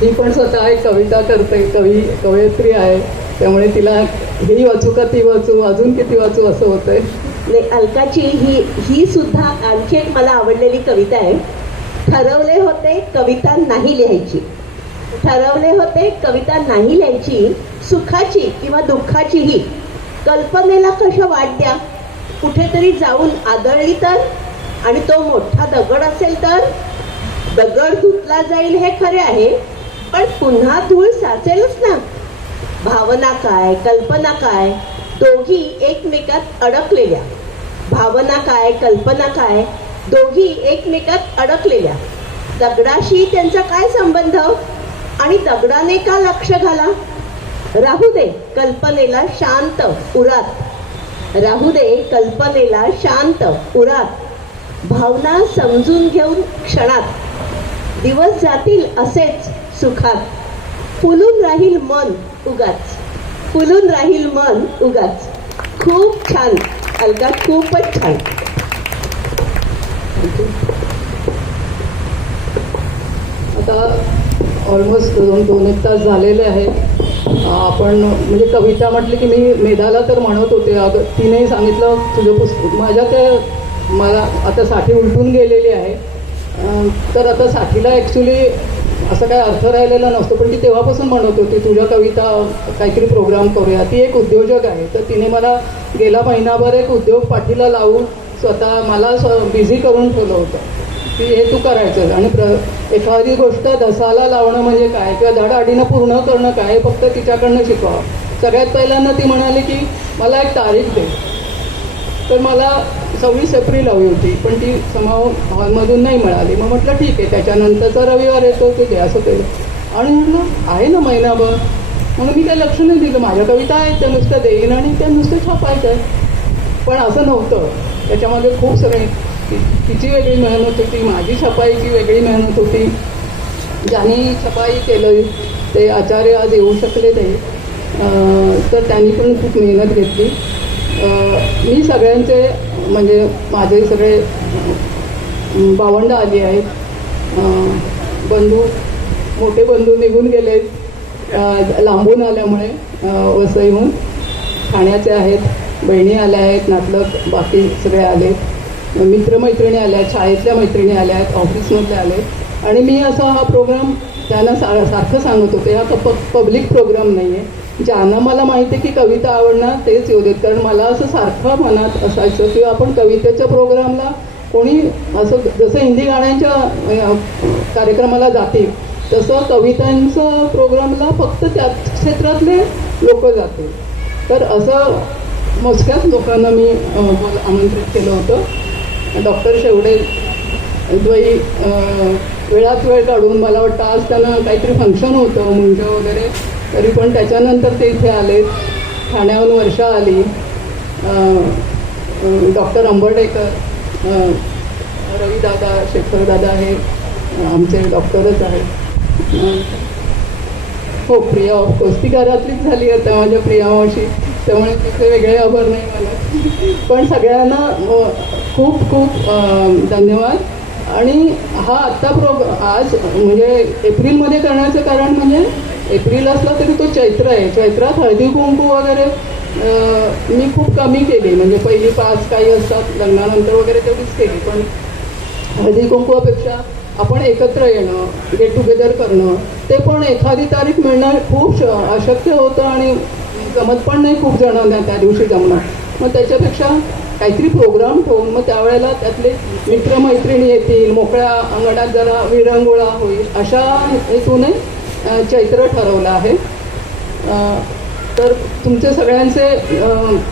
ही पण स्वतः एक कविता करते, कवयित्री आहे, त्यामुळे तिला ही वाचू का ती वाचू, अजून किती वाचू असं होतंय. नाही, अलकाची ही सुद्धा आणखी एक मला आवडलेली कविता आहे. ठरवले होते कविता नाही लिहायची, ठरवले होते कविता नाही लिहायची, सुखाची किंवा दुःखाचीही कल्पनेला कशा वाट द्या, कुठेतरी जाऊन आदळली तर, आणि तो मोठा दगड असेल तर. दगड धुतला जाईल हे खरे आहे, पण पुन्हा धूळ साचेलच ना. भावना काय, कल्पना काय, दोघी एकमेकात अडकलेल्या. भावना काय, कल्पना काय, दोघी एकमेकात अडकलेल्या. दगडाशी त्यांचा काय संबंध आणि दगडाने का लक्ष घाला. राहू दे कल्पनेला शांत उरात, राहू दे कल्पनेला शांत उरात. भावना समजून घेऊन क्षणात दिवस जातील असेच सुखात. फुलून राहील मन उगाच, फुलून राहील मन उगाच. खूप छान अलका, खूपच छान. आता ऑलमोस्ट दोन एक तास झालेले आहेत. आपण म्हणजे कविता म्हटली की मी मेधाला तर म्हणत होते, अगं तिने सांगितलं तुझं पुस्तक माझ्या ते मला आता साठी उलटून गेलेली आहे. तर आता साठीला ॲक्च्युली असं काय अर्थ राहिलेला नसतो, पण ती तेव्हापासून म्हणत होती तुझ्या कविता काहीतरी प्रोग्राम करूया. ती एक उद्योजक आहे, तर तिने मला गेला महिनाभर एक उद्योग पाठीला लावून स्वतः मला बिझी करून ठेवलं होतं की हे तू करायचं. आणि एखादी गोष्ट धसाला लावणं म्हणजे काय किंवा धडाडीनं पूर्ण करणं काय हे फक्त तिच्याकडनं शिकवावं. सगळ्यात पहिल्यांदा ती म्हणाली की मला एक तारीख दे. तर मला 26 एप्रिल हवी होती, पण ती समाव हॉलमधून नाही मिळाली. मग म्हटलं ठीक आहे, त्याच्यानंतरचा रविवार येतो ते असं केलं. आणि म्हटलं आहे ना महिनाभर, म्हणून मी काही लक्ष नाही दिलं. माझ्या कविता आहेत त्या नुसत्या देईन आणि त्या नुसतं छापायचं आहे. पण असं नव्हतं, त्याच्यामध्ये खूप सगळे तिची वेगळी मेहनत होती, माझी छपाईची वेगळी मेहनत होती. ज्यांनी छपाई केलं ते आचार्य आज येऊ शकले नाही, तर त्यांनी पण खूप मेहनत घेतली. मी सगळ्यांचे म्हणजे माझे सगळे भावंडं आली आहेत, बंधू मोठे बंधू निघून गेलेत लांबून आल्यामुळे, वसईहून ठाण्याचे आहेत. बहिणी आल्या आहेत, नातलग बाकी सगळे आलेत, मित्रमैत्रिणी आल्या आहेत, शाळेतल्या मैत्रिणी आल्या आहेत, ऑफिसमधल्या आले आणि मी असा हा प्रोग्राम त्यांना सारखं सांगत होते, हा पब्लिक प्रोग्राम नाही आहे. ज्यांना मला माहिती आहे की कविता आवडणार तेच येऊ देत, कारण मला असं सारखं मनात असायचं की आपण कवितेच्या प्रोग्रामला कोणी असं जसं हिंदी गाण्यांच्या कार्यक्रमाला जाते तसं कवितांचं प्रोग्रामला फक्त त्याच क्षेत्रातले लोक जाते. तर असं मोजक्याच लोकांना मी आमंत्रित केलं होतं. डॉक्टर शेवडे द्वयी वेळात वेळ काढून, मला वाटतं आज त्यांना काहीतरी फंक्शन होतं मुंज वगैरे, तरी पण त्याच्यानंतर ते इथे आले. ठाण्याहून वर्षा आली, डॉक्टर अंबर्डेकर, रविदादा, शेखरदादा हे आमचे डॉक्टरच आहेत. हो, प्रिया ऑफकोर्स ती घरातलीच झाली आता माझ्या प्रिया मावशी, त्यामुळे तिचे वेगळे आभार नाही मला. पण सगळ्यांना खूप खूप धन्यवाद. आणि हा आत्ता आज म्हणजे एप्रिलमध्ये करण्याचं कारण म्हणजे एप्रिल असला तरी तो चैत्र आहे. चैत्रात हळदी कुंकू वगैरे मी खूप कमी केली, म्हणजे पहिली 5 काही असतात लग्नानंतर वगैरे तेवढीच केली. पण हळदी कुंकूपेक्षा आपण एकत्र येणं, गेट टुगेदर करणं, ते पण एखादी तारीख मिळणं खूप अशक्य होतं आणि जमत पण नाही खूप जणांना त्या दिवशी जमणं. मग त्याच्यापेक्षा काहीतरी प्रोग्राम ठेवून मग त्यावेळेला त्यातले मित्रमैत्रिणी येतील, मोकळ्या अंगणात जरा विरंगुळा होईल, अशा हेतूने चैत्र ठरवलं आहे. तर तुमचे सगळ्यांचे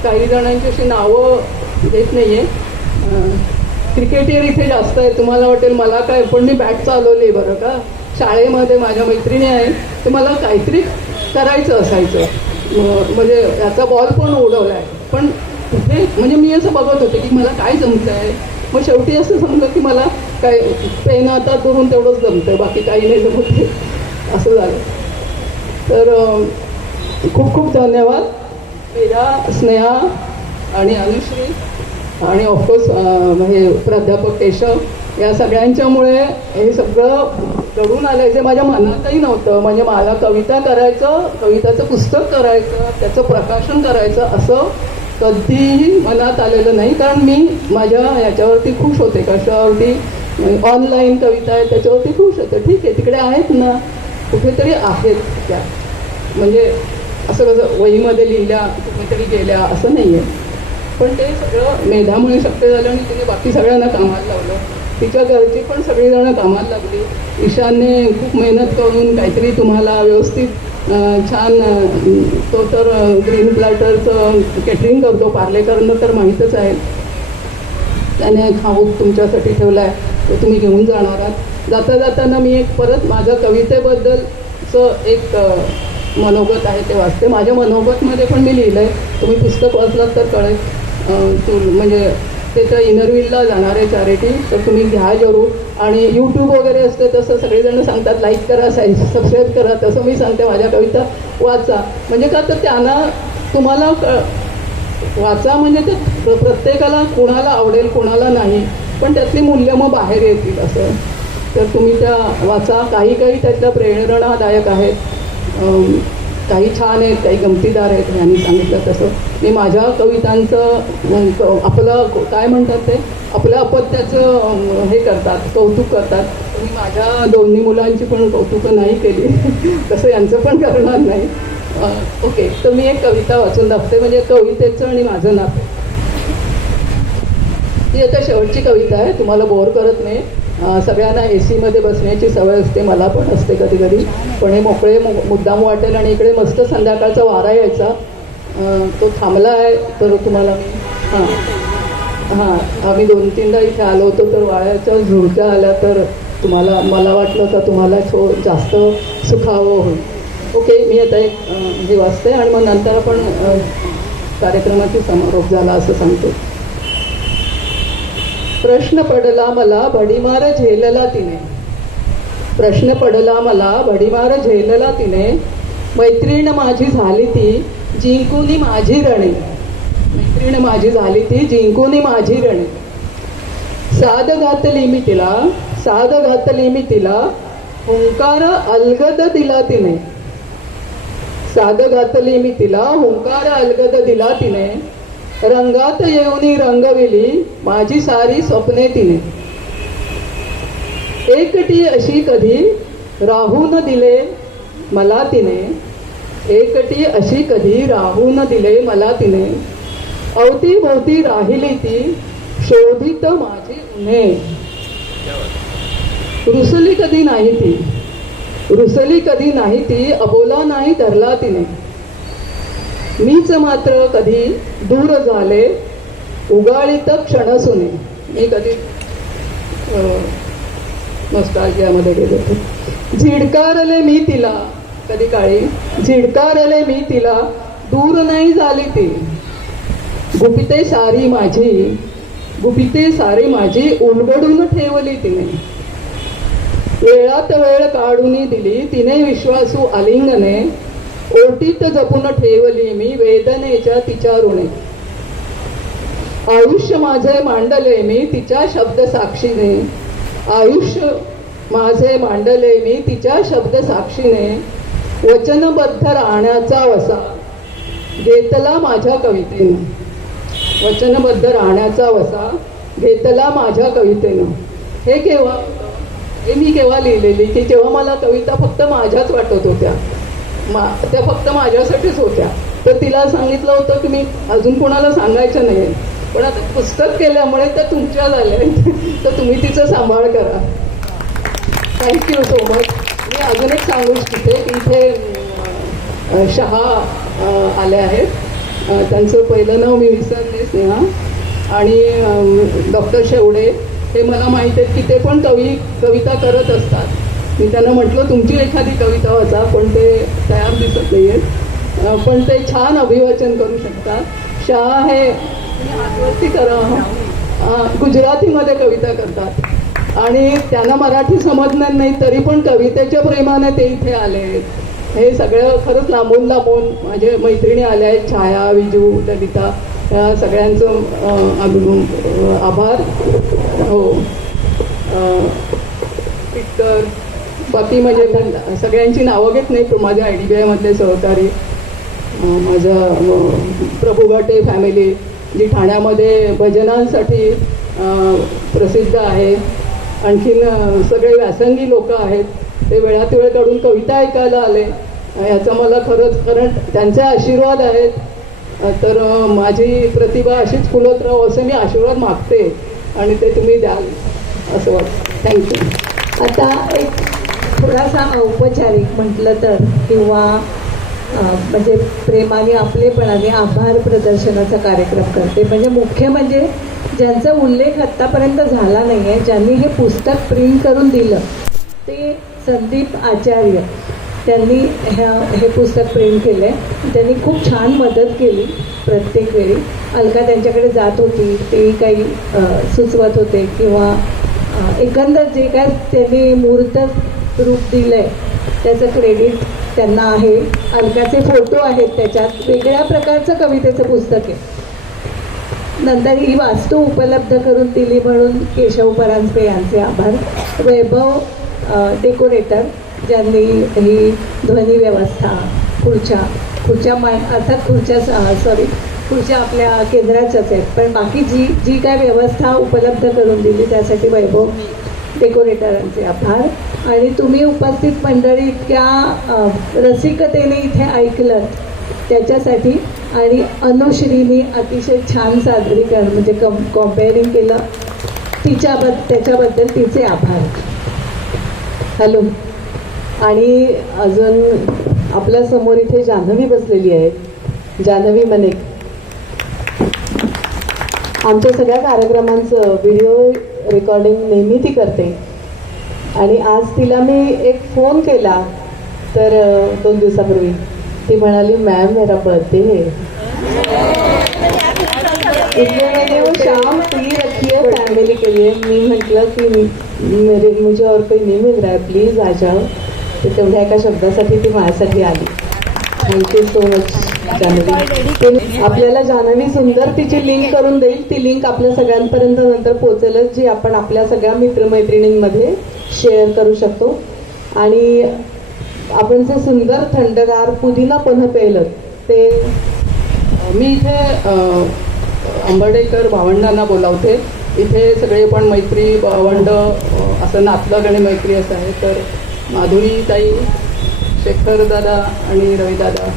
काही जणांची अशी नावं घेत नाही आहे. क्रिकेटियर इथे जास्त आहे, तुम्हाला वाटेल मला काय, पण मी बॅट चालवली बरं का. शाळेमध्ये माझ्या मैत्रिणी आहेत, तर मला काहीतरी करायचं असायचं, म्हणजे याचा बॉल पण उडवला आहे. पण कुठे म्हणजे मी असं बघत होते की मला काय जमतं आहे. मग शेवटी असं समजलं की मला काय पेन हातात धरून तेवढंच जमतं, बाकी काही नाही जमत, असं झालं. तर खूप खूप धन्यवाद मेरा, स्नेहा आणि अनुश्री आणि ऑफकोर्स हे प्राध्यापक केशव, या सगळ्यांच्यामुळे हे सगळं घडून आलं जे माझ्या मनातही नव्हतं. म्हणजे मला कविता करायचं, कविताचं पुस्तक करायचं, त्याचं प्रकाशन करायचं असं कधीही मनात आलेलं नाही. कारण मी माझ्या याच्यावरती खुश होते, कशावरती ऑनलाईन कविता आहे त्याच्यावरती खुश होते. ठीक आहे, तिकडे आहेत ना, कुठेतरी आहेत त्या, म्हणजे असं कसं वहीमध्ये लिहिल्या कुठेतरी गेल्या असं नाही आहे. पण ते सगळं मेधामुळे शक्य झालं आणि तिने बाकी सगळ्यांना कामाला लावलं. तिच्या घरची पण सगळीजणं कामाला लागली. ईशानने खूप मेहनत करून काहीतरी तुम्हाला व्यवस्थित छान, तो तर ग्रीन प्लॅटरचं केटरिंग करतो, पार्लेकरनं तर माहीतच आहे. त्याने खाऊ तुमच्यासाठी ठेवला आहे, तो तुम्ही घेऊन जाणार आहात. जाता जाताना मी एक परत माझ्या कवितेबद्दलचं एक मनोगत आहे ते वाचते. माझ्या मनोगतमध्ये पण मी लिहिलं आहे, तुम्ही पुस्तक वाचलात तर कळेल. म्हणजे ते तर इनरव्हीलला जाणार आहे चॅरिटी, तर तुम्ही घ्या जरूर. आणि यूट्यूब वगैरे असते तसं सगळेजण सांगतात लाईक करा, सबस्क्राईब करा, तसं मी सांगते माझ्या कविता वाचा. म्हणजे का तर त्यांना तुम्हाला वाचा, म्हणजे ते प्रत्येकाला कोणाला आवडेल कोणाला नाही, पण त्यातली मूल्य मग बाहेर येतील असं. तर तुम्ही त्या वाचा. काही त्यातल्या प्रेरणादायक आहेत, काही छान आहेत, काही गमतीदार आहेत. यांनी सांगितलं तसं मी माझ्या कवितांचं आपलं काय म्हणतात ते आपल्या अपत्याचं हे करतात, कौतुक करतात. मी माझ्या दोन्ही मुलांची पण कौतुकं नाही केली तसं यांचं पण करणार नाही. ओके, तर मी एक कविता वाचून दाखवते, म्हणजे कवितेचं आणि माझं नातं. ती आता शेवटची कविता आहे, तुम्हाला बोर करत नाही. सगळ्यांना AC मध्ये बसण्याची सवय असते, मला पण असते कधी कधी, पण हे मोकळे मुद्दाम वाटेल. आणि इकडे मस्त संध्याकाळचा वारा यायचा, तो थांबला आहे. तर तुम्हाला आम्ही 2-3दा इथे आलो होतो, तर वाऱ्याच्या झुळक्या आल्या, तर तुम्हाला मला वाटलं का तुम्हाला जास्त सुखावं होईल. ओके, मी आता एक हे वाचते आणि मग नंतर आपण कार्यक्रमाची समारोप झाला असं सांगतो. प्रश्न पडला मला भडीमार झेलला तिने, प्रश्न पडला मला भडीमार झेलला तिने, मैत्रीण माझी झाली ती जिंकुनी माझी रणे, मैत्रीण माझी झाली ती जिंकुनी माझी रणे. साद घातली मी तिला, साद घातली मी तिला, हुंकार अलगद दिला तिने, साद घातली मी तिला, हुंकार अलगद दिला तिने. रंगात येऊनी रंगविली माझी सारी स्वप्ने तिने. एकटी अशी कधी राहून दिले मला तिने. एकटी अशी कधी राहून दिले मला तिने. अवतीभोवती राहिली ती शोधित माझी उन्हे. रुसली कधी नाही ती. रुसली कधी नाही ती. अबोला नाही धरला तिने. मीच मात्र कधी दूर झाले उगाळीत क्षण सुने. मी कधी नॉस्टॅल्जियामध्ये गेले होते. झिडकारले मी तिला कधी काळी. झिडकारले मी तिला दूर नाही झाली ती. गुपिते सारी माझी. गुपिते सारी माझी उलगडून ठेवली तिने. वेळात वेळ काढून दिली तिने विश्वासू आलिंगने. ओटीत जपून ठेवली मी वेदनेच्या तिच्या ऋणे. आयुष्य माझे मांडले मी तिच्या शब्द साक्षीने. आयुष्य माझे मांडले मी तिच्या शब्द साक्षीने. वचनबद्ध राहण्याचा वसा घेतला माझ्या कवितेनं. वचनबद्ध राहण्याचा वसा घेतला माझ्या कवितेनं. हे केव्हा हे मी केव्हा लिहिलेली की जेव्हा मला कविता फक्त माझ्याच वाटत होत्या. त्या फक्त माझ्यासाठीच होत्या. तर तिला सांगितलं होतं की मी अजून कोणाला सांगायचं नाही. पण आता पुस्तक केल्यामुळे त्या तुमच्या झाल्या तर तुम्ही तिचं सांभाळ करा. Thank you so much. मी अजून एक सांगू इच्छिते की इथे शहा आले आहेत. त्यांचं पहिलं नाव मी विसरले स्नेहा. आणि डॉक्टर शेवडे हे मला माहीत आहेत की ते पण कविता करत असतात. मी त्यांना म्हटलं तुमची एखादी कविता वाचा पण ते तयार दिसत नाही आहेत. पण ते छान अभिवाचन करू शकतात. शाह हे आत्महत्या करा गुजरातीमध्ये कविता करतात आणि त्यांना मराठी समजणार नाही तरी पण कवितेच्या प्रेमाने ते इथे आले. हे सगळं खरंच लांबून लांबून माझे मैत्रिणी आल्या आहेत. छाया, विजू, ललिता या सगळ्यांचं आभार. हो पिटकर बाकी म्हणजे सगळ्यांची नावं घेत नाही पण माझ्या IDBI मधले सहकारी माझ्या प्रभू घाटे फॅमिली जी ठाण्यामध्ये भजनांसाठी प्रसिद्ध आहे. आणखीन सगळे व्यासंगी लोक आहेत. ते वेळात वेळ काढून कविता ऐकायला आले. याचा मला खरंच कारण त्यांचे आशीर्वाद आहेत. तर माझी प्रतिभा अशीच फुलत राहो असे मी आशीर्वाद मागते आणि ते तुम्ही द्याल असं वाटतं. थँक्यू. आता एक थोडासा औपचारिक म्हटलं तर किंवा म्हणजे प्रेमाने आपलेपणाने आभार प्रदर्शनाचा कार्यक्रम करते. म्हणजे मुख्य म्हणजे ज्यांचा उल्लेख आत्तापर्यंत झाला नाही आहे ज्यांनी हे पुस्तक प्रिंट करून दिलं ते संदीप आचार्य. त्यांनी हे पुस्तक प्रिंट केलं आहे. त्यांनी खूप छान मदत केली प्रत्येक वेळी. अलका त्यांच्याकडे जात होती ते काही सुचवत होते किंवा एकंदर जे काय त्यांनी मूर्त रूप दिलं आहे त्याचं क्रेडिट त्यांना आहे. अलकाचे फोटो आहेत त्याच्यात. वेगळ्या प्रकारचं कवितेचं पुस्तक आहे. नंतर ही वास्तू उपलब्ध करून दिली म्हणून केशव परांजपे यांचे आभार. वैभव डेकोरेटर ज्यांनी ही ध्वनी व्यवस्था खुर्च्या अर्थात खुर्च्या आपल्या केंद्राच्याच आहेत पण बाकी जी काय व्यवस्था उपलब्ध करून दिली त्यासाठी वैभव डेकोरेटरांचे आभार. आणि तुम्ही उपस्थित मंडळी इतक्या रसिकतेने इथे ऐकलं त्याच्यासाठी. आणि अनुश्रीनी अतिशय छान सादरीकरण म्हणजे कॉम्पेअरिंग केलं त्याच्याबद्दल तिचे आभार. हॅलो. आणि अजून आपल्या समोर इथे जान्हवी बसलेली आहे. जान्हवी मनेक आमच्या सगळ्या कार्यक्रमांचं व्हिडिओ रेकॉर्डिंग नेहमी ती करते. आणि आज तिला मी एक फोन केला तर 2 दिवसापूर्वी ती म्हणाली मॅम मेरा बर्थडे है इसलिए मैंने वो शाम फ्री रखी है फैमिली के लिए. मी म्हटलं की मुझे और कोई नहीं मिल रहा है प्लीज आ जाओ. तर तेवढ्या एका शब्दासाठी ती माझ्यासाठी आली. Thank you so much Janhavi. आपल्याला जान्हवी सुंदर तिची लिंक करून देईल. ती लिंक आपल्या सगळ्यांपर्यंत नंतर पोहोचेलच जी आपण आपल्या सगळ्या मित्रमैत्रिणींमध्ये शेअर करू शकतो. आणि आपण जे सुंदर थंडगार पुदिना पुन्हा पेलं ते मी इथे अंबर्डेकर भावंडांना बोलावते. इथे सगळे पण मैत्री भावंड असं नातलग आणि मैत्री असं आहे. तर माधुरी ताई, शेखर दादा आणि रवी दादा